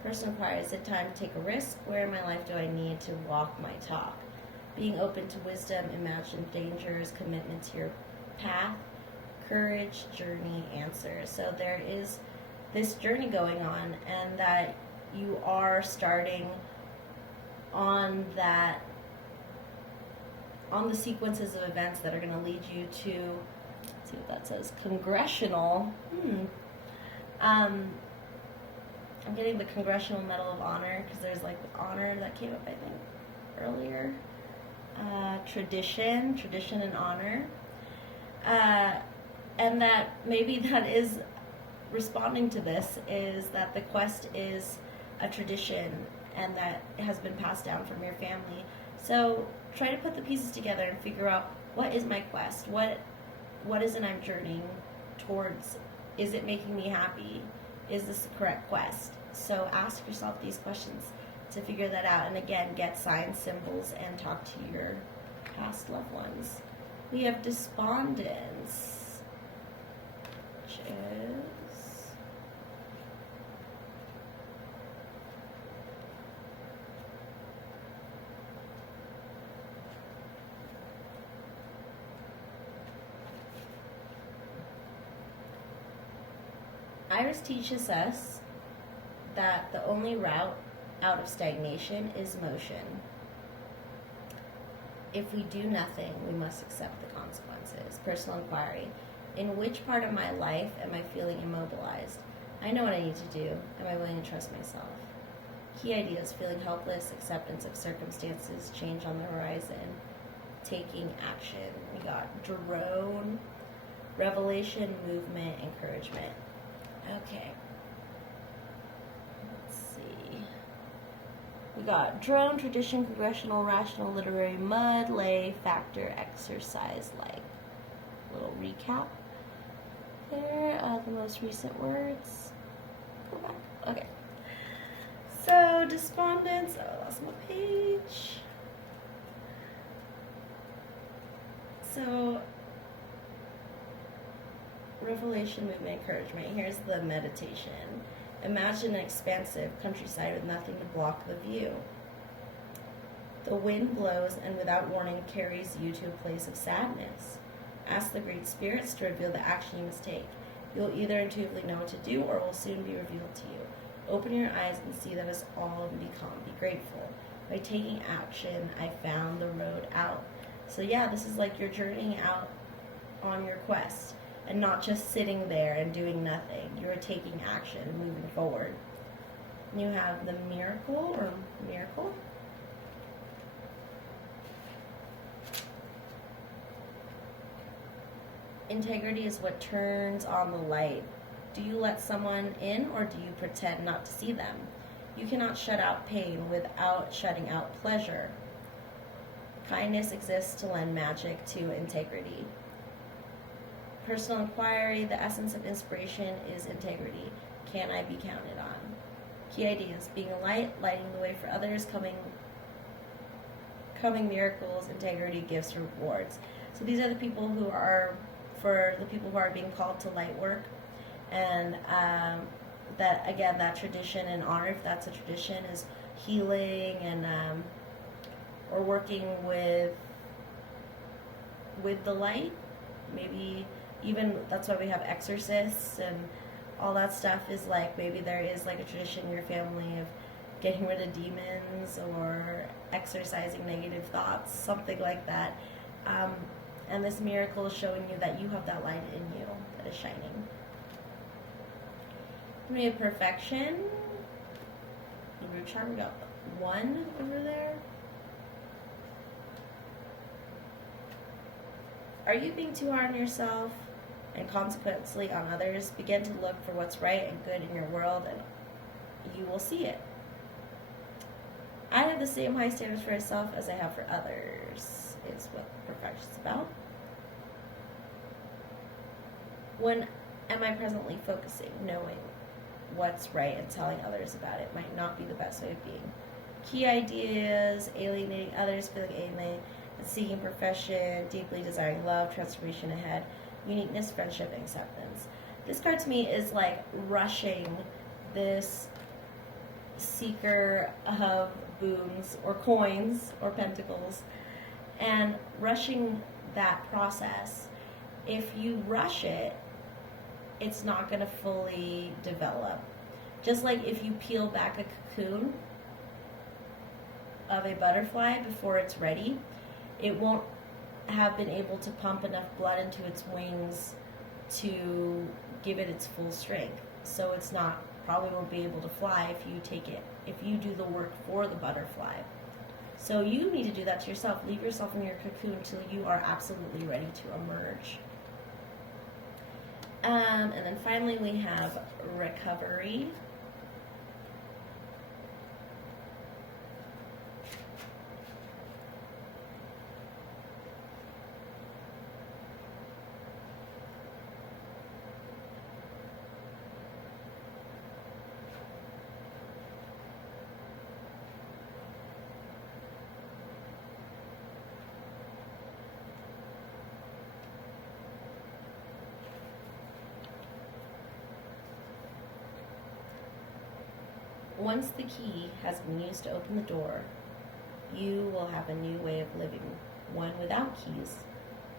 Person inquiry, is it time to take a risk? Where in my life do I need to walk my talk? Being open to wisdom, imagine dangers, commitment to your path, courage, journey, answers. So there is this journey going on, and that you are starting on the sequences of events that are going to lead you to, let's see what that says, congressional. I'm getting the Congressional Medal of Honor, because there's like honor that came up, I think, earlier. Tradition and honor. And that maybe that is responding to this, is that the quest is a tradition and that it has been passed down from your family. So try to put the pieces together and figure out, what is my quest? What is it I'm journeying towards? Is it making me happy? Is this the correct quest? So ask yourself these questions to figure that out. And again, get signs, symbols, and talk to your past loved ones. We have despondence, which is Iris teaches us that the only route out of stagnation is motion. If we do nothing, we must accept the consequences. Personal inquiry. In which part of my life am I feeling immobilized? I know what I need to do. Am I willing to trust myself? Key ideas: feeling helpless, acceptance of circumstances, change on the horizon, taking action. We got drone, revelation, movement, encouragement. Okay. Let's see. We got drone, tradition, congressional, rational, literary, mud, lay, factor, exercise, like. Little recap there. The most recent words. Go back. Okay. So, despondence. Oh, I lost my page. So, revelation, movement, encouragement. Here's the meditation. Imagine an expansive countryside with nothing to block the view. The wind blows and without warning carries you to a place of sadness. Ask the great spirits to reveal the action you must take. You'll either intuitively know what to do or it will soon be revealed to you. Open your eyes and see that it's all and be calm. Be grateful. By taking action, I found the road out. So yeah, this is like you're journeying out on your quest and not just sitting there and doing nothing. You're taking action and moving forward. And you have the miracle or miracle. Integrity is what turns on the light. Do you let someone in or do you pretend not to see them? You cannot shut out pain without shutting out pleasure. Kindness exists to lend magic to integrity. Personal inquiry, the essence of inspiration is integrity. Can I be counted on? Key ideas, being a light, lighting the way for others, coming miracles, integrity, gifts, rewards. So these are the people who are, for the people who are being called to light work. And that, again, that tradition and honor, if that's a tradition, is healing and or working with the light. Maybe even that's why we have exorcists and all that stuff, is like maybe there is like a tradition in your family of getting rid of demons or exorcising negative thoughts, something like that. And this miracle is showing you that you have that light in you that is shining. We have perfection. In your chart, we got 1 over there. Are you being too hard on yourself and consequently on others? Begin to look for what's right and good in your world and you will see it. I have the same high standards for myself as I have for others, is what perfection is about. When am I presently focusing, knowing what's right and telling others about it might not be the best way of being. Key ideas, alienating others, feeling alienated, and seeking perfection, deeply desiring love, transformation ahead, uniqueness, friendship, and acceptance. This card to me is like rushing this seeker of boons or coins or pentacles and rushing that process. If you rush it, it's not going to fully develop. Just like if you peel back a cocoon of a butterfly before it's ready, it won't have been able to pump enough blood into its wings to give it its full strength. So it's not, probably won't be able to fly if you do the work for the butterfly. So you need to do that to yourself. Leave yourself in your cocoon until you are absolutely ready to emerge. And then finally we have recovery. Once the key has been used to open the door, you will have a new way of living, one without keys.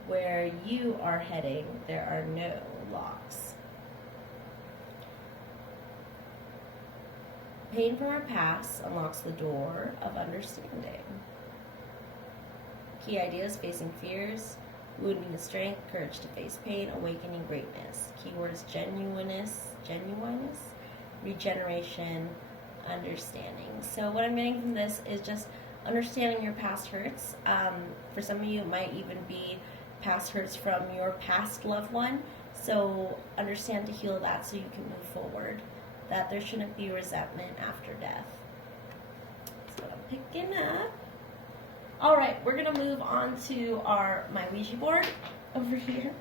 Where you are heading, there are no locks. Pain from our past unlocks the door of understanding. Key ideas: facing fears, wounding the strength, courage to face pain, awakening greatness. Keywords: genuineness, regeneration, understanding. So what I'm getting from this is just understanding your past hurts. For some of you, it might even be past hurts from your past loved one. So understand to heal that so you can move forward. That there shouldn't be resentment after death. That's what I'm picking up. All right, we're gonna move on to my Ouija board over here.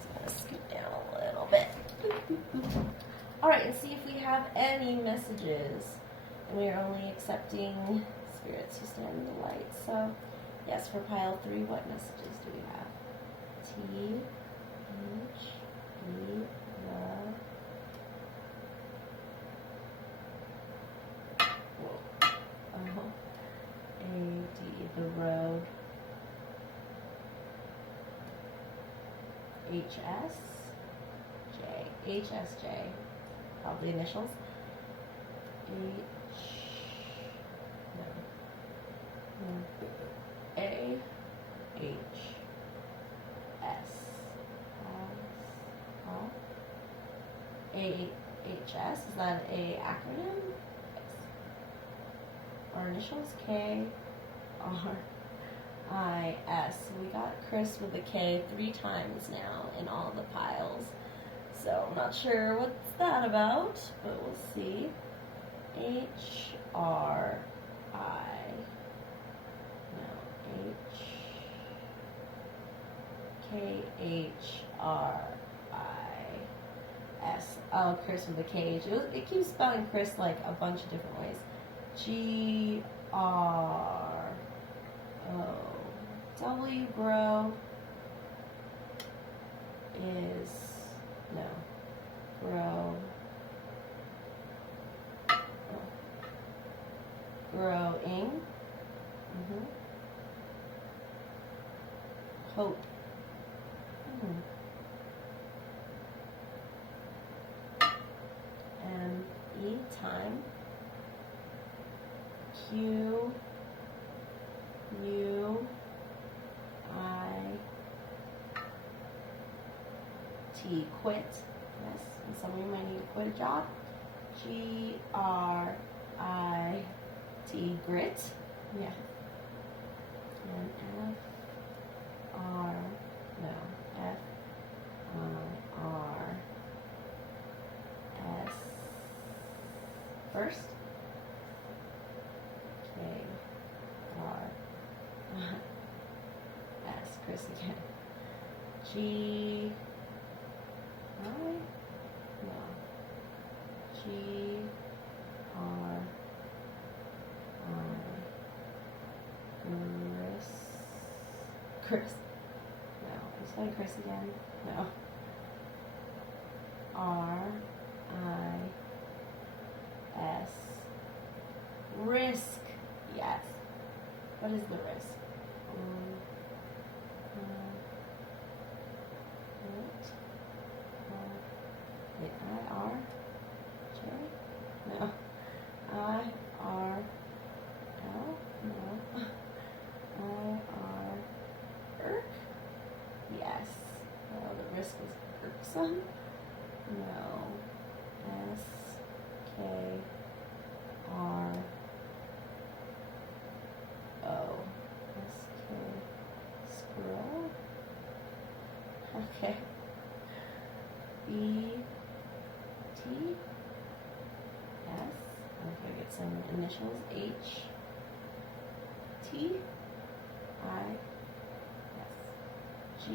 So I'm gonna scoot down a little bit. All right, and see if we have any messages. And we are only accepting spirits who stand in the light. So, yes, for pile 3, what messages do we have? T, H, E, love. A, D, the road. H, S, J, HSJ. Probably initials. A H S A H S. Is that a acronym? Yes. Or initials? K R I S. We got Chris with a K 3 times now in all the piles. So I'm not sure what's that about, but we'll see. H R I. No, H K H R I S. Oh, Chris with a K. It keeps spelling Chris like a bunch of different ways. G R O W. Grow is no. Grow. Growing. Hope. M-E, time. Q, U, I, T, quit. Yes, and some of you might need to quit a job. G, R, I, T, grit. Yeah. And F, R, no, F, I, R, S, first. K, R, S, Chris again. G, I, no, G, R, Chris. No. I'm spelling Chris again. No. R I S. Risk. Yes. What is the risk? Wait, I R J? No. I R L? No. I R Yes. Oh, the risk was irksome. No. S K R O. S K. Squirrel. Okay. B T. Yes. I'm gonna get some initials. H T I. G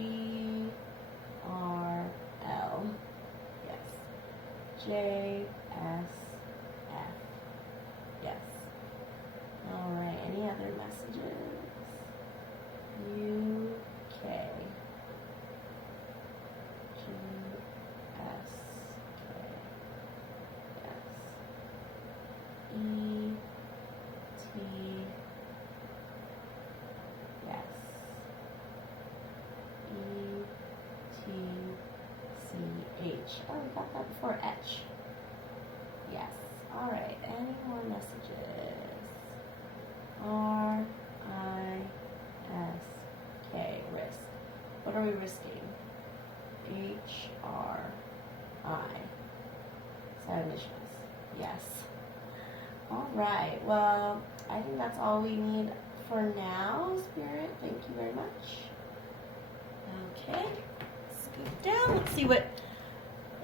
R L. Yes. J S F. Yes. All right. Any other messages? U K. G S K. Yes. E T. Yes. E-T-C-H. Oh, we got that before H. Yes. All right. Any more messages? R-I-S-K. Risk. What are we risking? H-R-I. Is that initials? Yes. All right. Well, I think that's all we need for now, Spirit. Thank you very much. Okay, scoot down. Let's see what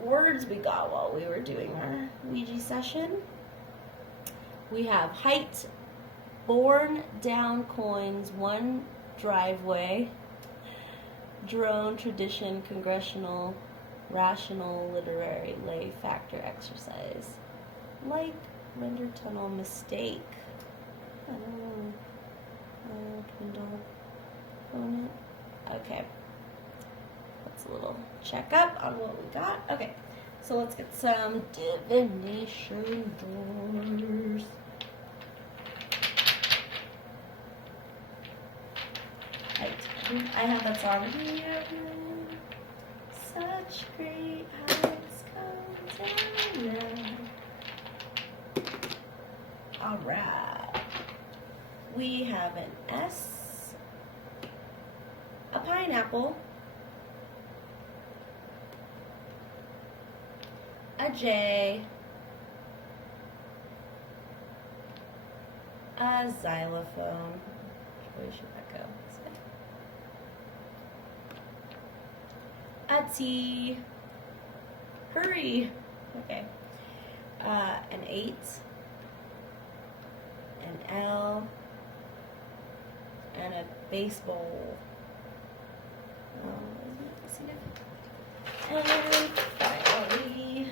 words we got while we were doing our Ouija session. We have height, born down coins, one driveway, drone, tradition, congressional, rational, literary, lay, factor, exercise, like, render, tunnel, mistake. I don't know. Dwindle, opponent. Okay. That's a little checkup on what we got. Okay, so let's get some divination doors. I have that song. Such great heights All right. We have an S, a pineapple, a J, a xylophone. Where should that go? A T. Hurry. Okay. An 8. An L. And a baseball. And finally,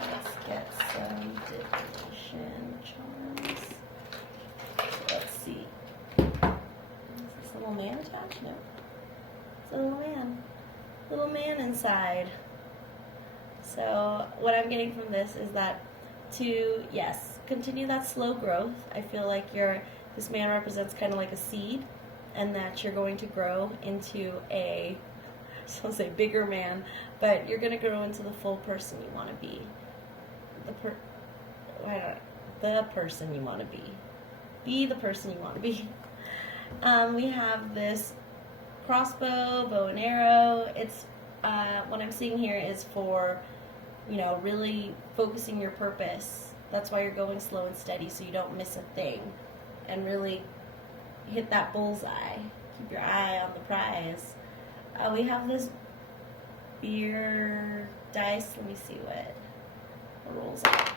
let's get some divination charms. So let's see. Is this a little man attached? No. It's a little man. Little man inside. So what I'm getting from this is that to, yes, continue that slow growth. I feel like this man represents kind of like a seed, and that you're going to grow into I'll say bigger man, but you're going to grow into the full person you want to be. The person you want to be. Be the person you want to be. We have this crossbow, bow and arrow. It's what I'm seeing here is for, really focusing your purpose. That's why you're going slow and steady, so you don't miss a thing, and really hit that bullseye. Keep your eye on the prize. We have this beer dice. Let me see what rolls out.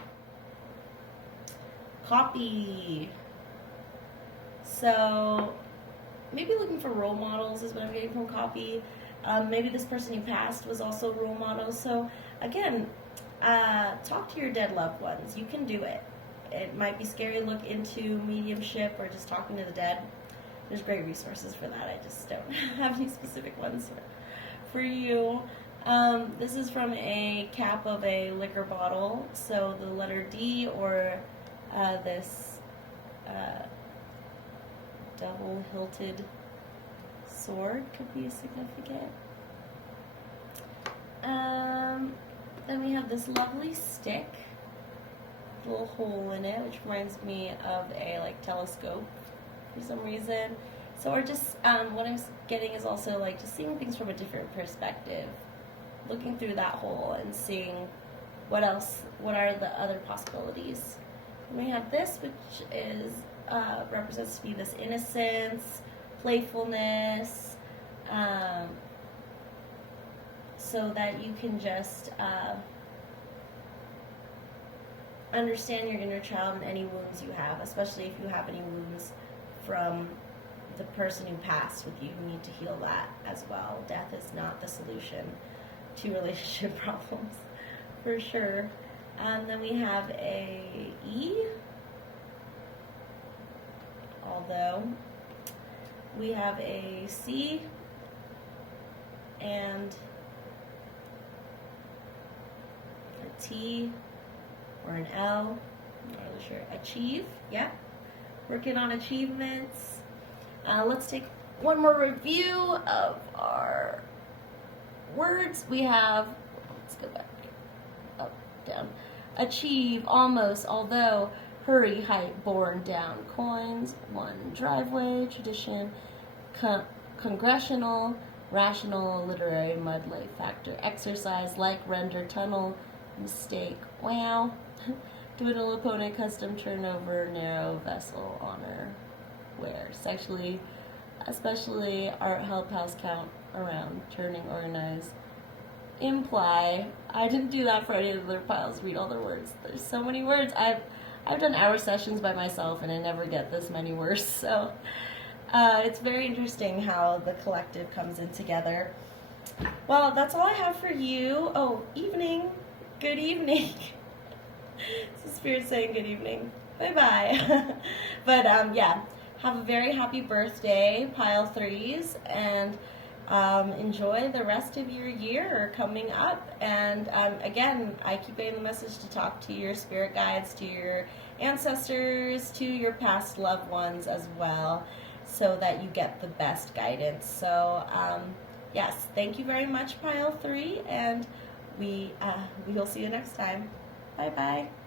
Copy. So maybe looking for role models is what I'm getting from copy. Maybe this person you passed was also a role model. So again, talk to your dead loved ones. You can do it. It might be scary to look into mediumship or just talking to the dead. There's great resources for that. I just don't have any specific ones for you. This is from a cap of a liquor bottle. So the letter D or this double-hilted sword could be significant. Then we have this lovely stick, little hole in it, which reminds me of a telescope for some reason. So we're just what I'm getting is also just seeing things from a different perspective, looking through that hole and seeing what are the other possibilities. And we have this, which is represents to be this innocence, playfulness, so that you can just understand your inner child and any wounds you have, especially if you have any wounds from the person who passed with you. You need to heal that as well. Death is not the solution to relationship problems, for sure. And then we have a E, although we have a C and a T or an L. I'm not really sure. Achieve, yeah. Working on achievements. Let's take one more review of our words. We have, let's go back, up, down. Achieve, almost, although, hurry, height, born, down, coins, one, driveway, tradition, congressional, rational, literary, mud, lay, factor, exercise, like, render, tunnel, mistake, wow, dwindle, opponent, custom, turnover, narrow, vessel, honor, where, sexually, especially, art, help, house, count, around, turning, organize, imply. I didn't do that for any of the other piles. Read all the words. There's so many words. I've done hour sessions by myself and I never get this many words. So it's very interesting how the collective comes in together. Well, that's all I have for you. Oh, evening. Good evening. It's the spirit saying good evening. Bye-bye. But yeah, have a very happy birthday, pile threes, and enjoy the rest of your year coming up. And again, I keep getting the message to talk to your spirit guides, to your ancestors, to your past loved ones as well, so that you get the best guidance. So yes, thank you very much, pile three, and we will see you next time. Bye bye.